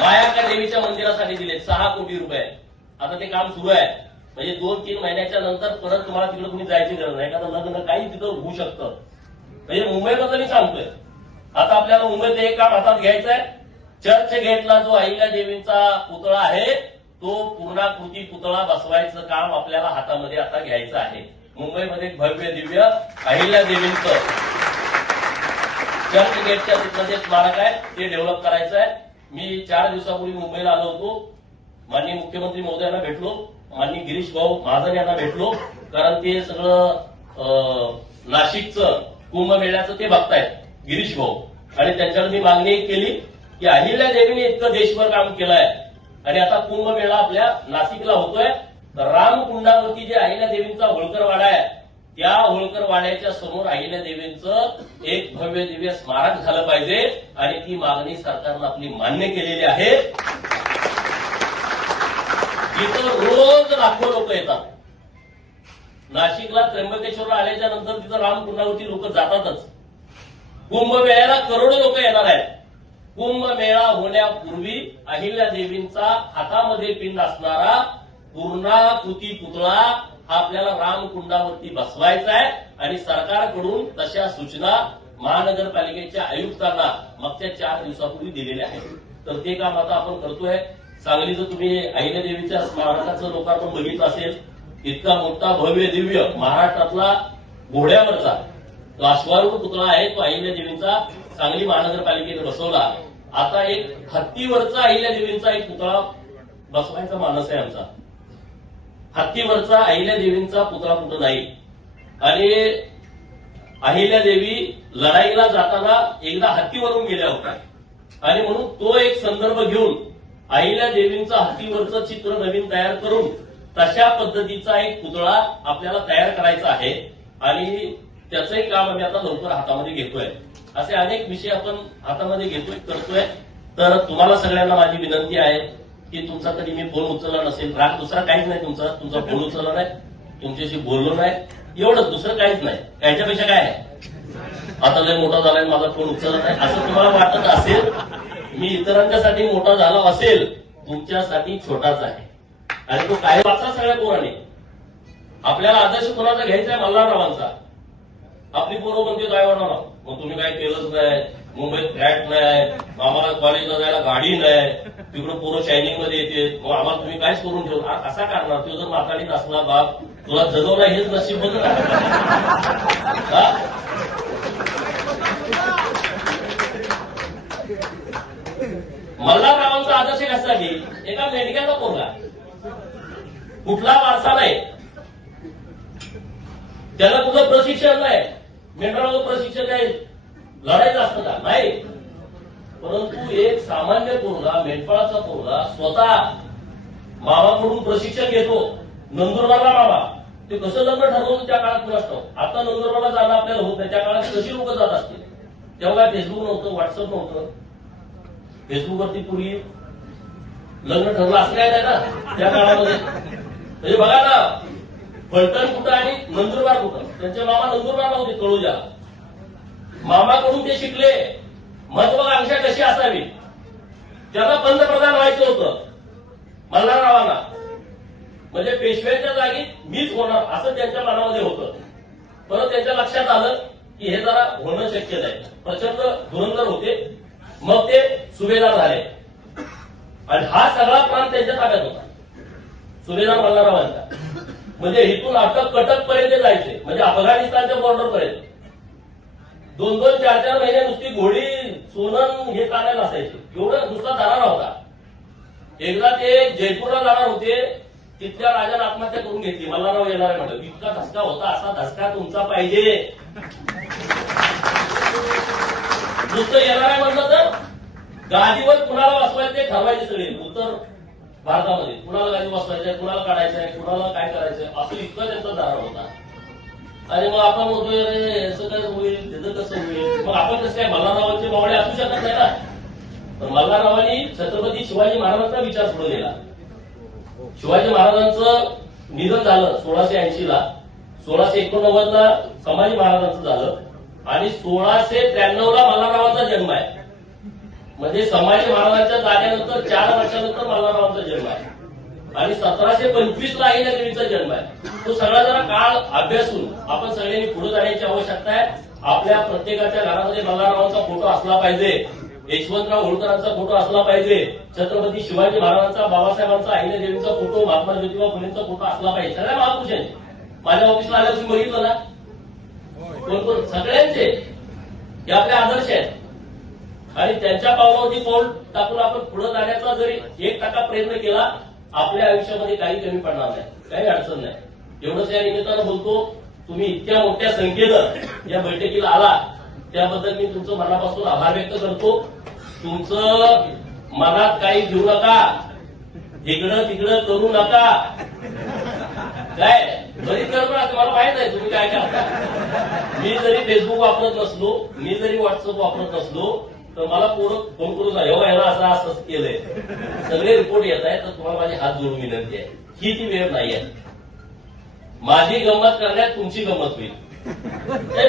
मायाका देवीच्या मंदिरासाठी दिले. 6 कोटी रुपये. आता ते काम सुरू आहे. म्हणजे 2-3 महिन्याच्या नंतर परत तुम्हाला तिकडे कुणी जायची गरज नाही. एखादं लग्न काही तिथं होऊ शकतं. म्हणजे मुंबईबद्दल मी सांगतोय. आता आपल्याला मुंबईत एक काम हातात घ्यायचं आहे. चर्च गेटला जो अहिल्या देवींचा पुतळा आहे, तो पूर्णाकृती पुतळा बसवायचं काम आपल्याला हातामध्ये आता घ्यायचं आहे. मुंबईमध्ये भव्य दिव्य अहिल्या देवींचं चर्च गेटच्या तिथलं जे स्मारक आहे ते डेव्हलप करायचं आहे. मी 4 दिवसापूर्वी मुंबईला आलो होतो. माननीय मुख्यमंत्री महोदयांना भेटलो, माननीय गिरीश भाऊ महाजन यांना भेटलो. कारण ते सगळं नाशिकचं कुंभमेळ्याचं ते बघतायत गिरीश भाऊ. आणि त्यांच्याकडे मी मागणी केली की अहिल्या देवीने इतकं देशभर काम केलं आहे आणि आता कुंभमेळा आपल्या नाशिकला होतोय. तर रामकुंडावरती जे अहिल्या देवींचा होळकर वाडा आहे, त्या होळकर वाड्याच्या समोर अहिल्या देवींचं एक भव्य दिव्य स्मारक झालं पाहिजे. आणि ती मागणी सरकारनं आपली मान्य केलेली आहे. इथं रोज लाखो लोक येतात. नाशिकला त्र्यंबकेश्वरला आल्याच्या नंतर तिथं रामकुंडावरती लोक जातातच. कुंभमेळ्याला करोडो लोक येणार आहेत. कुंभमेळा होण्यापूर्वी अहिल्या देवींचा हातामध्ये पिंड असणारा पूर्णाकृती पुतळा हा आपल्याला रामकुंडावरती बसवायचा आहे. आणि सरकारकडून तशा सूचना महानगरपालिकेच्या आयुक्तांना मागच्या 4 दिवसापूर्वी दिलेल्या आहेत. तर ते काम आता आपण करतोय. सांगलीचं तुम्ही अहिल्या देवीच्या स्मारकाचं लोकार्पण बघितलं असेल. इतका मोठा भव्य दिव्य महाराष्ट्रातला घोड्यावरचा तो अश्वारूढ पुतळा आहे, तो अहिल्या देवींचा सांगली महानगरपालिकेने बसवला. आता एक हत्तीवरचा अहिल्या देवींचा एक पुतळा बसवायचा मानस आहे आमचा. हत्तीवरचा अहिल्या देवींचा पुतळा कुठं नाही. आणि अहिल्या देवी लढाईला जाताना एकदा हत्तीवरून गेल्या होत्या. आणि म्हणून तो एक संदर्भ घेऊन अहिल्या देवींचं हत्तीवरचं चित्र नवीन तयार करून तशा पद्धतीचा एक पुतळा आपल्याला तयार करायचा आहे. आणि त्याचंही काम आम्ही आता लवकर हातामध्ये घेतोय. असे अनेक विषय आपण हातामध्ये घेतोय, करतोय. तर तुम्हाला सगळ्यांना माझी विनंती आहे की तुमचा कधी मी फोन उचलला नसेल, राग दुसरा काहीच नाही. तुमचा फोन उचलला नाही, तुमच्याशी बोललो नाही, एवढंच, दुसरं काहीच नाही. याच्यापेक्षा काय आहे? आता लय मोठा झालाय माझा फोन उचलला नाही असं तुम्हाला वाटत असेल. मी इतरांच्यासाठी मोठा झाला असेल, तुमच्यासाठी छोटाच आहे. आणि तो काय वाचला सगळ्या पोरांनी. आपल्याला आदर्श कोणाचा घ्यायचा आहे? मल्हाररावांचा. आपली पोरं म्हणते काय होणार, मग तुम्ही काय केलंच नाही, मुंबईत फ्लॅट नाही, आम्हाला कॉलेजला जायला गाडी नाही, तिकडे पोरं शायनिंग मध्ये येते, मग आम्हाला तुम्ही काहीच करून ठेवू कसा करणार? तो जर माताळीत असला बाप तुला जगवला हेच नशीब बघ ना. मल्हाररावांचा आदर्श कशासाठी? एका मेंढक्याचा पोरगा, कुठला वारसा नाही, त्याला कुठलं प्रशिक्षण नाही, मेंढराचं प्रशिक्षण नाही, लढायचं असतं का? नाही. परंतु एक सामान्य पोरगा, मेंढपाळाचा पोरगा स्वतः मामाकडून प्रशिक्षण घेतो. नंदुरबारला मामा, ते कसं लग्न ठरवलं त्या काळात कुणास ठाऊक. आता नंदुरबारला जाणं आपल्याला होत नाही, त्या काळात कशी लोक जात असतील. तेव्हा काय फेसबुक नव्हतं, व्हॉट्सअप नव्हतं. फेसबुकवरती पूर्वी लग्न ठरलं असं काय नाही ना त्या काळामध्ये. म्हणजे बघा ना, फलटण कुठं आणि नंदुरबार कुठं. त्यांचे मामा नंदुरबारला होते, तळोजा. मामाकडून ते शिकले महत्वाकांक्षा कशी असावी. त्याला पंतप्रधान व्हायचं होतं मल्हाररावांना, म्हणजे पेशव्यांच्या जागी मीच होणार असं त्यांच्या मनामध्ये होतं. परत त्यांच्या लक्षात आलं की हे जरा होणं शक्य नाही. प्रचंड धुरंधर होते, मग ते सुभेदार झाले आणि हा सगळा प्रांत त्यांच्या ताब्यात होता, सुभेदार मल्हाररावांचा. म्हणजे इथून अटक कटक पर्यंत जायचे, म्हणजे अफगाणिस्तानच्या बॉर्डर पर्यंत. 2-2, 4-4 महिने नुसती घोडी सोनं हे चालायला असायचे, एवढं नुसता दरारा होता. एकदा ते जयपूरला जाणार होते, तिथल्या राजाने आत्महत्या करून घेतली. मल्हारराव येणार आहे म्हटलं. इतका धसका होता, असा धसका तुमचा पाहिजे. नुसतं येणार आहे म्हटलं तर गादीवर कुणाला बसवायचं ते ठरवायचे सगळे. उत्तर भारतामध्ये कुणाला गादी बसवायचंय, कुणाला काढायचंय, कुणाला काय करायचंय, असं इतकं त्यांचा दरारा होता. आणि मग आपण म्हणतोय रे याचं काय होईल, त्याचं कसं होईल. मग आपण कसं काय मल्हाररावांचे मावळे असू शकत नाही ना. तर मल्हाररावांनी छत्रपती शिवाजी महाराजांचा विचार सुरू केला. शिवाजी महाराजांचं निधन झालं 1680 ला, 1689 ला संभाजी महाराजांचं झालं आणि 1693 ला मल्हाररावांचा जन्म आहे. म्हणजे संभाजी महाराजांच्या जाण्यानंतर 4 वर्षानंतर मल्हाररावांचा जन्म आहे आणि 1725 ला अहिल्यादेवीचा जन्म आहे. तो सगळा जरा काळ अभ्यासून आपण सगळ्यांनी पुढे जाण्याची आवश्यकता आहे. आपल्या प्रत्येकाच्या घरामध्ये मल्हाररावांचा फोटो असला पाहिजे, यशवंतराव होळकरांचा फोटो असला पाहिजे, छत्रपती शिवाजी महाराजांचा, बाबासाहेबांचा, अहिल्यादेवीचा फोटो, महात्मा ज्योतिबा फुलेंचा फोटो असला पाहिजे. सगळ्या महापुरुषांचे. माझ्या ऑफिसला आल्यावर तुम्ही बघितलं ना, कोण सगळ्यांचे हे आपले आदर्श आहेत. आणि त्यांच्या पावलावरती पाऊल टाकून आपण पुढे जाण्याचा जरी 1% प्रयत्न केला, आपल्या आयुष्यामध्ये काही कमी पडणार नाही, काही अडचण नाही. एवढंच या निमित्तानं बोलतो. तुम्ही इतक्या मोठ्या संख्येनं या बैठकीला आला त्याबद्दल मी तुमचं मनापासून आभार व्यक्त करतो. तुमचं मनात काही घेऊ नका, इकडं तिकडं करू नका. काय बरीच गडबड असते, मला माहित आहे तुम्ही काय करता. मी जरी फेसबुक वापरत नसलो, मी जरी व्हॉट्सअप वापरत नसलो, तर मला पोरं फोन करून याला असं असं केलंय, सगळे रिपोर्ट येत आहेत. तर तुम्हाला माझी हात जोडून विनंती आहे, ही ती वेळ नाही आहे. माझी गंमत करण्यात तुमची गंमत होईल.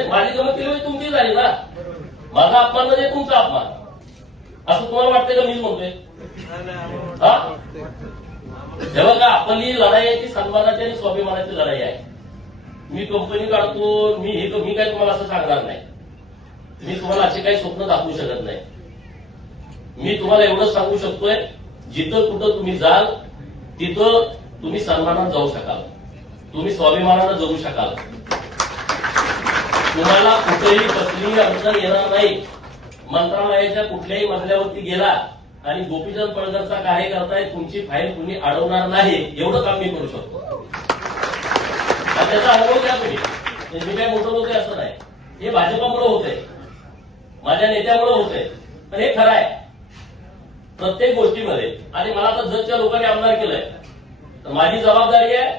माझी गंमत केली म्हणजे तुमची झाली ना. माझा अपमान म्हणजे तुमचा अपमान असं तुम्हाला वाटतंय का? मीच म्हणतोय हा. हे बघा, आपली लढाई आहे ती सन्मानाची आणि स्वाभिमानाची लढाई आहे. मी कंपनी काढतो, मी काय तुम्हाला असं सांगणार नाही. मी तुम्हाला असे काही स्वप्न दाखवू शकत नाही. मी तुम्हाला एवढंच सांगू शकतोय, जिथं कुठं तुम्ही जाल तिथं तुम्ही सन्मानात जाऊ शकाल, तुम्ही स्वाभिमानानं जगू शकाल. तुम्हाला कुठेही कसलीही अडचण येणार नाही. मंत्रालयाच्या कुठल्याही मजल्यावरती गेला आणि गोपीचंद पडळकरचा कार्य करताय, तुमची फाईल कुणी अडवणार नाही, एवढं काम मी करू शकतो. त्याचा अनुभव घ्या तुम्ही. मी काय मोठं होते असं नाही, हे भाजपामुळे होते, माझ्या नेत्यामुळे होते. पण हे खरं आहे प्रत्येक गोष्टीमध्ये. आणि मला आता जतच्या लोकांनी आमदार केलंय, तर माझी जबाबदारी आहे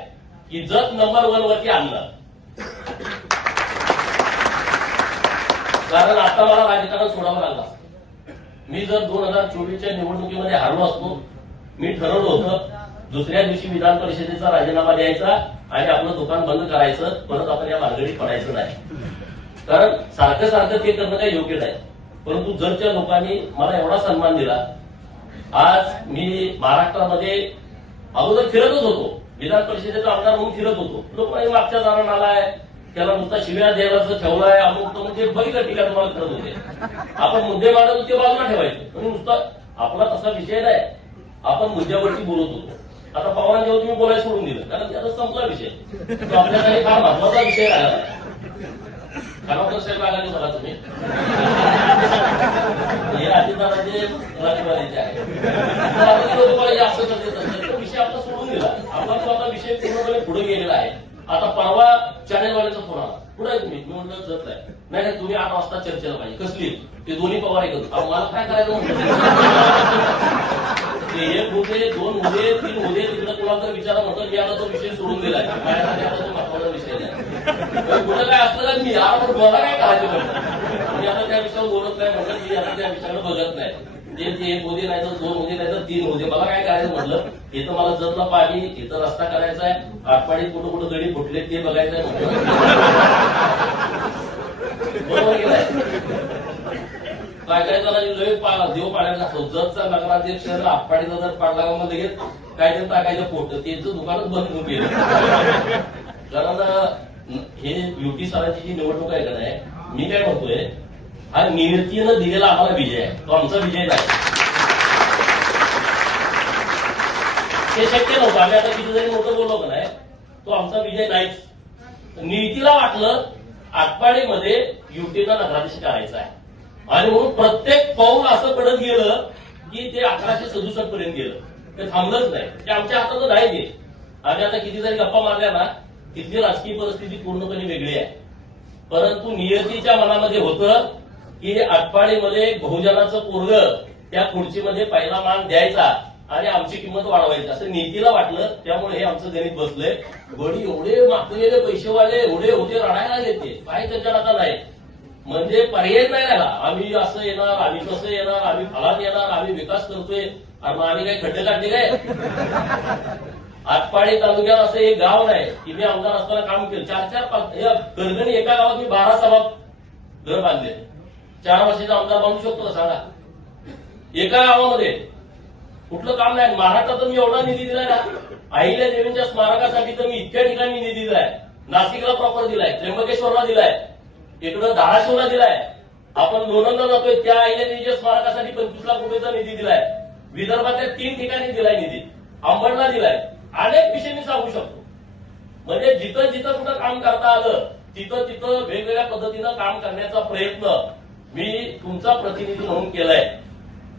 की जत नंबर 1 वरती आणलं. कारण आता मला राजकारण सोडावं लागलं. मी जर 2024च्या निवडणुकीमध्ये हारलो असतो, मी ठरवलं होतं दुसऱ्या दिवशी विधान परिषदेचा राजीनामा द्यायचा आणि आपलं दुकान बंद करायचं, परत आपण या भानगडीत पडायचं नाही. कारण सारखं सारखं ते करणं काही योग्य नाही. परंतु जरच्या लोकांनी मला एवढा सन्मान दिला. आज मी महाराष्ट्रामध्ये अगोदर फिरतच होतो, विधान परिषदेचा आमदार म्हणून फिरत होतो. लोक मागच्या दारात आलाय, त्याला नुसता शिव्या द्यायला ठेवलाय, अमुक म्हणजे बघितलं टीका तुम्हाला करत होते. आपण मुद्दे मांडत ते बाजूला ठेवायचे, म्हणजे नुसता आपला तसा विषय नाही. आपण मुद्द्यावरती बोलत होतो. आता पवारांच्यावर तुम्ही बोलायला सोडून दिलं, कारण त्याचा संपला विषय. तो आपल्यासाठी फार महत्वाचा विषय राहिला. खानापूर साहेब आला मला तुम्ही हे अजितदादाचे राष्ट्रवादीचे आहे. असं करते तो विषय आपला सोडून दिला. आपला तो आता विषय पूर्णपणे पुढे गेलेला आहे. आता परवा चॅनेलवाल्याचा फोन आला, पुढे आहे तुम्ही? मी म्हणलं जत नाही नाही, तुम्ही 8 वाजता चर्चेला पाहिजे. कसली? ते दोन्ही पवार ऐकत. मला काय करायचं म्हणतो, एक होते, 2 होते, 3 होते, तिकडे कुणाला तर विचारा म्हणतो. मी आता तो विषय सोडून दिलाय, माझ्यासाठी आता तो महत्वाचा विषय नाही. कुठं काय असलं तर मी यावर मला काय करायचं म्हणतो. मी आता त्या विषयावर बोलत नाही म्हटलं, मी आता त्या विषयाकडे बघत नाही. ते 1 होते नाही तर 2 होते नाही तर 3 होते, मला काय करायचं म्हटलं. इथं मला जतला पाणी, इथं रस्ता करायचा आहे, आटपाडीत कुठं कुठं गडी फुटले ते बघायचं आहे म्हटलं. बरोबर गेलाय. काय काय जरा देव पाण्यात लागतो. जतचा नगराध्यक्ष आटपाडीचा जर पाडला मग लगेच काय ते टाकायचं फोटो, त्यांचं दुकानच बंद केलं. कारण हे युटी सरांची जी निवडणूक आहे का नाही, मी काय म्हणतोय, हा नियतीनं दिलेला आम्हाला विजय आहे, तो आमचा विजय नाही. ते शक्य नव्हतं. आम्ही आता किती जरी मोठं बोललो का नाही, तो आमचा विजय नाहीच. नीतीला वाटलं आटपाडीमध्ये युटीचा नगराध्यक्ष करायचा आहे, आणि म्हणून प्रत्येक पाऊल असं पडत गेलं की ते 1167 पर्यंत गेलं. ते थांबलंच नाही. ते आमच्या हातात नाही ते. आम्ही आता किती जरी गप्पा मारल्या ना, तिथली राजकीय परिस्थिती पूर्णपणे वेगळी आहे. परंतु नियतीच्या मनामध्ये होतं की आटपाडीमध्ये बहुजनाचं पोरग त्या खुर्चीमध्ये पहिला मान द्यायचा आणि आमची किंमत वाढवायची, असं नीतीला वाटलं. त्यामुळे हे आमचं गणित बसलंय. बडी एवढे मागलेले पैसेवाले एवढे होते, रडायला येते, काय त्यांच्या आता नाही. म्हणजे पर्याय नाही राहिला. आम्ही असं येणार, आम्ही कसं येणार, आम्ही फलात येणार, आम्ही विकास करतोय. आणि मग आम्ही काही खड्डे काढले काय? आटपाडी तालुक्यात असं एक गाव नाही की मी आमदार असताना काम केलं. 4-4 गणगणी एका गावात मी 12 सभा घर बांधले. 4 वर्षाचा आमदार बांधू शकतो का सांगा? एका गावामध्ये कुठलं काम नाही. महाराष्ट्रात मी एवढा निधी दिलाय ना, अहिल्या देवींच्या स्मारकासाठी तर मी इतक्या ठिकाणी निधी दिलाय. नाशिकला प्रॉपर दिलाय, त्र्यंबकेश्वरला दिलाय, इकडं धाराशिवला दिलाय. आपण लोणंदला जातोय, त्या अहिल्या देवीच्या स्मारकासाठी 25 लाख रुपयाचा निधी दिलाय. विदर्भातल्या 3 ठिकाणी दिलाय निधी, अंबडला दिलाय. अनेक विषय मी सांगू शकतो. म्हणजे जिथं जिथं कुठं काम करता आलं तिथं तिथं वेगवेगळ्या पद्धतीनं काम करण्याचा प्रयत्न मी तुमचा प्रतिनिधी म्हणून केलाय.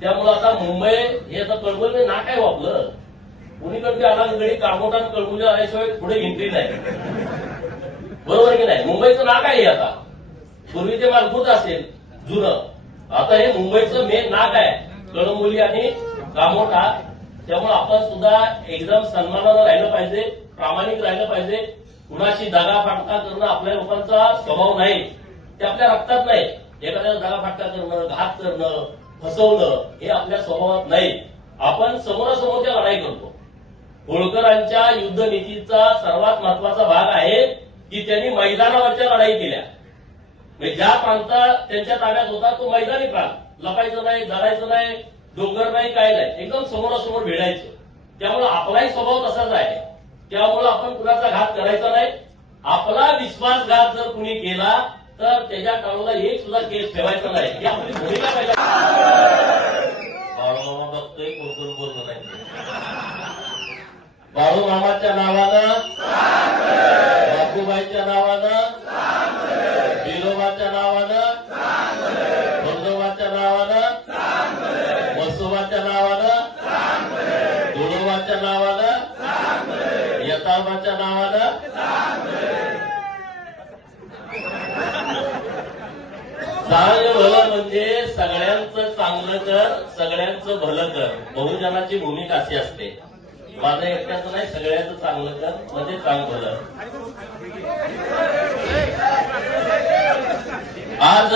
त्यामुळे आता मुंबई हे आता कळवलं ना काय वापलं, कुणीकडे आला गडी कामोठान कळवून आल्याशिवाय पुढे एंट्री नाही. बरोबर की नाही? मुंबईचं नाक आहे आता. पूर्वी ते मालपूर असेल जुनं, आता हे मुंबईचं मेन नाक आहे, कळंबोली आणि कामोठा. त्यामुळे आपण सुद्धा एकदम सन्मानानं राहिलं पाहिजे, प्रामाणिक राहिलं पाहिजे. कुणाशी दगाफटका करणं आपल्या लोकांचा स्वभाव नाही, ते आपल्या रक्तात नाही. एखाद्याला दगाफटका करणं, घात करणं, फसवणं हे आपल्या स्वभावात नाही. आपण समोरासमोरच्या लढाई करतो. होळकरांच्या युद्धनीतीचा सर्वात महत्वाचा भाग आहे की त्यांनी मैदानावरच्या लढाई केल्या. म्हणजे ज्या प्रांतात त्यांच्या ताब्यात होता तो मैदानी प्रांत, लपायचं नाही, धरायचं नाही, डोंगर नाही, काय नाही, एकदम समोरासमोर भिडायचं. त्यामुळे आपलाही स्वभाव तसाच आहे. त्यामुळे आपण कुणाचा घात करायचा नाही. आपला विश्वासघात जर कुणी केला तर त्याच्या काळूला एक सुद्धा केस ठेवायचा नाही, ही आपली भूमिका पाहिजे. बाळूमामा बघतोय, कोण बोलणं नाही. बाळूमामाच्या नावानं, बापूबाईच्या नावानं, बिलोबाच्या नावानं, बंदोबाच्या नावानं, मसोबाच्या नावानं, दुडोबाच्या नावानं, यताबाच्या नावानं, चांगलं भलं म्हणजे सगळ्यांचं चांगलं कर, सगळ्यांचं भलं कर. बहुजनाची भूमिका अशी असते. माझं एकट्याचं नाही, सगळ्यांचं चांगलं कर म्हणजे चांगलं भलं. आज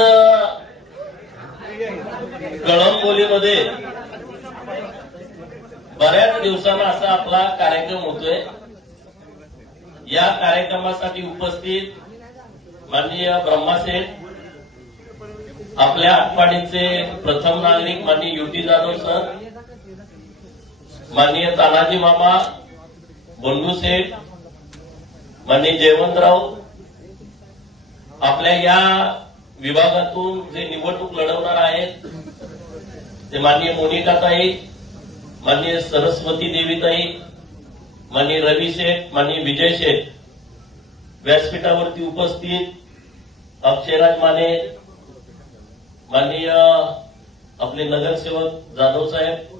कळंबोलीमध्ये बऱ्याच दिवसांना असा आपला कार्यक्रम होतोय. या कार्यक्रमासाठी उपस्थित माननीय ब्रह्मासेठ, आपल्या आटपाडीचे प्रथम नागरिक माननीय युटी जाधव सर, माननीय तानाजी मामा, बंडू शेठ, माननीय जयवंतराव, आपल्या या विभागातून जे निवडणूक लढवणार आहेत ते माननीय मोनिकाताई, माननीय सरस्वती देवीताई, माननीय रवी शेठ, माननीय विजय शेठ, व्यासपीठावरती उपस्थित अक्षयराज माने, माननीय आपले नगरसेवक जाधव साहेब,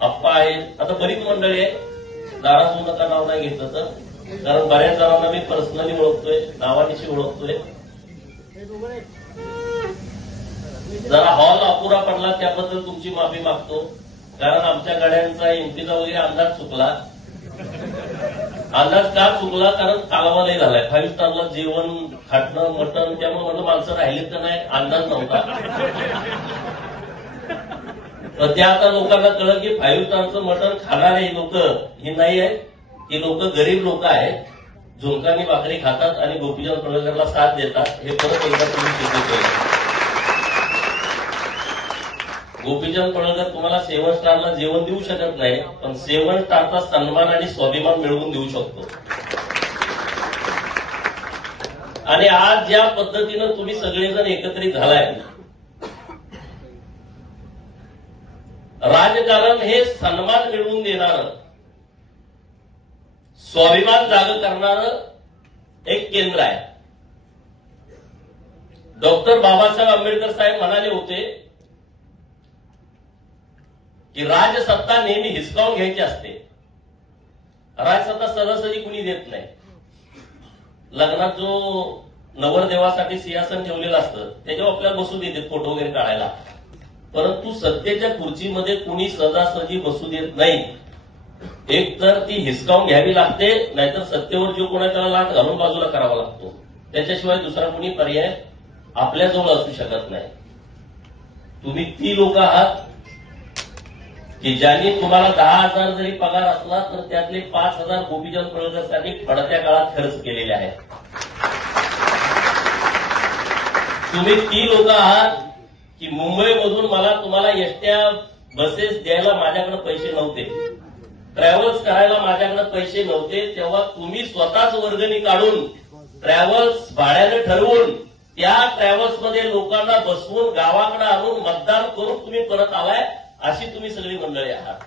अप्पा आहेत. आता बरीच मंडळी आहे, नाराज होऊ नका नाव नाही घेतलं तर, कारण बऱ्याच जणांना मी पर्सनली ओळखतोय, नावानिशी ओळखतोय. जरा हॉल अपुरा पडला त्याबद्दल तुमची माफी मागतो, कारण आमच्या गाड्यांचा एमपीचा वगैरे अंदाज चुकला. अंदाज का चुकला? कारण कालवा लय झालाय. 5 स्टारला जेवण, खाटणं, मटण, त्यामुळे म्हणलं माणसं राहिलीत का नाही अंदाज नव्हता. तर त्या आता लोकांना कळलं की 5 स्टारचं मटण खाणारे लोक ही नाही आहेत, ही लोक गरीब लोक आहेत, झुणकानी भाकरी खातात आणि गोपीचंद पडळकरला साथ देतात. हे परत एकदा तुम्ही सिद्ध केलं. गोपीचंद पडळकर तुम्हाला 7 स्टारला जेवण देऊ शकत नाही, पण 7 स्टारचा सन्मान आणि स्वाभिमान मिळवून देऊ शकतो. आणि आज ज्या पद्धतीनं तुम्ही सगळेजण एकत्रित झालाय, राजकारण हे सन्मान मिळवून देणारं, स्वाभिमान जाग करणारं एक केंद्र आहे. डॉक्टर बाबासाहेब आंबेडकर साहेब म्हणाले होते की राजसत्ता नेहमी हिसकावून घ्यायची असते, राजसत्ता सहजासहजी कुणी देत नाही. लग्नात जो नवरदेवासाठी सिंहासन ठेवलेलं असतं त्याच्यावर आपल्याला बसू देतात फोटो वगैरे काढायला, परंतु सत्तेच्या खुर्चीमध्ये कुणी सहजासहजी बसू देत नाही. एक तर ती हिसकावून घ्यावी लागते, नाहीतर सत्तेवर जो कोणा त्याला लाट घालून बाजूला करावा लागतो. त्याच्याशिवाय दुसरा कोणी पर्याय आपल्याजवळ असू शकत नाही. तुम्ही ती लोक आहात की ज्यांनी तुम्हाला 10,000 जरी पगार असला तर त्यातले 5,000 गोपीचंद पडळकरसाठी पडत्या काळात खर्च केलेले आहेत. तुम्ही ती लोक आहात की मुंबईमधून मला तुम्हाला एसट्या बसेस द्यायला माझ्याकडे पैसे नव्हते, ट्रॅव्हल्स करायला माझ्याकडे पैसे नव्हते, तेव्हा तुम्ही स्वतःच वर्गणी काढून ट्रॅव्हल्स भाड्याने ठरवून त्या ट्रॅव्हल्समध्ये लोकांना बसवून गावाकडे आणून मतदान करून तुम्ही परत आलाय. अशी तुम्ही सगळी मंडळी आहात.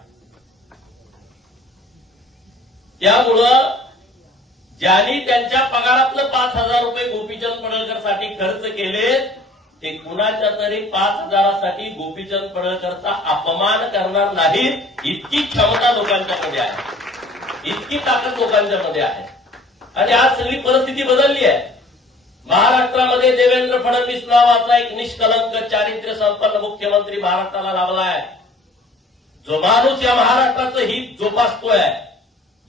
त्यामुळं ज्यांनी त्यांच्या पगारातलं 5,000 रुपये गोपीचंद पडळकरसाठी खर्च केले, ते कुणाच्या तरी 5,000साठी गोपीचंद पडळकरचा अपमान करणार नाहीत, इतकी क्षमता लोकांच्यामध्ये आहे, इतकी ताकद लोकांच्यामध्ये आहे. आणि आज सगळी परिस्थिती बदलली आहे. महाराष्ट्रामध्ये देवेंद्र फडणवीस नावाचा एक निष्कलंक चारित्र्य संपन्न मुख्यमंत्री महाराष्ट्राला लाभला आहे, जो माणूस या महाराष्ट्राचं हित जोपासतोय,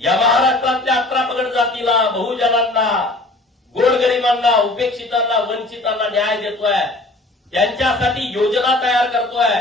या महाराष्ट्रातल्या 18 पगड जातीला, बहुजनांना, गोरगरिबांना, उपेक्षितांना, वंचितांना न्याय देतोय, त्यांच्यासाठी योजना तयार करतोय,